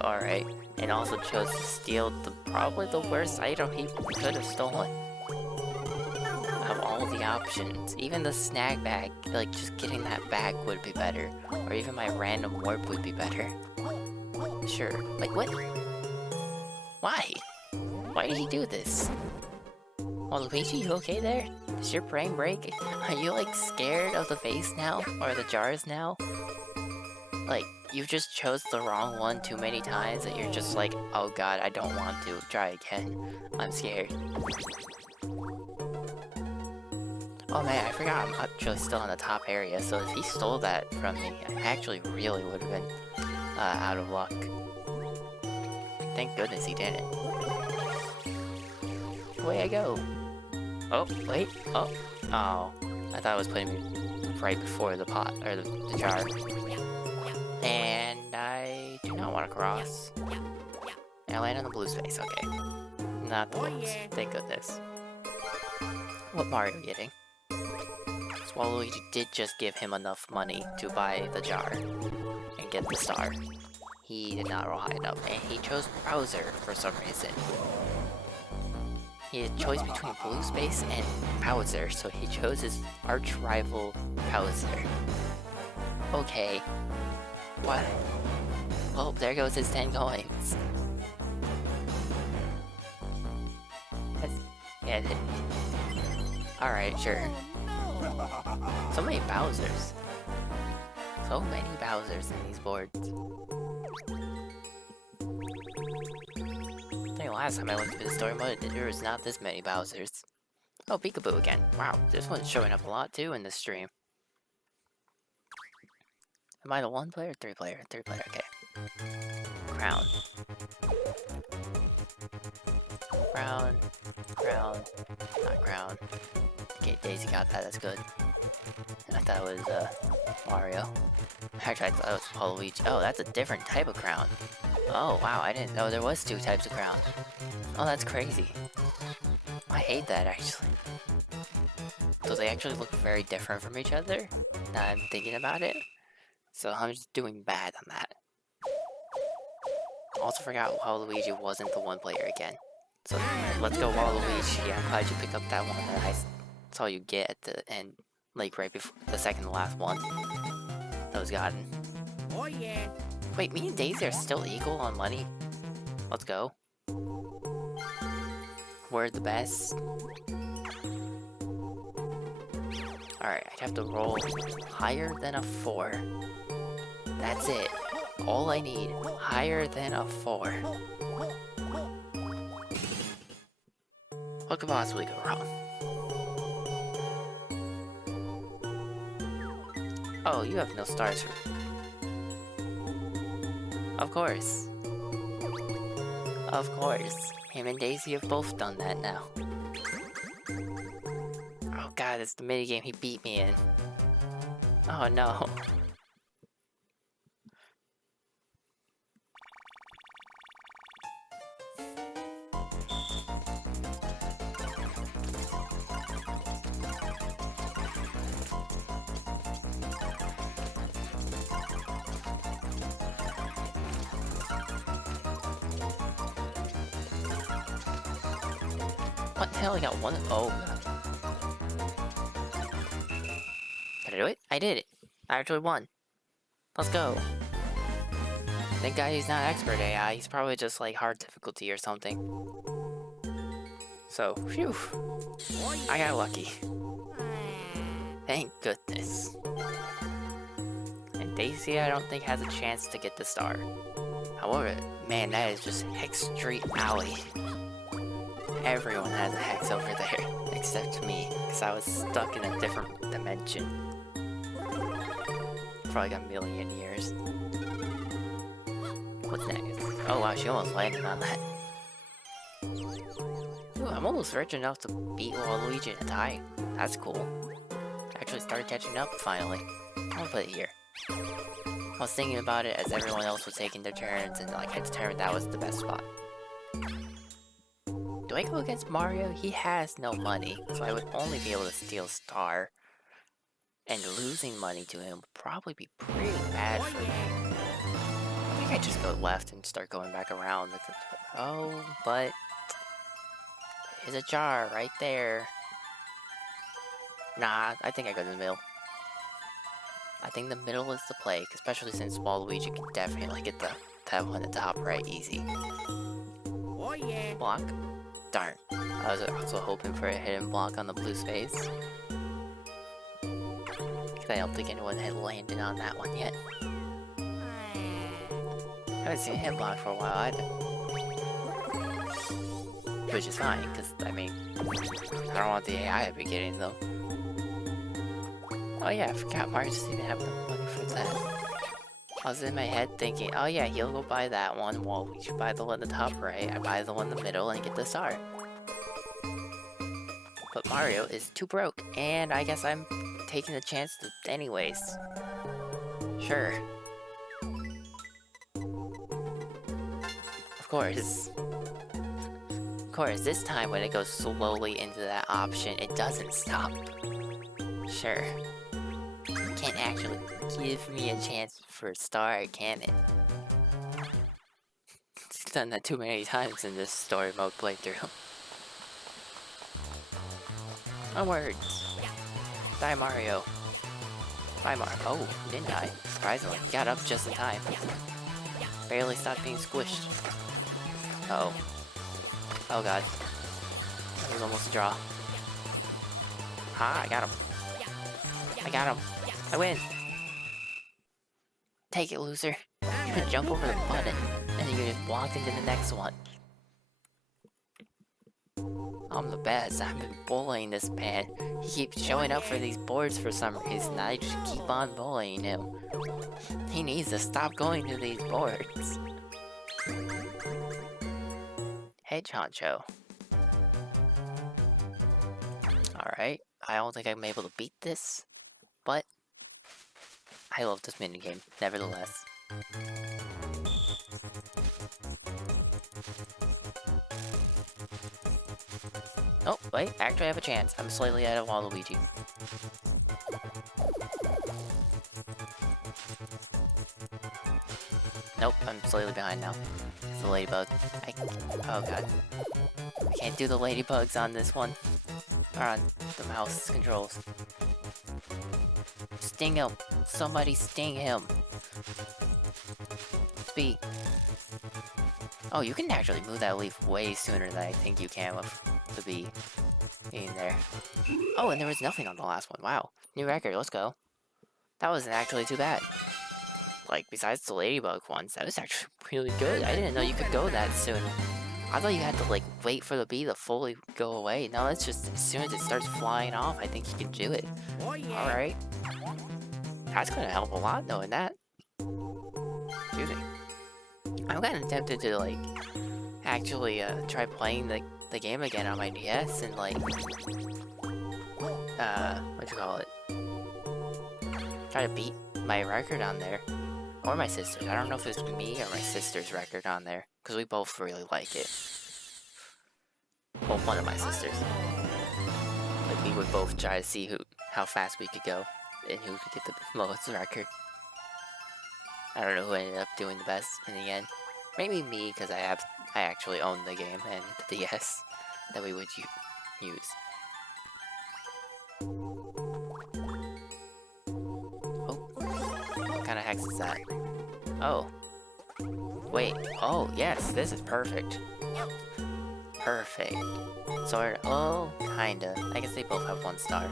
Alright. And also chose to steal probably the worst item he could have stolen. Of all the options, even the snag bag, like just getting that bag would be better. Or even my random warp would be better. Sure. Like what? Why? Why did he do this? Well, Luigi, you okay there? Does your brain break? Are you like scared of the vase now? Or the jars now? Like, you just chose the wrong one too many times that you're just like, oh god, I don't want to. Try again. I'm scared. Oh man, I forgot I'm actually still in the top area, so if he stole that from me, I actually really would have been out of luck. Thank goodness he didn't. Away I go. Oh, wait. Oh. Oh. I thought it was putting me right before the pot, or the jar. And I do not want to cross. And I land on the blue space, okay. Not the ones. Thank goodness. What Mario getting? Waluigi did just give him enough money to buy the jar and get the star. He did not roll high enough, and he chose Bowser for some reason. He had a choice between blue space and Bowser, so he chose his arch rival Bowser. Okay. What? Oh, there goes his 10 coins. Yeah, it did. Alright, sure. So many Bowsers. So many Bowsers in these boards. I think last time I went through the story mode, there was not this many Bowsers. Oh, Peekaboo again. Wow, this one's showing up a lot too in this stream. Am I the 1 player or 3 player? 3 player, okay. Crown. Crown. Crown. Not crown. Okay, Daisy got that, that's good. I thought it was, Mario. Actually, I thought it was Waluigi. Oh, that's a different type of crown. Oh, wow, I didn't know there was 2 types of crown. Oh, that's crazy. I hate that, actually. So they actually look very different from each other, now I'm thinking about it. So I'm just doing bad on that. Also forgot Waluigi wasn't the 1 player again. So let's go Waluigi. Yeah, I'm glad you picked up that one that I saw you get at the end, like right before the second to last one that was gotten. Oh yeah. Wait, me and Daisy are still equal on money? Let's go. We're the best. Alright, I'd have to roll higher than a 4. That's it. All I need. Higher than a 4. What could possibly go wrong? Oh, you have no stars for... Of course. Of course. Him and Daisy have both done that now. Oh god, it's the minigame he beat me in. Oh no. What the hell? I got one. Oh. Did I do it? I did it. I actually won. Let's go. Thank God he's not expert AI. He's probably just like hard difficulty or something. So, phew. I got lucky. Thank goodness. And Daisy, I don't think has a chance to get the star. However, man, that is just Hex Street Alley. Everyone has a hex over there, except me, because I was stuck in a different dimension for like a million years. What's next? Oh wow, she almost landed on that. Ooh, I'm almost rich enough to beat Waluigi in a tie. That's cool. Actually started catching up finally. I'll put it here. I was thinking about it as everyone else was taking their turns, and like I determined that was the best spot. Do I go against Mario? He has no money, so I would only be able to steal Star. And losing money to him would probably be pretty bad for me. I think I just go left and start going back around. Oh, but there's a jar right there. Nah, I think I go to the middle. I think the middle is the play, especially since Waluigi can definitely get that one at the top right easy. Oh yeah. Block. Darn. I was also hoping for a hidden block on the blue space. I don't think anyone had landed on that one yet. I haven't seen a hidden block for a while either. Which is fine, because, I mean, I don't want the AI to be getting though. Oh yeah, I forgot Mario doesn't even have the money for that. I was in my head thinking, oh yeah, he'll go buy that one, while we should buy the one at the top right, I buy the one in the middle and get the star. But Mario is too broke, and I guess I'm taking the chance to anyways. Sure. Of course. Of course, this time when it goes slowly into that option, it doesn't stop. Sure. Can't actually give me a chance for a star, can it? It's done that too many times in this story mode playthrough. Onwards! Die, Mario. Bye, Mar. Oh, you didn't die. Surprisingly, you got up just in time. Barely stopped being squished. Uh oh. Oh god. That was almost a draw. Ha, I got him. I got him. I win. Take it, loser. You could jump over the button, and then you just walked into the next one. I'm the best. I've been bullying this man. He keeps showing up for these boards for some reason. I just keep on bullying him. He needs to stop going to these boards. Hey, Chancho. Alright, I don't think I'm able to beat this, but I love this minigame, nevertheless. Oh, wait, actually I have a chance. I'm slightly ahead of Waluigi. Nope, I'm slightly behind now. It's the ladybug. Oh god. I can't do the ladybugs on this one. Or on the mouse controls. Sting him! Somebody sting him! Speed. Oh, you can actually move that leaf way sooner than I think you can with the bee being there. Oh, and there was nothing on the last one. Wow. New record, let's go. That wasn't actually too bad. Like, besides the ladybug ones, that was actually really good. I didn't know you could go that soon. I thought you had to, like, wait for the bee to fully go away. No, it's just as soon as it starts flying off, I think you can do it. Oh, yeah. Alright. That's gonna help a lot, knowing that. Excuse me. I'm kind of tempted to, like, actually, try playing the game again on my DS and, like, what you call it? Try to beat my record on there. Or my sister's. I don't know if it's me or my sister's record on there. Because we both really like it. Well, one of my sisters. Like, we would both try to see how fast we could go. And who could get the lowest record. I don't know who ended up doing the best in the end. Maybe me, because I actually own the game and the DS that we would use. Oh. What kind of hex is that? Oh. Wait. Oh, yes. This is perfect. Perfect. Sort of. Oh, kinda. I guess they both have 1 star.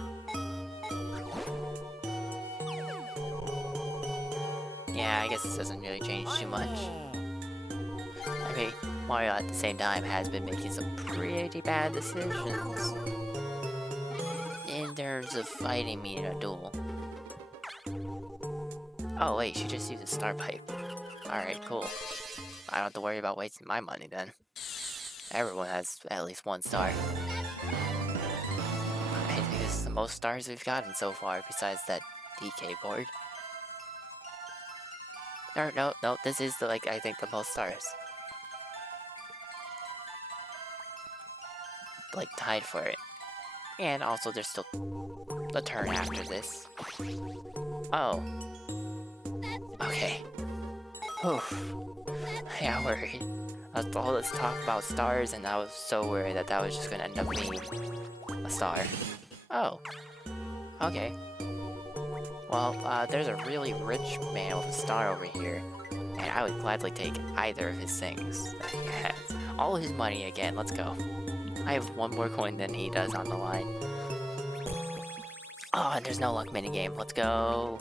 Yeah, I guess this doesn't really change too much. I mean, Mario at the same time has been making some pretty bad decisions in terms of fighting me in a duel. Oh wait, she just used a star pipe. Alright, cool. I don't have to worry about wasting my money then. Everyone has at least 1 star. I think this is the most stars we've gotten so far, besides that DK board. Or, no, this is the, like, I think the most stars. Like, tied for it. And also, there's still the turn after this. Oh. Okay. Oof. I got worried. All this talk about stars, and I was so worried that was just gonna end up being a star. Oh. Okay. Well, there's a really rich man with a star over here, and I would gladly take either of his things that he has. All his money again, let's go. I have 1 more coin than he does on the line. Oh, and there's no luck minigame, let's go.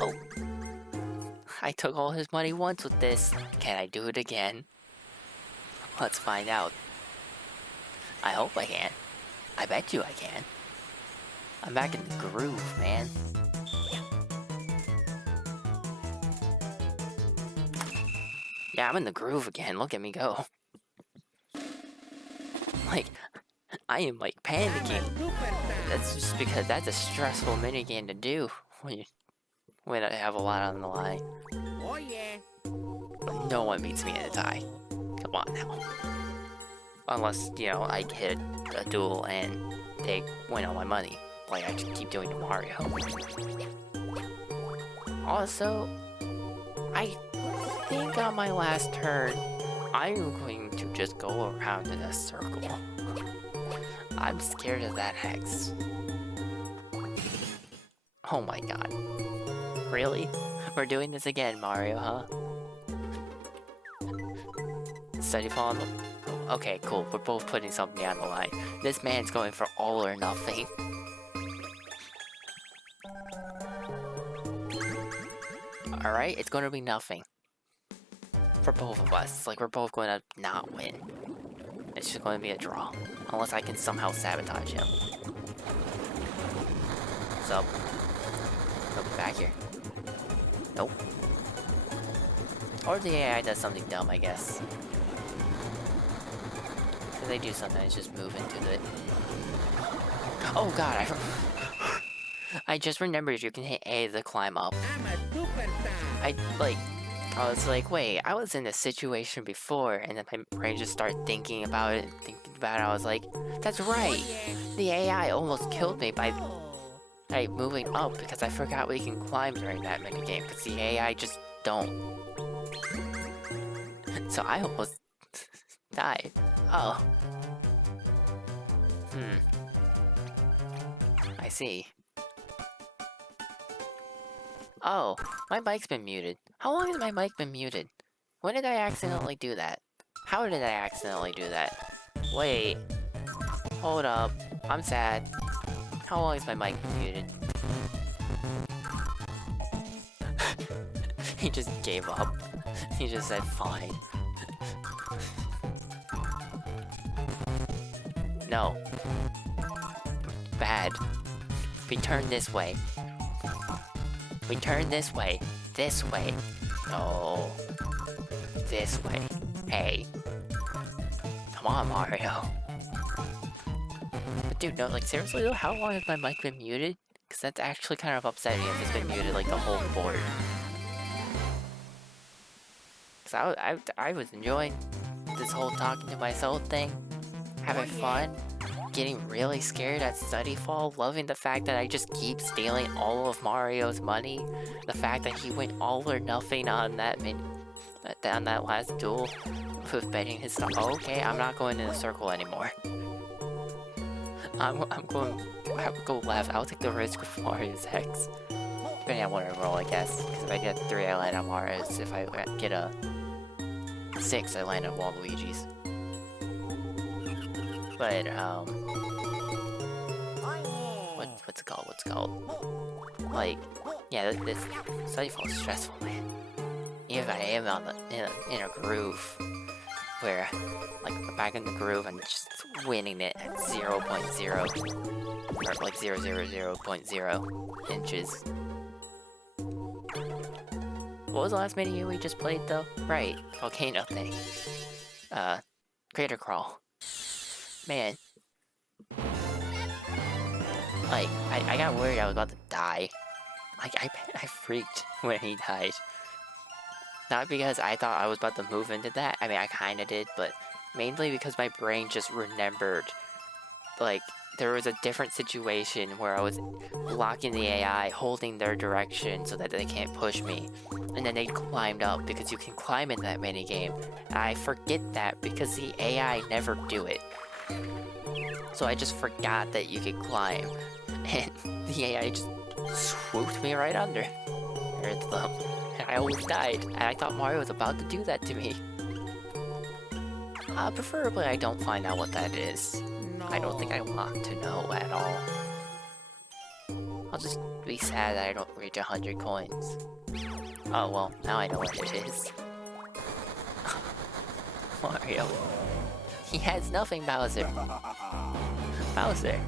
Oh. I took all his money once with this. Can I do it again? Let's find out. I hope I can. I bet you I can. I'm back in the groove, man. Yeah, I'm in the groove again. Look at me go. Like, I am like panicking. That's just because that's a stressful minigame to do when I have a lot on the line. Oh yeah. No one beats me in a tie. Come on now. Unless, you know, I hit a duel and they win all my money. Like I keep doing to Mario. Also, I think on my last turn, I'm going to just go around in a circle. I'm scared of that hex. Oh my god. Really? We're doing this again, Mario, huh? Study fall on the... Okay, cool. We're both putting something on the line. This man's going for all or nothing. Alright, it's going to be nothing. For both of us. It's like we're both going to not win. It's just going to be a draw. Unless I can somehow sabotage him. What's up? He'll be back here. Nope. Or the AI does something dumb, I guess. Because they do sometimes just move into the... Oh god, I just remembered you can hit A to climb up. I'm a superstar. I was like, wait, I was in this situation before, and then my brain just started thinking about it, I was like, that's right! The AI almost killed me by moving up, because I forgot we can climb during that minigame, because the AI just don't. So I almost died. Oh. I see. Oh, my mic's been muted. How long has my mic been muted? When did I accidentally do that? How did I accidentally do that? Wait. Hold up. I'm sad. How long has my mic been muted? He just gave up. He just said fine. No. Bad. We turn this way. We turn this way. This way. No. This way. Hey. Come on, Mario. But dude, no, like seriously though, how long has my mic been muted? Because that's actually kind of upsetting if it's been muted like the whole board. Because I was enjoying this whole talking to myself thing. Having fun. Getting really scared at study fall, loving the fact that I just keep stealing all of Mario's money, the fact that he went all or nothing on that last duel with betting his stuff. Oh, okay, I'm not going in a circle anymore. I have to go left. I'll take the risk with Mario's Hex. Depending on what I roll, I guess. Because if I get 3, I land on Mario's. If I get a 6, I land on Waluigi's. But, what's it called? Like, yeah, this study fall is stressful, man. Even if I am in a groove, where, like, back in the groove and just winning it at 0.0, or like 0.0 inches. What was the last mini we just played, though? Right, volcano thing. Crater crawl. Man. Like, I got worried I was about to die. Like, I freaked when he died. Not because I thought I was about to move into that. I mean, I kinda did, but mainly because my brain just remembered. Like, there was a different situation where I was locking the AI, holding their direction so that they can't push me. And then they climbed up because you can climb in that minigame. And I forget that because the AI never do it. So I just forgot that you could climb, and the AI just swooped me right under. Earth lump. And I almost died, and I thought Mario was about to do that to me. Preferably I don't find out what that is. No. I don't think I want to know at all. I'll just be sad that I don't reach 100 coins. Oh well, now I know what it is. Mario. He has nothing, Bowser. Bowser.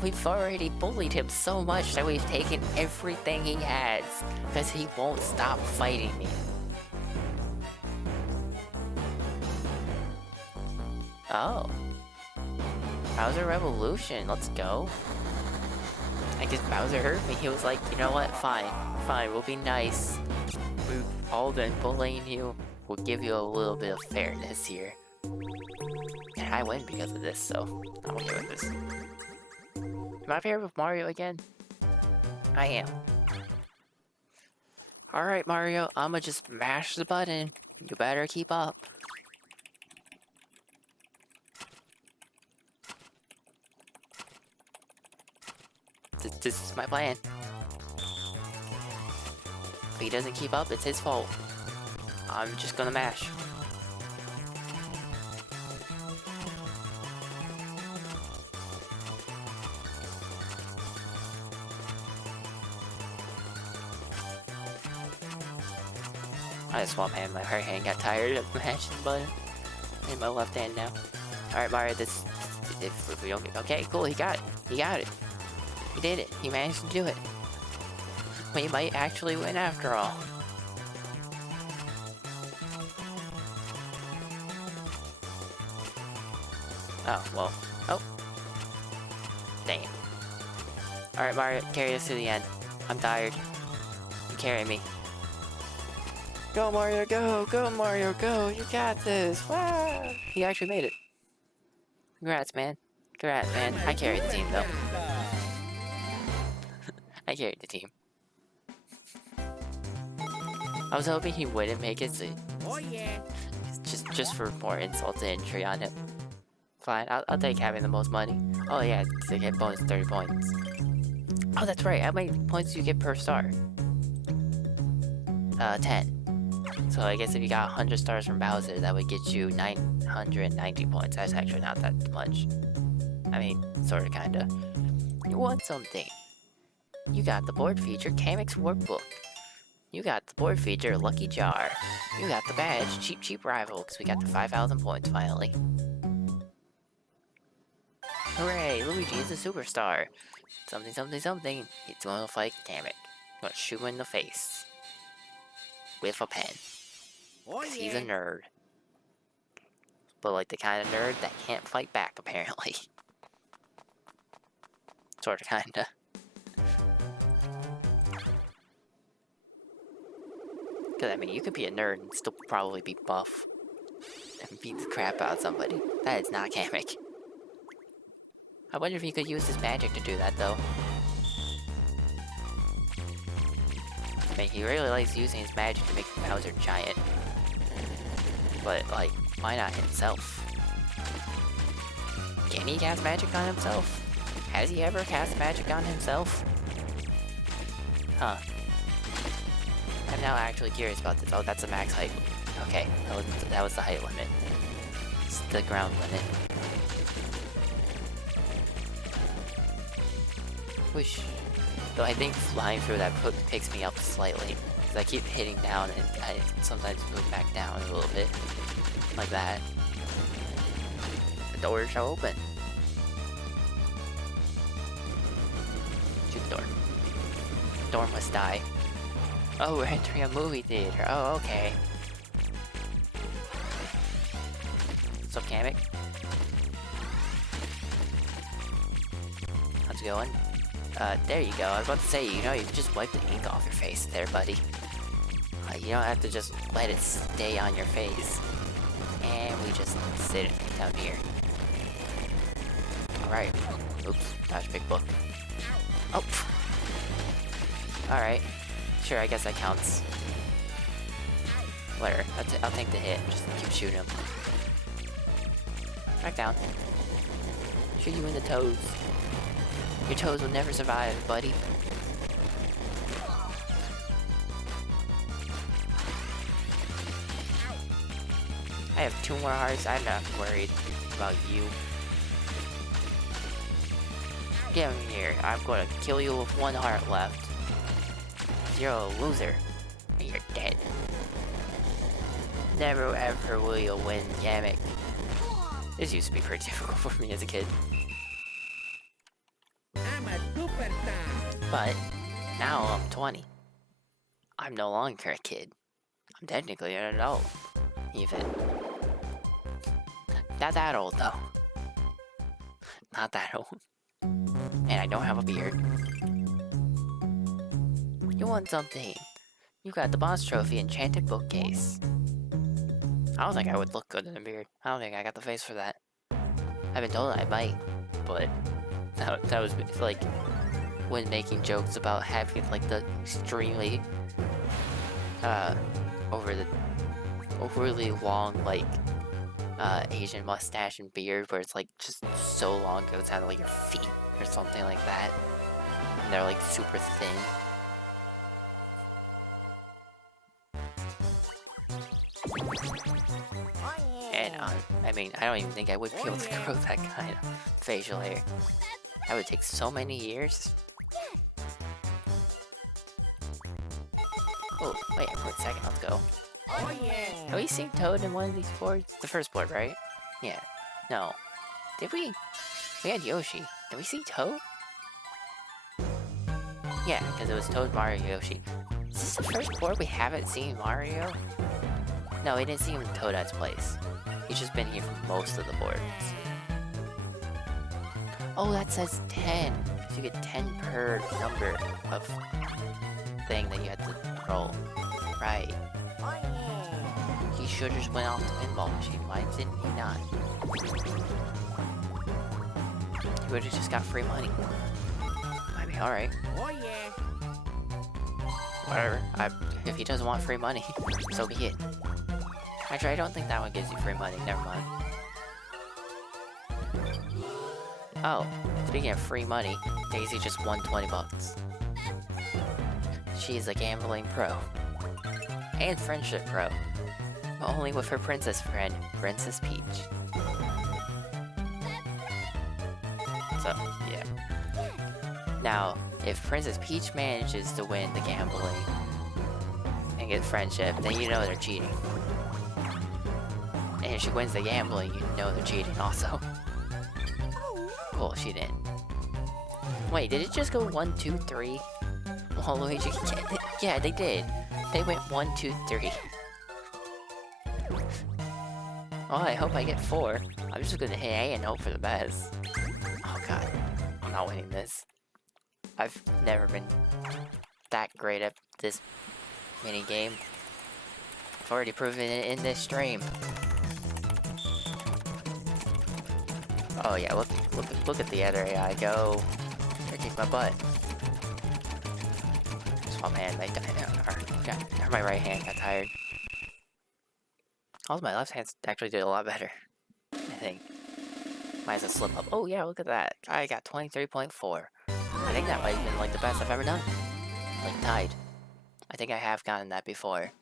We've already bullied him so much that we've taken everything he has, because he won't stop fighting me. Oh. Bowser Revolution, let's go. I guess Bowser heard me, he was like, you know what, fine, we'll be nice. We've all been bullying you, we'll give you a little bit of fairness here. And I win because of this, so I'm okay with this. Am I paired with Mario again? I am. Alright, Mario, I'ma just mash the button. You better keep up. This is my plan. If he doesn't keep up, it's his fault. I'm just gonna mash. I just swap hand. My right hand got tired of mashing the button. In my left hand now. Alright, Mario, if we don't get... Okay, cool, he got it. He got it. He did it. He managed to do it. We might actually win after all. Oh, well. Oh. Dang it. Alright, Mario, carry us to the end. I'm tired. You carry me. Go, Mario, go! Go, Mario, go! You got this! Wow! He actually made it. Congrats, man. Congrats, man. I carried the team, though. I carried the team. I was hoping he wouldn't make it, so Oh yeah. just for more insult to injury on him. Fine, I'll take having the most money. Oh yeah, to get bonus 30 points. Oh, that's right. How many points do you get per star? 10. So I guess if you got 100 stars from Bowser, that would get you 990 points. That's actually not that much. I mean, sorta, kinda. You want something. You got the board feature Kamek's Workbook. You got the board feature Lucky Jar. You got the badge Cheap Rival, because we got the 5,000 points finally. Hooray, Luigi is a superstar. Something, something, something. He's gonna fight Kamek. Gonna shoot him in the face. With a pen. Oh yeah. He's a nerd. But like the kind of nerd that can't fight back, apparently. Sorta, kinda. Cause I mean, you could be a nerd and still probably be buff. And beat the crap out of somebody. That is not Kamek. I wonder if he could use his magic to do that, though. I mean, he really likes using his magic to make Bowser giant. But, like, why not himself? Can he cast magic on himself? Has he ever cast magic on himself? Huh. I'm now actually curious about this. Oh, that's a max height. Okay, that was the height limit. It's the ground limit. Whoosh. Though I think flying through that picks me up slightly. Because I keep hitting down and I sometimes move back down a little bit. Like that. The doors are open. Shoot the door. The door must die. Oh, we're entering a movie theater. Oh, okay. What's up, Kamek? How's it going? There you go. I was about to say, you know, you can just wipe the ink off your face there, buddy. You don't have to just let it stay on your face. And we just sit down here. Alright. Oops, that's a big book. Oh! Alright. Sure, I guess that counts. Whatever, I'll take the hit and just keep shooting him. Back down. Shoot you in the toes. Your toes will never survive, buddy. I have 2 more hearts. I'm not worried about you. Get in here. I'm gonna kill you with 1 heart left. You're a loser. And you're dead. Never ever will you win, Kamek. This used to be pretty difficult for me as a kid. I'm a superstar. But now I'm 20. I'm no longer a kid. I'm technically an adult. Even. Not that old, though. Not that old. And I don't have a beard. You want something? You got the boss trophy enchanted bookcase. I don't think I would look good in a beard. I don't think I got the face for that. I've been told I might, but that was like when making jokes about having like the extremely overly long like Asian mustache and beard where it's like just so long it goes down to like your feet or something like that. And they're like super thin. And I mean, I don't even think I would be able to grow that kind of facial hair. That would take so many years. Oh, wait, wait a second, let's go. Oh yeah. Have we seen Toad in one of these boards? The first board, right? Yeah. No. Did we? We had Yoshi. Did we see Toad? Yeah, because it was Toad, Mario, Yoshi. Is this the first board we haven't seen Mario? No, we didn't see him in Toadette's place. He's just been here for most of the boards. Oh, that says 10. So you get 10 per number of thing that you had to roll. Right. He should have just went off the pinball machine. Why didn't he not? He would have just got free money. I mean, alright. Oh yeah. Whatever. If he doesn't want free money, so be it. Actually, I don't think that one gives you free money. Never mind. Oh, speaking of free money, Daisy just won 20 bucks. She's a gambling pro. And friendship pro. But only with her princess friend, Princess Peach. So, yeah. Now, if Princess Peach manages to win the gambling and get friendship, then you know they're cheating. And if she wins the gambling, you know they're cheating also. Cool, she didn't. Wait, did it just go 1, 2, 3? Well, Luigi, yeah, they did. They went 1, 2, 3. Oh, I hope I get 4. I'm just gonna hit A and hope for the best. Oh god, I'm not winning this. I've never been that great at this mini game. I've already proven it in this stream. Oh yeah, look at the other AI go. They kick my butt. Swap hand, my right hand got tired. Also, my left hand actually did a lot better, I think. Mine's a slip up. Oh yeah, look at that. I got 23.4. I think that might have been like the best I've ever done. Like tied. I think I have gotten that before.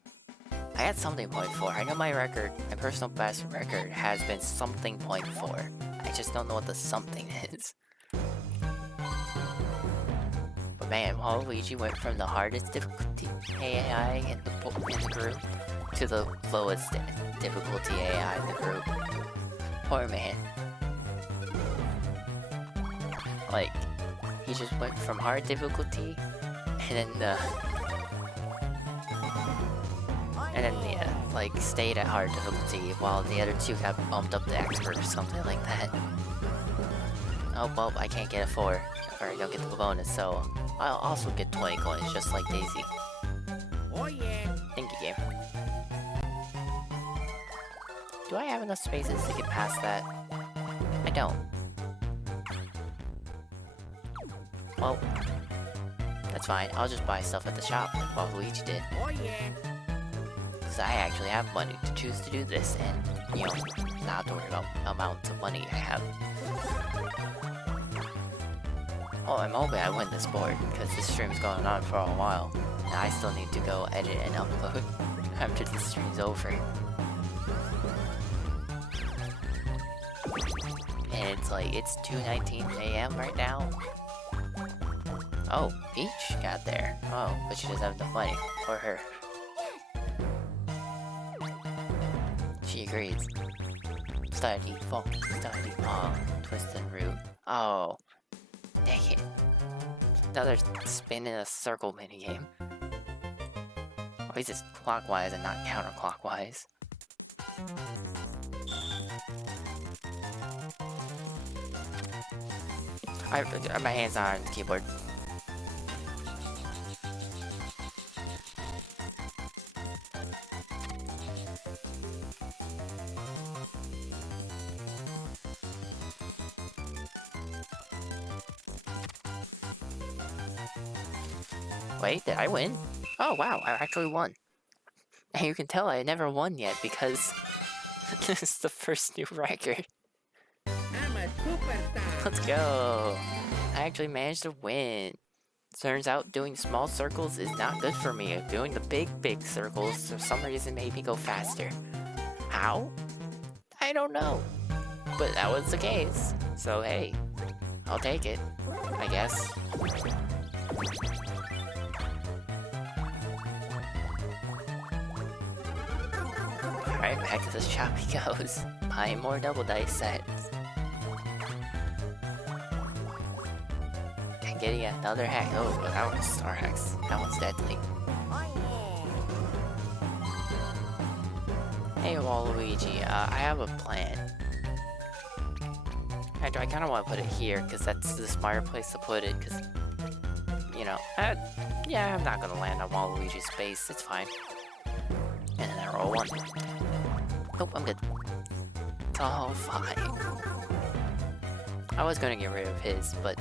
I had something .4. I know my record, my personal best record has been something .4. I just don't know what the something is. But man, Waluigi went from the hardest difficulty AI in the group to the lowest difficulty AI in the group. Poor man. Like, he just went from hard difficulty, and then like stayed at hard difficulty while the other two got bumped up to expert or something like that. Oh well, I can't get a 4, or I don't get the bonus, so I'll also get 20 coins just like Daisy. Oh yeah. Thank you, game. Do I have enough spaces to get past that? I don't. Well, that's fine. I'll just buy stuff at the shop like Waluigi did. Oh yeah. Because I actually have money to choose to do this and, you know, not to worry about amounts of money I have. Oh, I'm hoping I win this board because this stream's going on for a while. And I still need to go edit and upload after this stream's over. And it's like, it's 2:19 AM right now. Oh, Peach got there. Oh, but she doesn't have enough money. For her. She agrees. Study, fall, study, twist and root. Oh, dang it. Another spin in a circle minigame. Why is this clockwise and not counterclockwise? My hands are on the keyboard. Wait, did I win? Oh wow, I actually won. And you can tell I never won yet because this is the first new record. I'm a superstar. Let's go. I actually managed to win. Turns out doing small circles is not good for me. Doing the big circles for some reason made me go faster. How? I don't know. But that was the case. So hey, I'll take it, I guess. Alright, back to the shop he goes. Buying more double dice sets. And getting another hack. Oh, that one's star hacks. That one's deadly. Hey Waluigi, I have a plan. Actually, I kind of want to put it here, because that's the smarter place to put it, because, you know, yeah, I'm not going to land on Waluigi's space, it's fine. And then I roll one. Nope, I'm good. It's all fine. I was going to get rid of his, but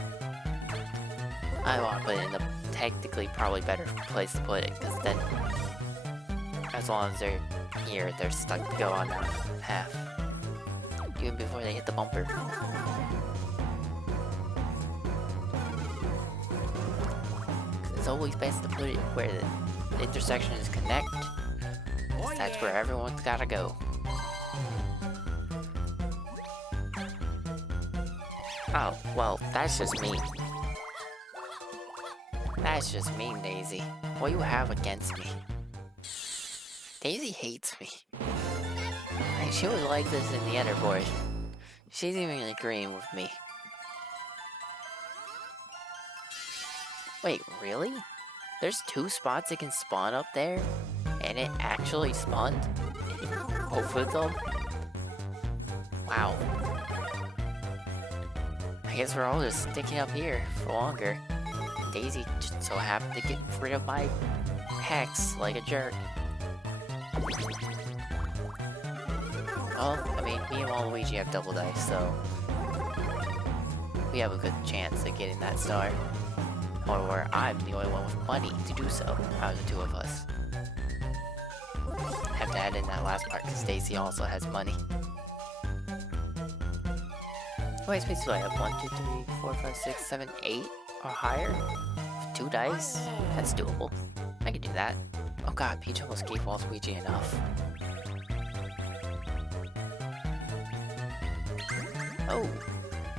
I want to put it in the technically probably better place to put it, because then, as long as they're here, they're stuck to go on that path. Even before they hit the bumper. It's always best to put it where the intersections connect. That's where everyone's gotta go. Oh, well, that's just me. That's just mean, Daisy. What do you have against me? Daisy hates me. Like, she was like this in the other board. She's even agreeing with me. Wait, really? There's 2 spots it can spawn up there? And it actually spawned both of them? Wow. I guess we're all just sticking up here for longer. Daisy just so happened to get rid of my hex like a jerk. Well, I mean, me and Waluigi have double dice, so we have a good chance of getting that star. Or I'm the only one with money to do so out of the 2 of us. Have to add in that last part because Daisy also has money. How many spaces do I have? 1, 2, 3, 4, 5, 6, 7, 8 or higher? 2 dice? That's doable. I can do that. Oh god, Peach almost gave Waluigi enough. Oh,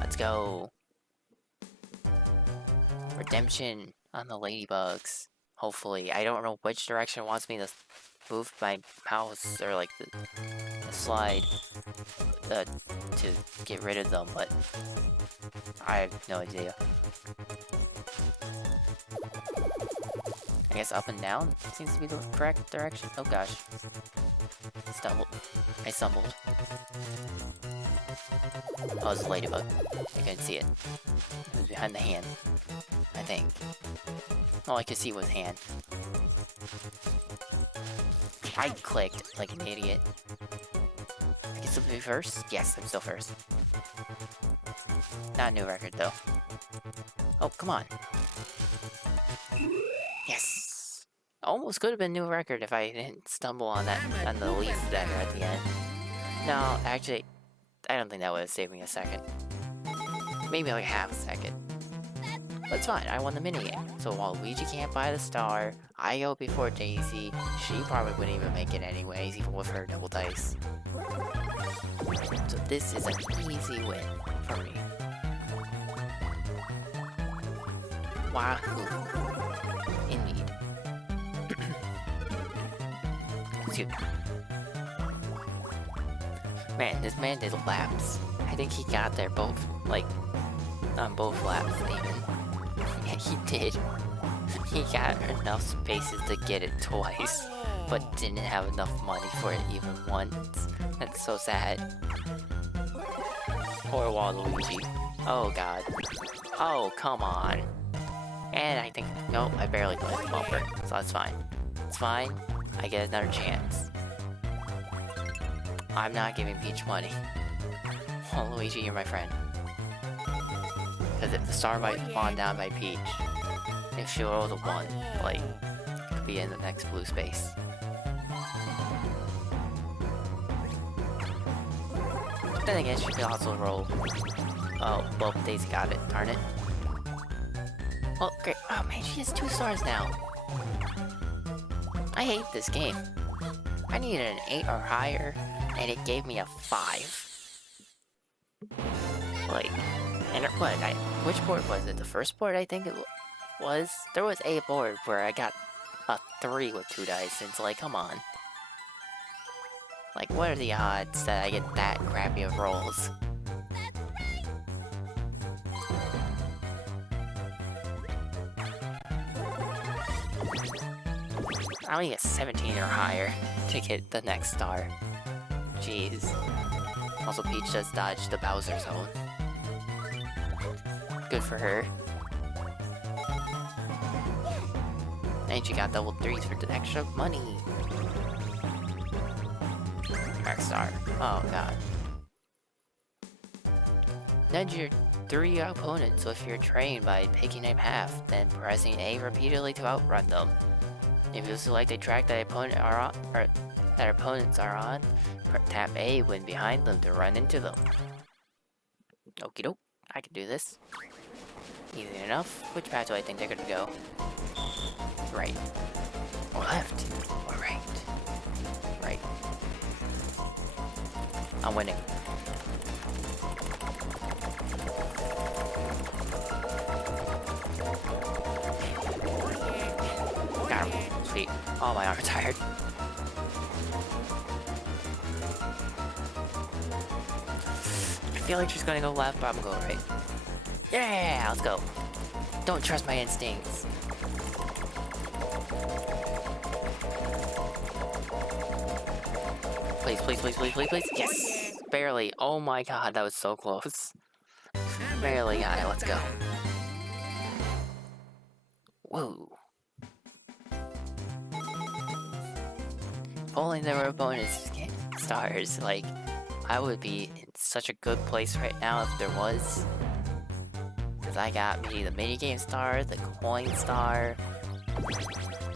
let's go. Redemption on the ladybugs. Hopefully. I don't know which direction it wants me to move my mouse or like the slide to get rid of them, but I have no idea. I guess up and down seems to be the correct direction. Oh gosh. I stumbled. Oh, it's a ladybug. I couldn't see it. It was behind the hand. I think. All I could see was hand. I clicked like an idiot. I can still be first? Yes, I'm still first. Not a new record though. Oh, come on. Yes! Almost could have been a new record if I didn't stumble on the leaf there at the end. No, actually, I don't think that would have saved me a second. Maybe like half a second. But it's fine, I won the minigame. So while Luigi can't buy the star, I go before Daisy. She probably wouldn't even make it anyways, even with her double dice. So this is an easy win for me. Wahoo. Indeed. Excuse me. Man, this man did laps. I think he got there both, like, on both laps even. Yeah, he did. He got enough spaces to get it twice, but didn't have enough money for it even once. That's so sad. Poor Waluigi. Oh god. Oh, come on. And I think, nope, I barely played the bumper, so that's fine. It's fine. I get another chance. I'm not giving Peach money. Waluigi, you're my friend. Because if the star might spawn down by Peach, if she rolls a 1, like, could be in the next blue space. But then again, she could also roll. Oh, well, Daisy got it. Darn it. Oh, great. Oh man, she has 2 stars now. I hate this game. I need an 8 or higher and it gave me a 5. Like, and which board was it? The first board, I think it was. There was a board where I got a 3 with 2 dice, and it's like, come on. Like, what are the odds that I get that crappy of rolls? I only get 17 or higher to get the next star. Jeez. Also, Peach does dodge the Bowser zone. Good for her. And she got double 3s for the extra money. Max star. Oh god. Nudge your 3 opponents with your train by picking a path, then pressing A repeatedly to outrun them. If you select a track that opponents are on, tap A when behind them to run into them. Okie doke, I can do this. Easy enough. Which path do I think they're gonna go? Right. Or left. Or right. Right. I'm winning. Got him. Sweet. Oh, my arm's tired. I feel like she's gonna go left, but I'm gonna go right. Yeah, let's go. Don't trust my instincts. Please, please, please, please, please, please. Yes! Barely. Oh my god, that was so close. Barely got it. Let's go. Whoa. If only there were bonus stars. Like, I would be in such a good place right now if there was. Because I got maybe the minigame star, the coin star.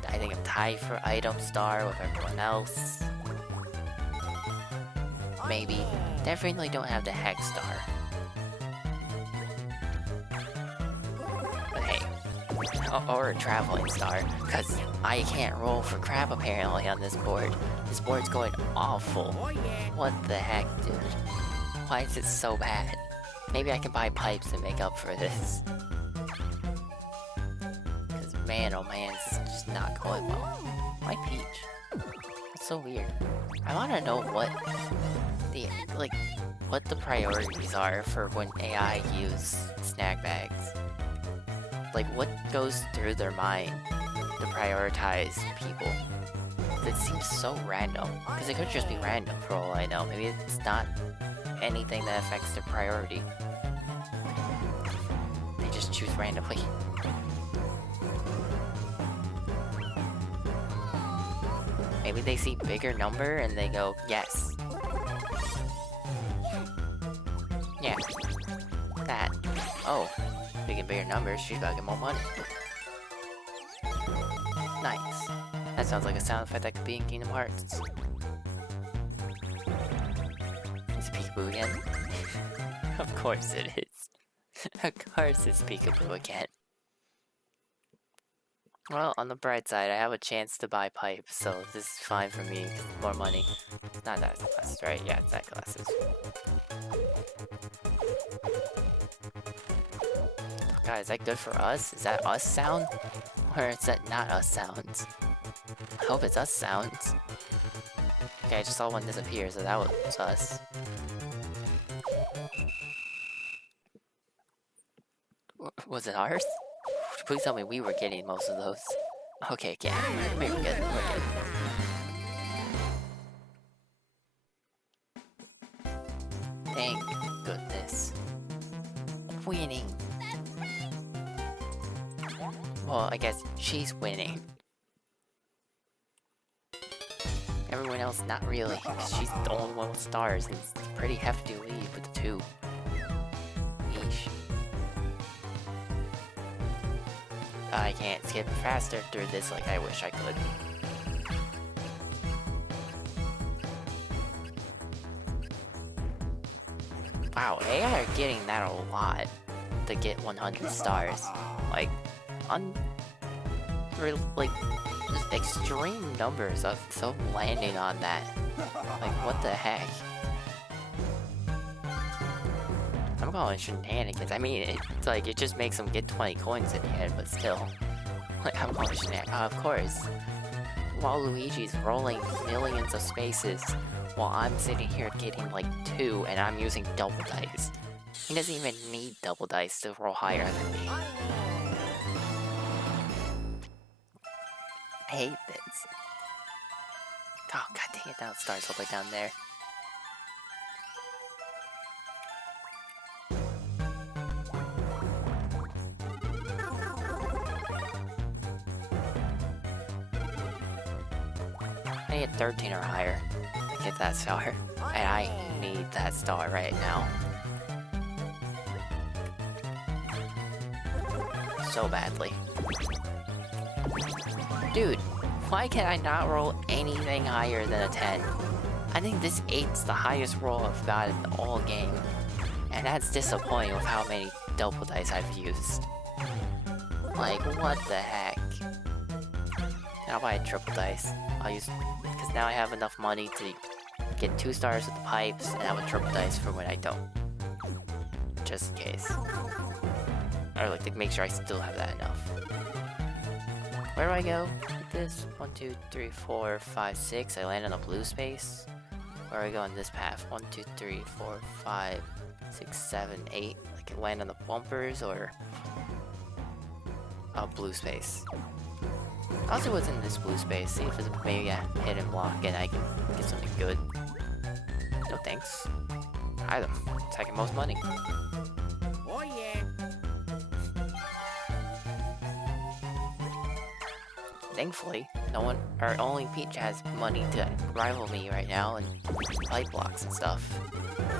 I think I'm tied for item star with everyone else. Maybe. Definitely don't have the hex star. But hey. Or a traveling star. Because I can't roll for crap apparently on this board. This board's going awful. What the heck, dude? Why is it so bad? Maybe I can buy pipes and make up for this. Because man, oh man, this is just not going well. Why Peach? That's so weird. I want to know what the priorities are for when AI use snack bags. Like, what goes through their mind to prioritize people? It seems so random. Because it could just be random for all I know. Maybe it's not anything that affects their priority. They just choose randomly. Maybe they see bigger number and they go, yes. Yeah. That. Oh. Big and bigger numbers, she's about to get more money. Nice. That sounds like a sound effect that could be in Kingdom Hearts. Is it Peekaboo again? Of course it is. Of course it's Peekaboo again. Well, on the bright side, I have a chance to buy pipes, so this is fine for me. More money. It's not that glasses, right? Yeah, it's that glasses. God, is that good for us? Is that us sound? Or is that not us sounds? I hope it's us sounds. Okay, I just saw one disappear, so that was us. Was it ours? Please tell me we were getting most of those. Okay, yeah, we were good. We're good. Thank goodness. Winning. Well, I guess she's winning. Everyone else, not really, because she's the only one with stars, and it's a pretty hefty lead with the 2. Yeesh. I can't skip faster through this like I wish I could. Wow, AI are getting that a lot to get 100 stars. Like, like, just extreme numbers of some landing on that. Like, what the heck? I'm calling shenanigans. I mean, it's like, it just makes them get 20 coins at the end, but still. Like, I'm calling shenanigans. Of course. While Luigi's rolling millions of spaces, while I'm sitting here getting like 2 and I'm using double dice. He doesn't even need double dice to roll higher than me. I hate this. Oh, god dang it, now it starts all the way down there. I need 13 or higher to get that star. And I need that star right now. So badly. Dude, why can I not roll anything higher than a 10? I think this 8's the highest roll I've got in the whole game. And that's disappointing with how many double dice I've used. Like, what the heck? I'll buy a triple dice. I'll use... because now I have enough money to get 2 stars with the pipes and have a triple dice for when I don't. Just in case. Or like to make sure I still have that enough. Where do I go with this? 1, 2, 3, 4, 5, 6. I land on a blue space. Where do I go on this path? 1, 2, 3, 4, 5, 6, 7, 8. Like I land on the bumpers or a blue space. I'll see what's in this blue space. See if it's maybe a hidden block and I can get something good. No thanks. Item. Second most money. Oh yeah. Thankfully, no one, or only Peach has money to rival me right now and light blocks and stuff.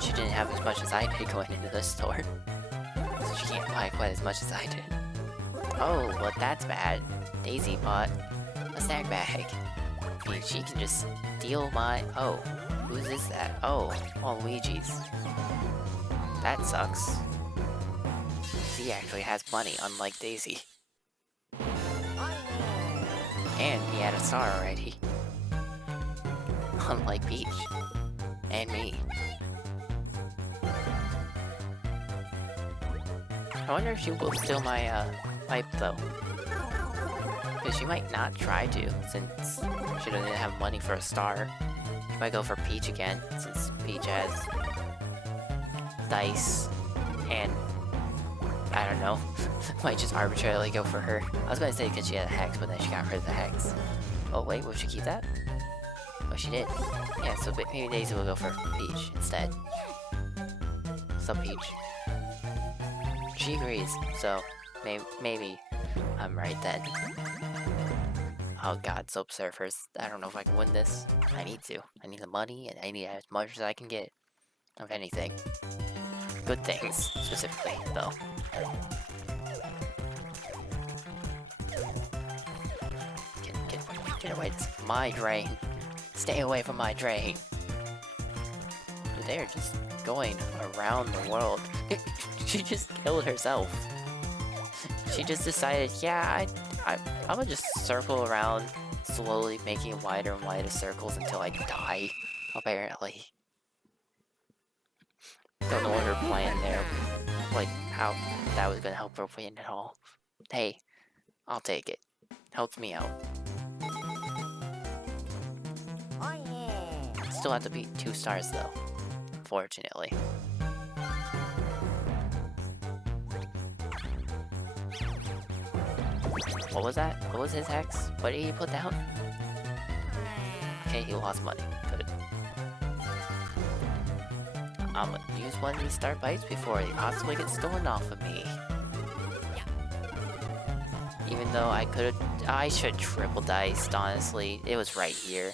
She didn't have as much as I did going into the store. So she can't buy quite as much as I did. Oh, well that's bad. Daisy bought a snack bag. Peach, she can just steal my... Oh, whose is that? Oh, Luigi's. That sucks. He actually has money, unlike Daisy. And he had a star already. Unlike Peach. And me. I wonder if she will steal my, pipe, though. Because she might not try to, since she doesn't have money for a star. She might go for Peach again, since Peach has... dice. And... I don't know. Might just arbitrarily go for her. I was gonna say because she had a hex, but then she got rid of the hex. Oh wait, will she keep that? Oh, she did. Yeah, so maybe Daisy will go for Peach instead. Sup, Peach? She agrees, so maybe I'm right then. Oh god, Soap Surfers. I don't know if I can win this. I need to. I need the money, and I need as much as I can get. Of anything. Good things, specifically, though. Get away, it's my drain. Stay away from my drain. They're just going around the world. She just killed herself. She just decided, yeah, I'm gonna just circle around, slowly making wider and wider circles until I die, apparently. Don't know what her plan there, like, how that was gonna help her win at all. Hey, I'll take it. Helps me out. Oh yeah. Still have to beat 2 stars though, unfortunately. What was that? What was his hex? What did he put down? Okay, he lost money. Good. I'm gonna use one of these star bites before they possibly get stolen off of me. Even though I should triple diced, honestly. It was right here.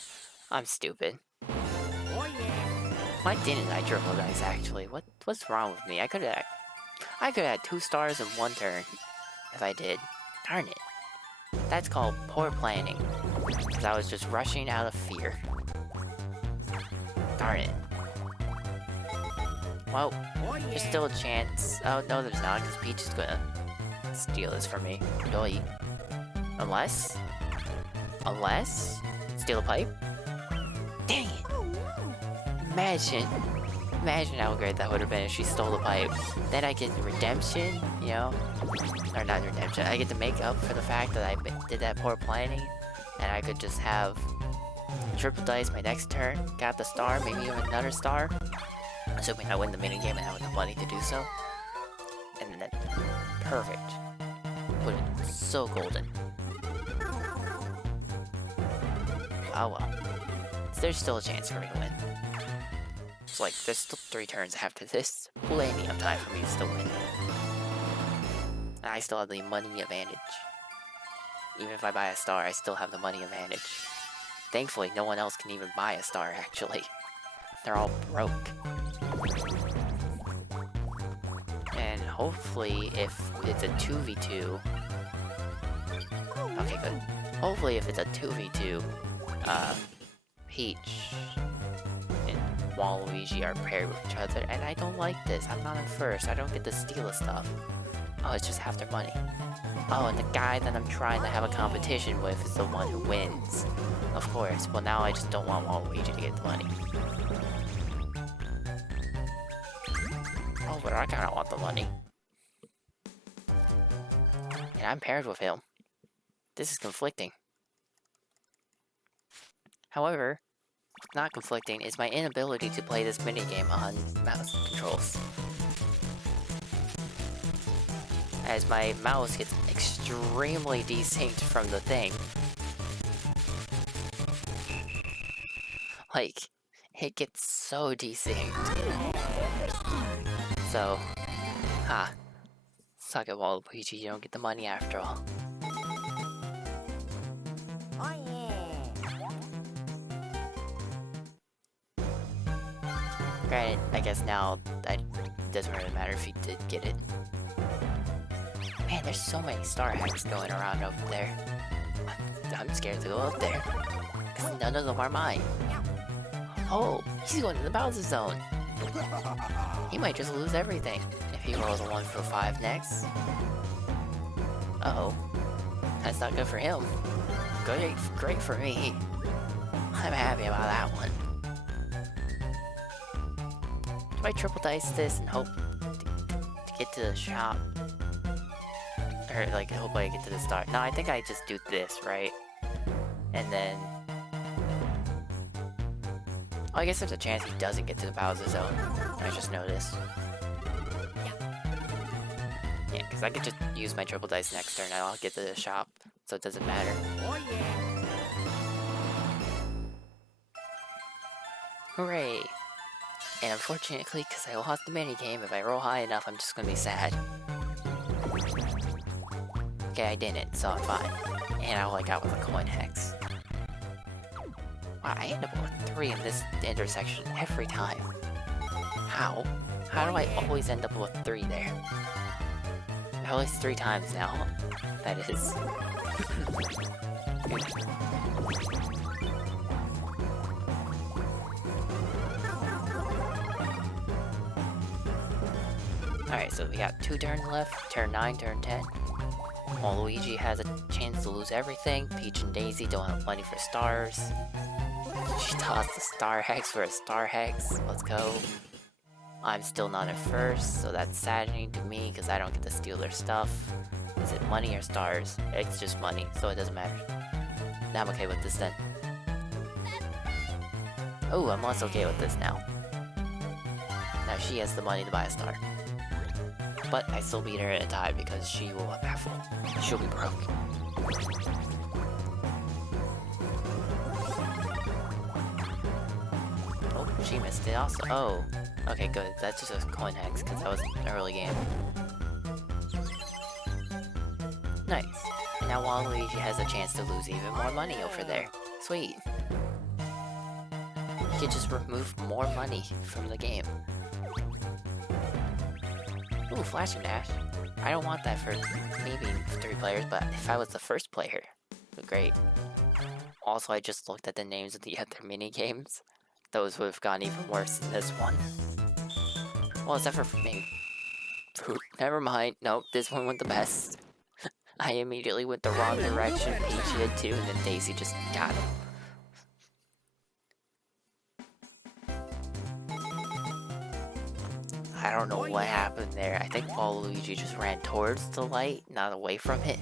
I'm stupid. Oh yeah. Why didn't I triple dice actually? What's wrong with me? I could have had 2 stars in 1 turn if I did. Darn it. That's called poor planning. Because I was just rushing out of fear. Darn it. Well, there's still a chance. Oh, no, there's not, because Peach is gonna steal this from me. Doi. Unless? Unless? Steal a pipe? Dang it! Imagine how great that would have been if she stole the pipe. Then I get redemption, you know? Or not redemption, I get to make up for the fact that I did that poor planning. And I could just have triple dice my next turn, got the star, maybe even another star. Assuming I win the minigame and I have the money to do so. And then, perfect. Would have been so golden. Oh well. There's still a chance for me to win. It's like, there's still 3 turns after this. Plenty of time for me to still win. And I still have the money advantage. Even if I buy a star, I still have the money advantage. Thankfully, no one else can even buy a star, actually. They're all broke. And hopefully, if it's a 2v2... Okay, good. Hopefully, if it's a 2v2, Peach and Waluigi are paired with each other, and I don't like this. I'm not in first. I don't get to steal the stuff. Oh, it's just half their money. Oh, and the guy that I'm trying to have a competition with is the one who wins. Of course. Well, now I just don't want Waluigi to get the money. Oh, but I kinda want the money. And I'm paired with him. This is conflicting. However, what's not conflicting is my inability to play this minigame on mouse controls. As my mouse gets extremely desynced from the thing. Like, it gets so desynced. So, suck it, Waluigi, you don't get the money after all. Oh yeah. Granted, I guess now it doesn't really matter if he did get it. Man, there's so many star hacks going around over there. I'm scared to go up there. Because none of them are mine. Oh, he's going to the Bowser Zone. He might just lose everything if he rolls a 1 for 5 next. Uh-oh. That's not good for him. Great for me. I'm happy about that one. Do I triple dice this and hope to get to the shop? Or, like, hope I get to the start. No, I think I just do this, right? And then... Oh, I guess there's a chance he doesn't get to the Bowser Zone. I just noticed. Yeah, because I could just use my triple dice next turn and I'll get to the shop, so it doesn't matter. Oh yeah. Hooray! And unfortunately, because I lost the minigame, if I roll high enough, I'm just gonna be sad. Okay, I didn't, so I'm fine. And all I got was a coin hex. Wow, I end up with 3 in this intersection every time. How? How do I always end up with 3 there? At least 3 times now, that is. Alright, so we got 2 turns left, turn 9, turn 10. Waluigi has a chance to lose everything. Peach and Daisy don't have money for stars. She tossed the star hex for a star hex. Let's go. I'm still not in first, so that's saddening to me because I don't get to steal their stuff. Is it money or stars? It's just money, so it doesn't matter. Now I'm okay with this then. Oh, I'm less okay with this now. Now she has the money to buy a star. But I still beat her in a tie because she will have baffle. She'll be broke. Oh, she missed it also. Oh, okay, good. That's just a coin hex because that was an early game. Nice. And now Waluigi has a chance to lose even more money over there. Sweet. You can just remove more money from the game. Ooh, Flash and Dash. I don't want that for maybe 3 players, but if I was the first player, great. Also, I just looked at the names of the other mini-games. Those would have gone even worse than this one. Well, except for maybe Fruit. Never mind. Nope, this one went the best. I immediately went the wrong direction, Peach did too, and then Daisy just got him. I don't know what happened there. I think Waluigi just ran towards the light, not away from it.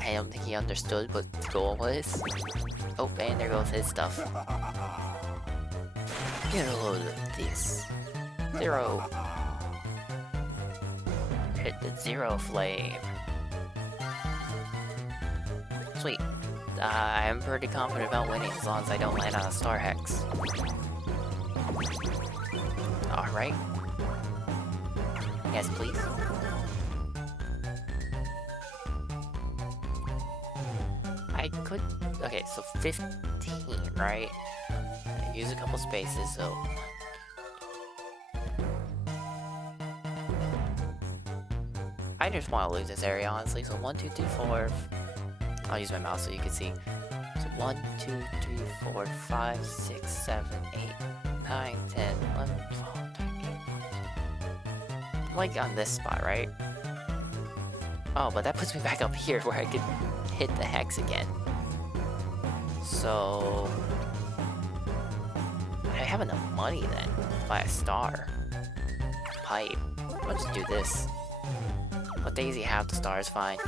I don't think he understood what the goal was. Oh, and there goes his stuff. Get a load of this. 0. Hit the 0 flame. Sweet. I'm pretty confident about winning as long as I don't land on a star hex. Alright. Yes, please. I could... Okay, so 15, right? I use a couple spaces, so... I just want to lose this area, honestly. So 1, 2, 3, 4... I'll use my mouse so you can see. So 1, 2, 3, 4, 5, 6, 7, 8, 9, 10, 11, 12, 13, 14. Like on this spot, right? Oh, but that puts me back up here where I could hit the hex again. So... I have enough money then to buy a star. Pipe. I'll just do this. Let Daisy have the stars, fine.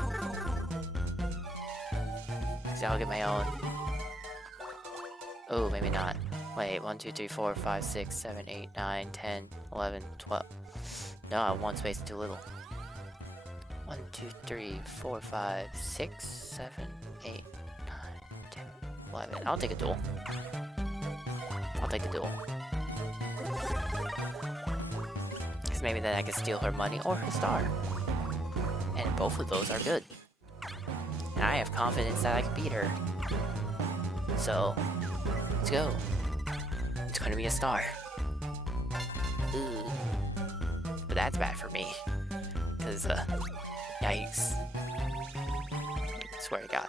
So I'll get my own. Oh, maybe not. Wait, 1, 2, 3, 4, 5, 6, 7, 8, 9, 10, 11, 12. No, I have one space too little. 1, 2, 3, 4, 5, 6, 7, 8, 9, 10, 11. I'll take a duel. I'll take the duel. Because maybe then I can steal her money or her star. And both of those are good. And I have confidence that I can beat her. So, let's go. It's gonna be a star. Ooh. But that's bad for me. Because, yikes. Swear to God.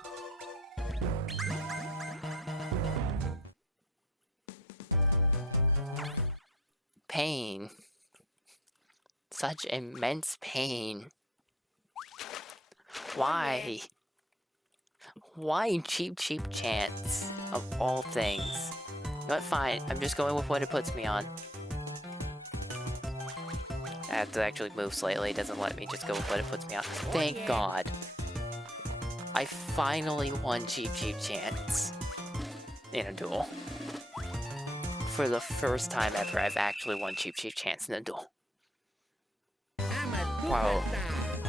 Pain. Such immense pain. Why? Why cheap chance? Of all things. You know what, fine. I'm just going with what it puts me on. I have to actually move slightly. It doesn't let me just go with what it puts me on. Thank God. I finally won cheap chance. In a duel. For the first time ever, I've actually won cheap chance in a duel. Wow.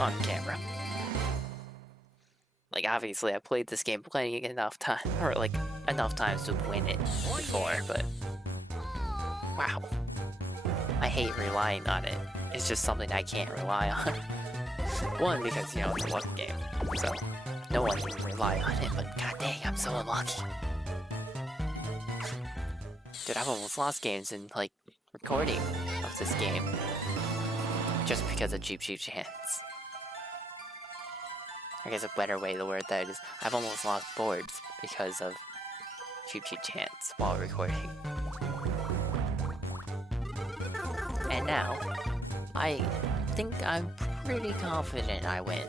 On camera. Like, obviously, I played this game plenty enough time, or like, enough times to win it before, but... Wow. I hate relying on it. It's just something I can't rely on. One, because, you know, it's a luck game, so no one can rely on it, but god dang, I'm so unlucky. Dude, I've almost lost games in, like, recording of this game. Just because of cheap chance. I guess a better way to word that is, I've almost lost boards because of cheap chance while recording. And now, I think I'm pretty confident I win.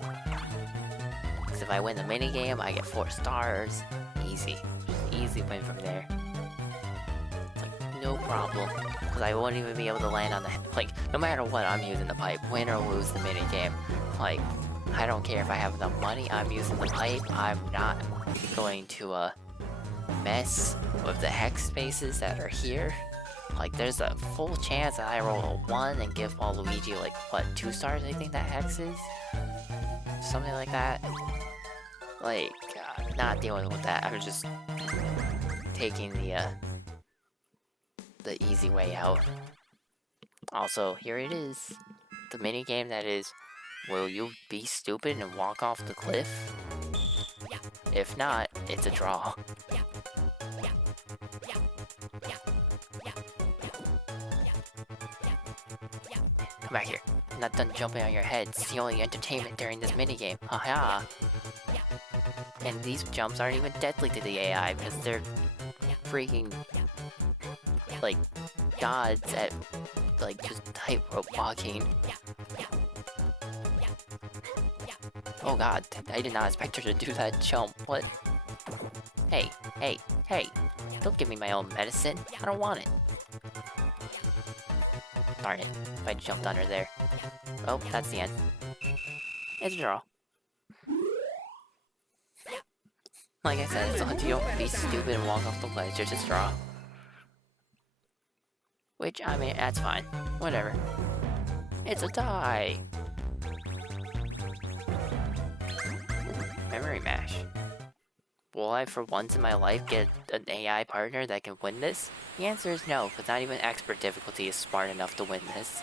Because if I win the minigame, I get 4 stars. Easy. Just easy win from there. It's like, no problem. Because I won't even be able to land on the... Like, no matter what, I'm using the pipe. Win or lose the minigame. Like... I don't care if I have enough money, I'm using the pipe. I'm not going to, mess with the hex spaces that are here. Like, there's a full chance that I roll a 1 and give Waluigi, like, what, 2 stars I think that hex is? Something like that. Like, not dealing with that. I'm just taking the easy way out. Also, here it is. The minigame that is... Will you be stupid and walk off the cliff? If not, it's a draw. Come back here. I'm not done jumping on your head. It's the only entertainment during this minigame. Haha. And these jumps aren't even deadly to the AI because they're freaking like gods at like just tightrope walking. Oh god, I did not expect her to do that jump. What? Hey, hey, hey. Don't give me my own medicine. I don't want it. Darn it. If I jumped on her there. Oh, that's the end. It's a draw. Like I said, as long as you don't be stupid and walk off the ledge, it's just draw. Which, I mean, that's fine. Whatever. It's a tie! Memory mash. Will I, for once in my life, get an AI partner that can win this? The answer is no, because not even expert difficulty is smart enough to win this.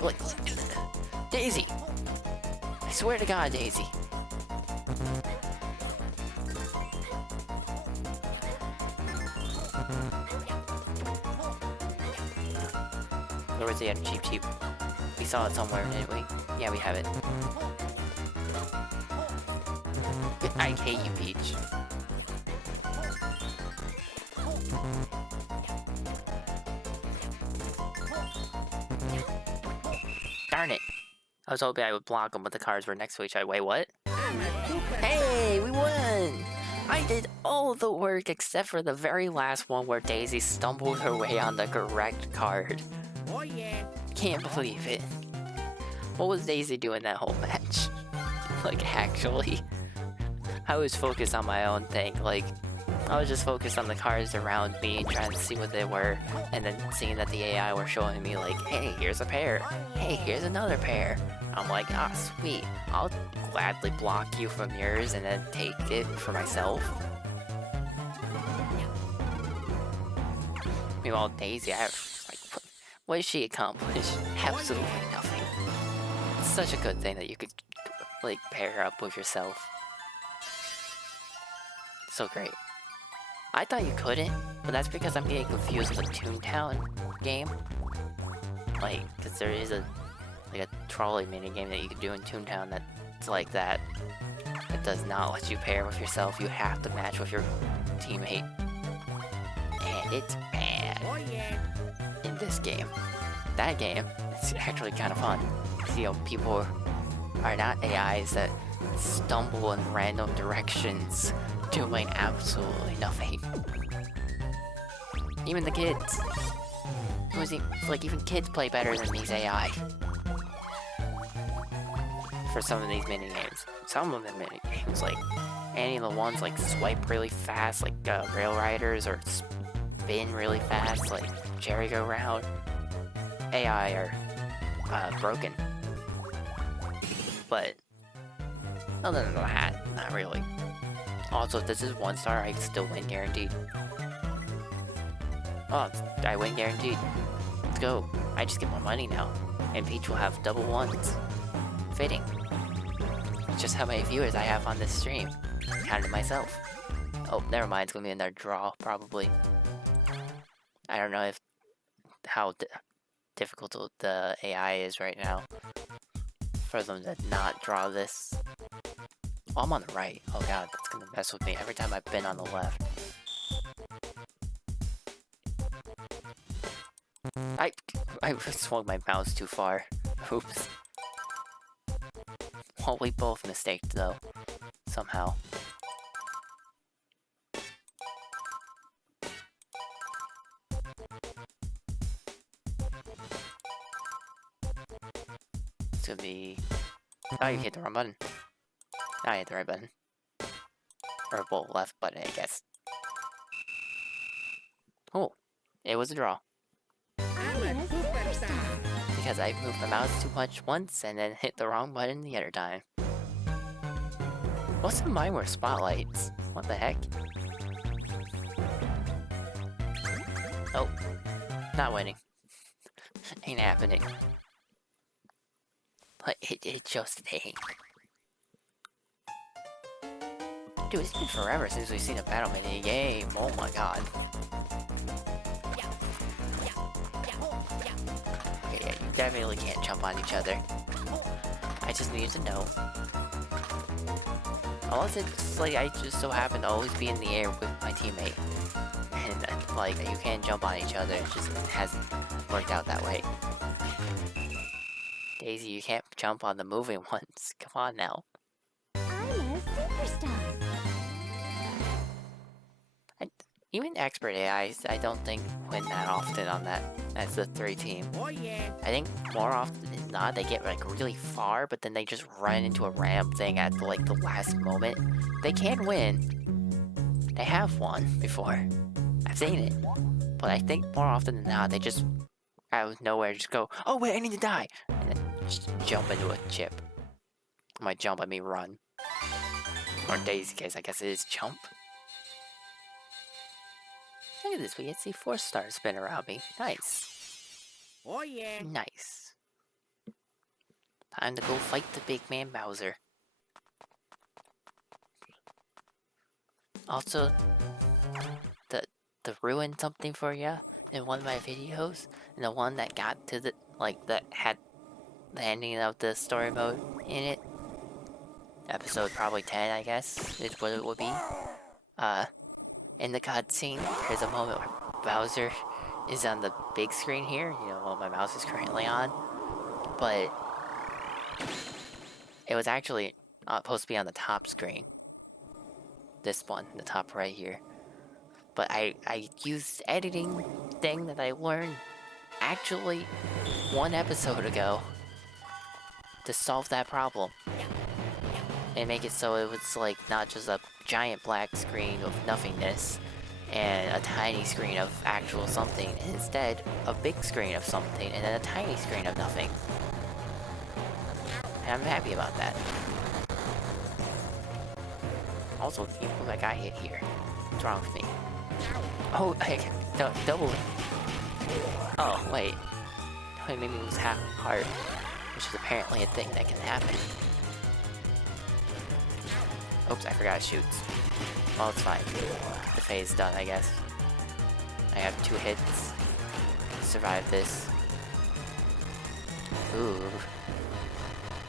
Look, Daisy! I swear to God, Daisy! Where was the other cheap? We saw it somewhere, didn't we? Yeah, we have it. I hate you, Peach. Darn it! I was hoping I would block them, but the cards were next to each other. Wait, what? Hey, we won! I did all the work except for the very last one where Daisy stumbled her way on the correct card. Oh yeah. Can't believe it. What was Daisy doing that whole match? Like, actually. I was focused on my own thing, like, I was just focused on the cards around me, trying to see what they were, and then seeing that the AI were showing me like, hey, here's a pair, hey, here's another pair. I'm like, ah, sweet, I'll gladly block you from yours and then take it for myself. Meanwhile, Daisy, I was like, what did she accomplish? Absolutely nothing. It's such a good thing that you could, like, pair up with yourself. So great. I thought you couldn't, but that's because I'm getting confused with the Toontown game. Like, because there is a trolley minigame that you could do in Toontown that's like that. It does not let you pair with yourself. You have to match with your teammate. And it's bad. Oh yeah. In this game. That game, it's actually kind of fun. You know, people are not AIs that stumble in random directions, doing absolutely nothing. Even the kids. Like, even kids play better than these AI. For some of these minigames. Some of the minigames, like, any of the ones, like, swipe really fast, like, Rail Riders, or spin really fast, like, Cherry Go Round. AI are, broken. But, other than that, not really. Also, if this is 1 star, I still win guaranteed. Oh, I win guaranteed. Let's go. I just get more money now. And Peach will have double ones. Fitting. It's just how many viewers I have on this stream. Counted myself. Oh, never mind. It's gonna be another draw, probably. I don't know how difficult the AI is right now. For them to not draw this. Oh, I'm on the right. Oh god, that's gonna mess with me every time I've been on the left. I swung my mouse too far. Oops. Well, we both mistaked though. Somehow. It's gonna be... Oh, you hit the wrong button. I hit the right button. Or, well, left button, I guess. Oh, it was a draw. I'm a superstar. Because I moved my mouse too much once and then hit the wrong button the other time. What's in mine were spotlights? What the heck? Oh, not winning. Ain't happening. But it just ain't. Dude, it's been forever since we've seen a battle mini game. Oh my god. Okay, yeah, you definitely can't jump on each other. I just need to know. Unless it's like I just so happen to always be in the air with my teammate. And like, you can't jump on each other. It just hasn't worked out that way. Daisy, you can't jump on the moving ones. Come on now. I'm a superstar. Even expert AIs, I don't think win that often on that as the 3 team. Oh yeah. I think more often than not, they get like really far, but then they just run into a random thing at like the last moment. They can win. They have won before. I've seen it. But I think more often than not, they just out of nowhere just go, oh wait, I need to die! And then just jump into a chip. By jump, I mean run. Or in Daisy's case, I guess it is jump. Look at this, we can see 4 stars spin around me. Nice. Oh yeah. Nice. Time to go fight the big man Bowser. Also, the ruined something for you in one of my videos, and the one that got to the, like, that had the ending of the story mode in it. Episode probably 10, I guess, is what it would be. In the cutscene, there's a moment where Bowser is on the big screen here, you know, what my mouse is currently on. But it was actually supposed to be on the top screen. This one, the top right here. But I used editing thing that I learned actually 1 episode ago to solve that problem. And make it so it was like not just a giant black screen of nothingness and a tiny screen of actual something. Instead, a big screen of something and then a tiny screen of nothing. And I'm happy about that. Also, can you believe I got hit here? What's wrong with me? Oh, double. Oh, wait. It made me lose half a heart, which is apparently a thing that can happen. Oops, I forgot shoots. Well, it's fine. The phase done, I guess. I have 2 hits. Survive this. Ooh.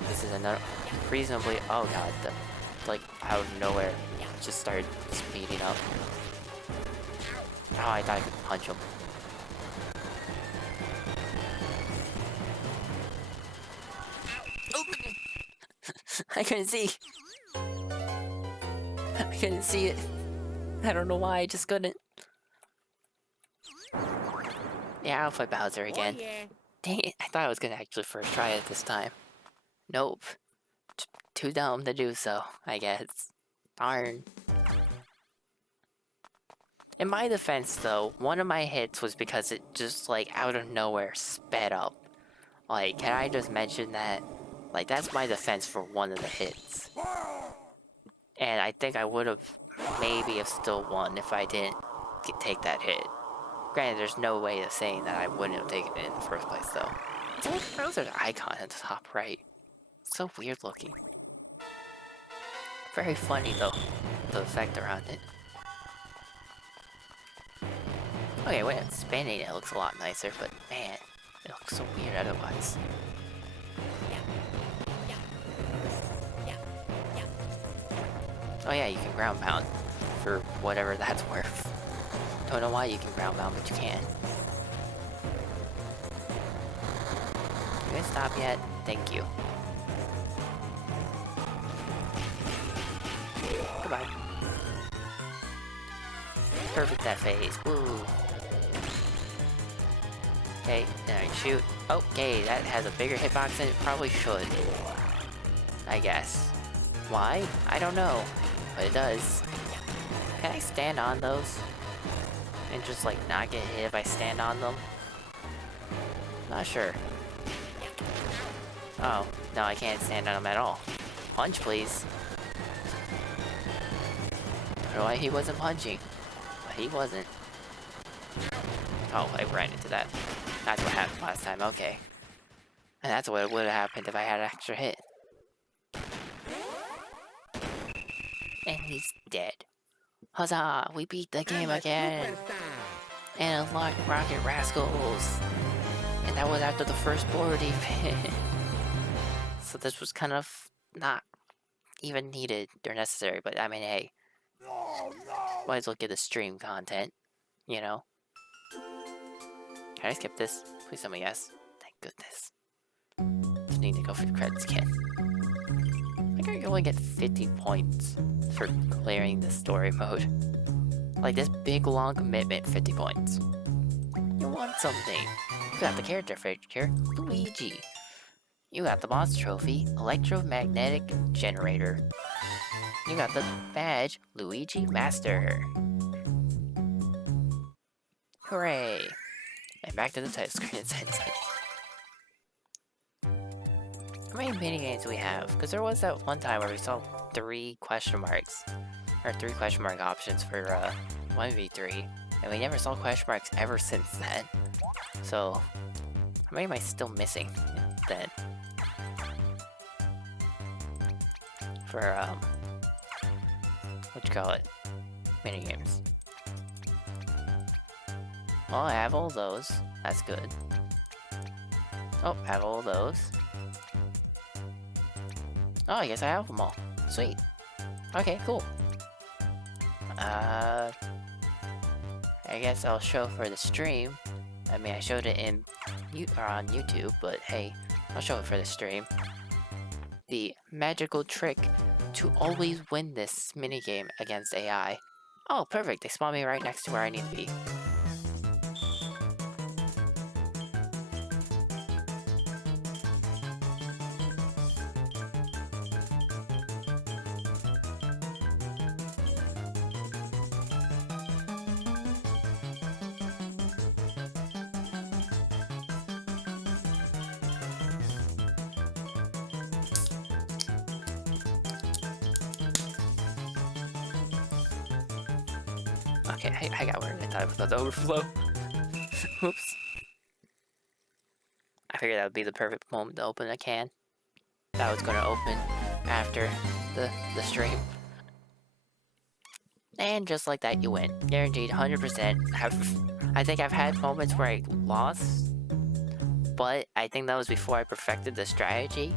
This is another reasonably. Oh god, like out of nowhere, just started speeding up. Oh, I thought I could punch him. Oh! I couldn't see. I couldn't see it. I don't know why, I just couldn't. Yeah, I'll fight Bowser again. Oh yeah. Dang it, I thought I was gonna actually first try it this time. Nope. Too dumb to do so, I guess. Darn. In my defense though, one of my hits was because it just like out of nowhere sped up. Like, can I just mention that? Like, that's my defense for one of the hits. And I think I would have maybe have still won if I didn't take that hit. Granted, there's no way of saying that I wouldn't have taken it in the first place though. It's like Bowser's icon at the top right. It's so weird looking. Very funny though, the effect around it. Okay, when it's spinning it looks a lot nicer, but man, it looks so weird otherwise. Oh yeah, you can ground pound, for whatever that's worth. Don't know why you can ground pound, but you can. You gonna stop yet? Thank you. Goodbye. Perfect that phase. Woo. Okay, then I shoot. Okay, that has a bigger hitbox than it probably should. I guess. Why? I don't know. But it does. Can I stand on those? And just like not get hit if I stand on them? Not sure. Oh, no, I can't stand on them at all. Punch, please. I don't know why he wasn't punching. But he wasn't. Oh, I ran into that. That's what happened last time, okay. And that's what would have happened if I had an extra hit. And he's dead. Huzzah! We beat the game again! And unlocked Rocket Rascals! And that was after the first board even. So this was kind of not even needed or necessary, but I mean, hey. Might as well get the stream content, you know? Can I skip this? Please tell me yes. Thank goodness. need to go for the credits again. I think you only get 50 points for clearing the story mode. Like this big long commitment, 50 points. You want something. You got the character feature, Luigi. You got the boss trophy, electromagnetic generator. You got the badge, Luigi Master. Hooray! And back to the title screen and such. How many minigames do we have? Because there was that one time where we saw 3 question marks. Or 3 question mark options for 1v3. And we never saw question marks ever since then. So, how many am I still missing then? For, what you call it? Minigames. Well, I have all those. That's good. Oh, I have all those. Oh, I guess I have them all. Sweet. Okay, cool. I guess I'll show for the stream. I mean, I showed it on YouTube, but hey, I'll show it for the stream. The magical trick to always win this minigame against AI. Oh, perfect. They spawned me right next to where I need to be. Okay, I got worried. I thought it was about to overflow. Oops. I figured that would be the perfect moment to open a can. That was going to open after the stream. And just like that, you win. Guaranteed 100%. I think I've had moments where I lost, but I think that was before I perfected the strategy,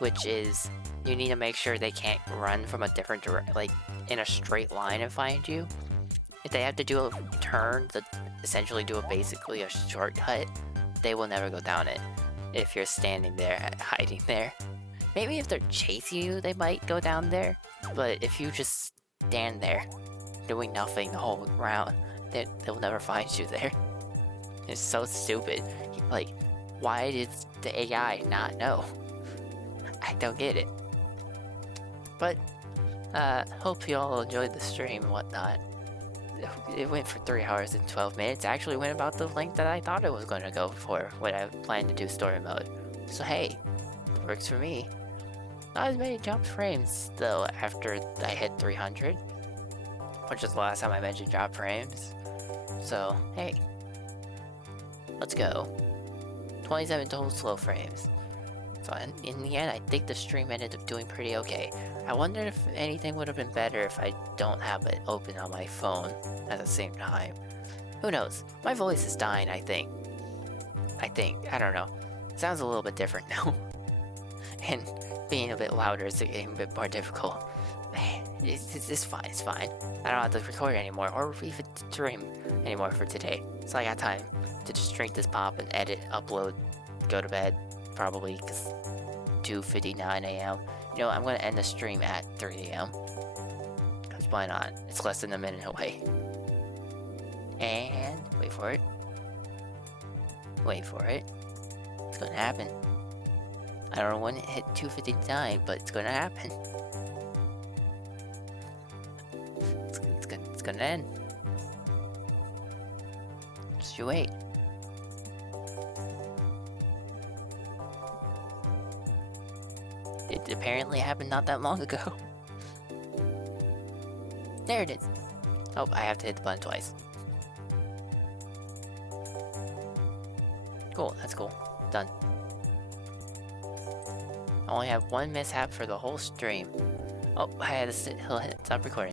which is you need to make sure they can't run from a different direction, like in a straight line and find you. If they have to do a turn to essentially do basically a shortcut, they will never go down it. If you're standing there, hiding there. Maybe if they're chasing you, they might go down there. But if you just stand there, doing nothing the whole round, they'll never find you there. It's so stupid. Like, why did the AI not know? I don't get it. But, hope you all enjoyed the stream and whatnot. It went for 3 hours and 12 minutes. It actually went about the length that I thought it was going to go for when I planned to do story mode. So hey, it works for me. Not as many jump frames though after I hit 300, which is the last time I mentioned drop frames. So hey, let's go. 27 total slow frames. So in the end, I think the stream ended up doing pretty okay. I wonder if anything would have been better if I don't have it open on my phone at the same time. Who knows? My voice is dying, I think. I don't know. It sounds a little bit different now. And being a bit louder is getting a bit more difficult. It's fine, it's fine. I don't have to record anymore or even stream anymore for today. So I got time to just drink this pop and edit, upload, go to bed. Probably because 2:59 a.m. You know, I'm gonna end the stream at 3 a.m. Because why not? It's less than a minute away. And wait for it. Wait for it. It's gonna happen. I don't know when it hit 2:59, but it's gonna happen. It's gonna end. Just you wait. It apparently happened not that long ago. There it is. Oh, I have to hit the button twice. Cool, that's cool. Done. I only have one mishap for the whole stream. Oh, I had to stop recording.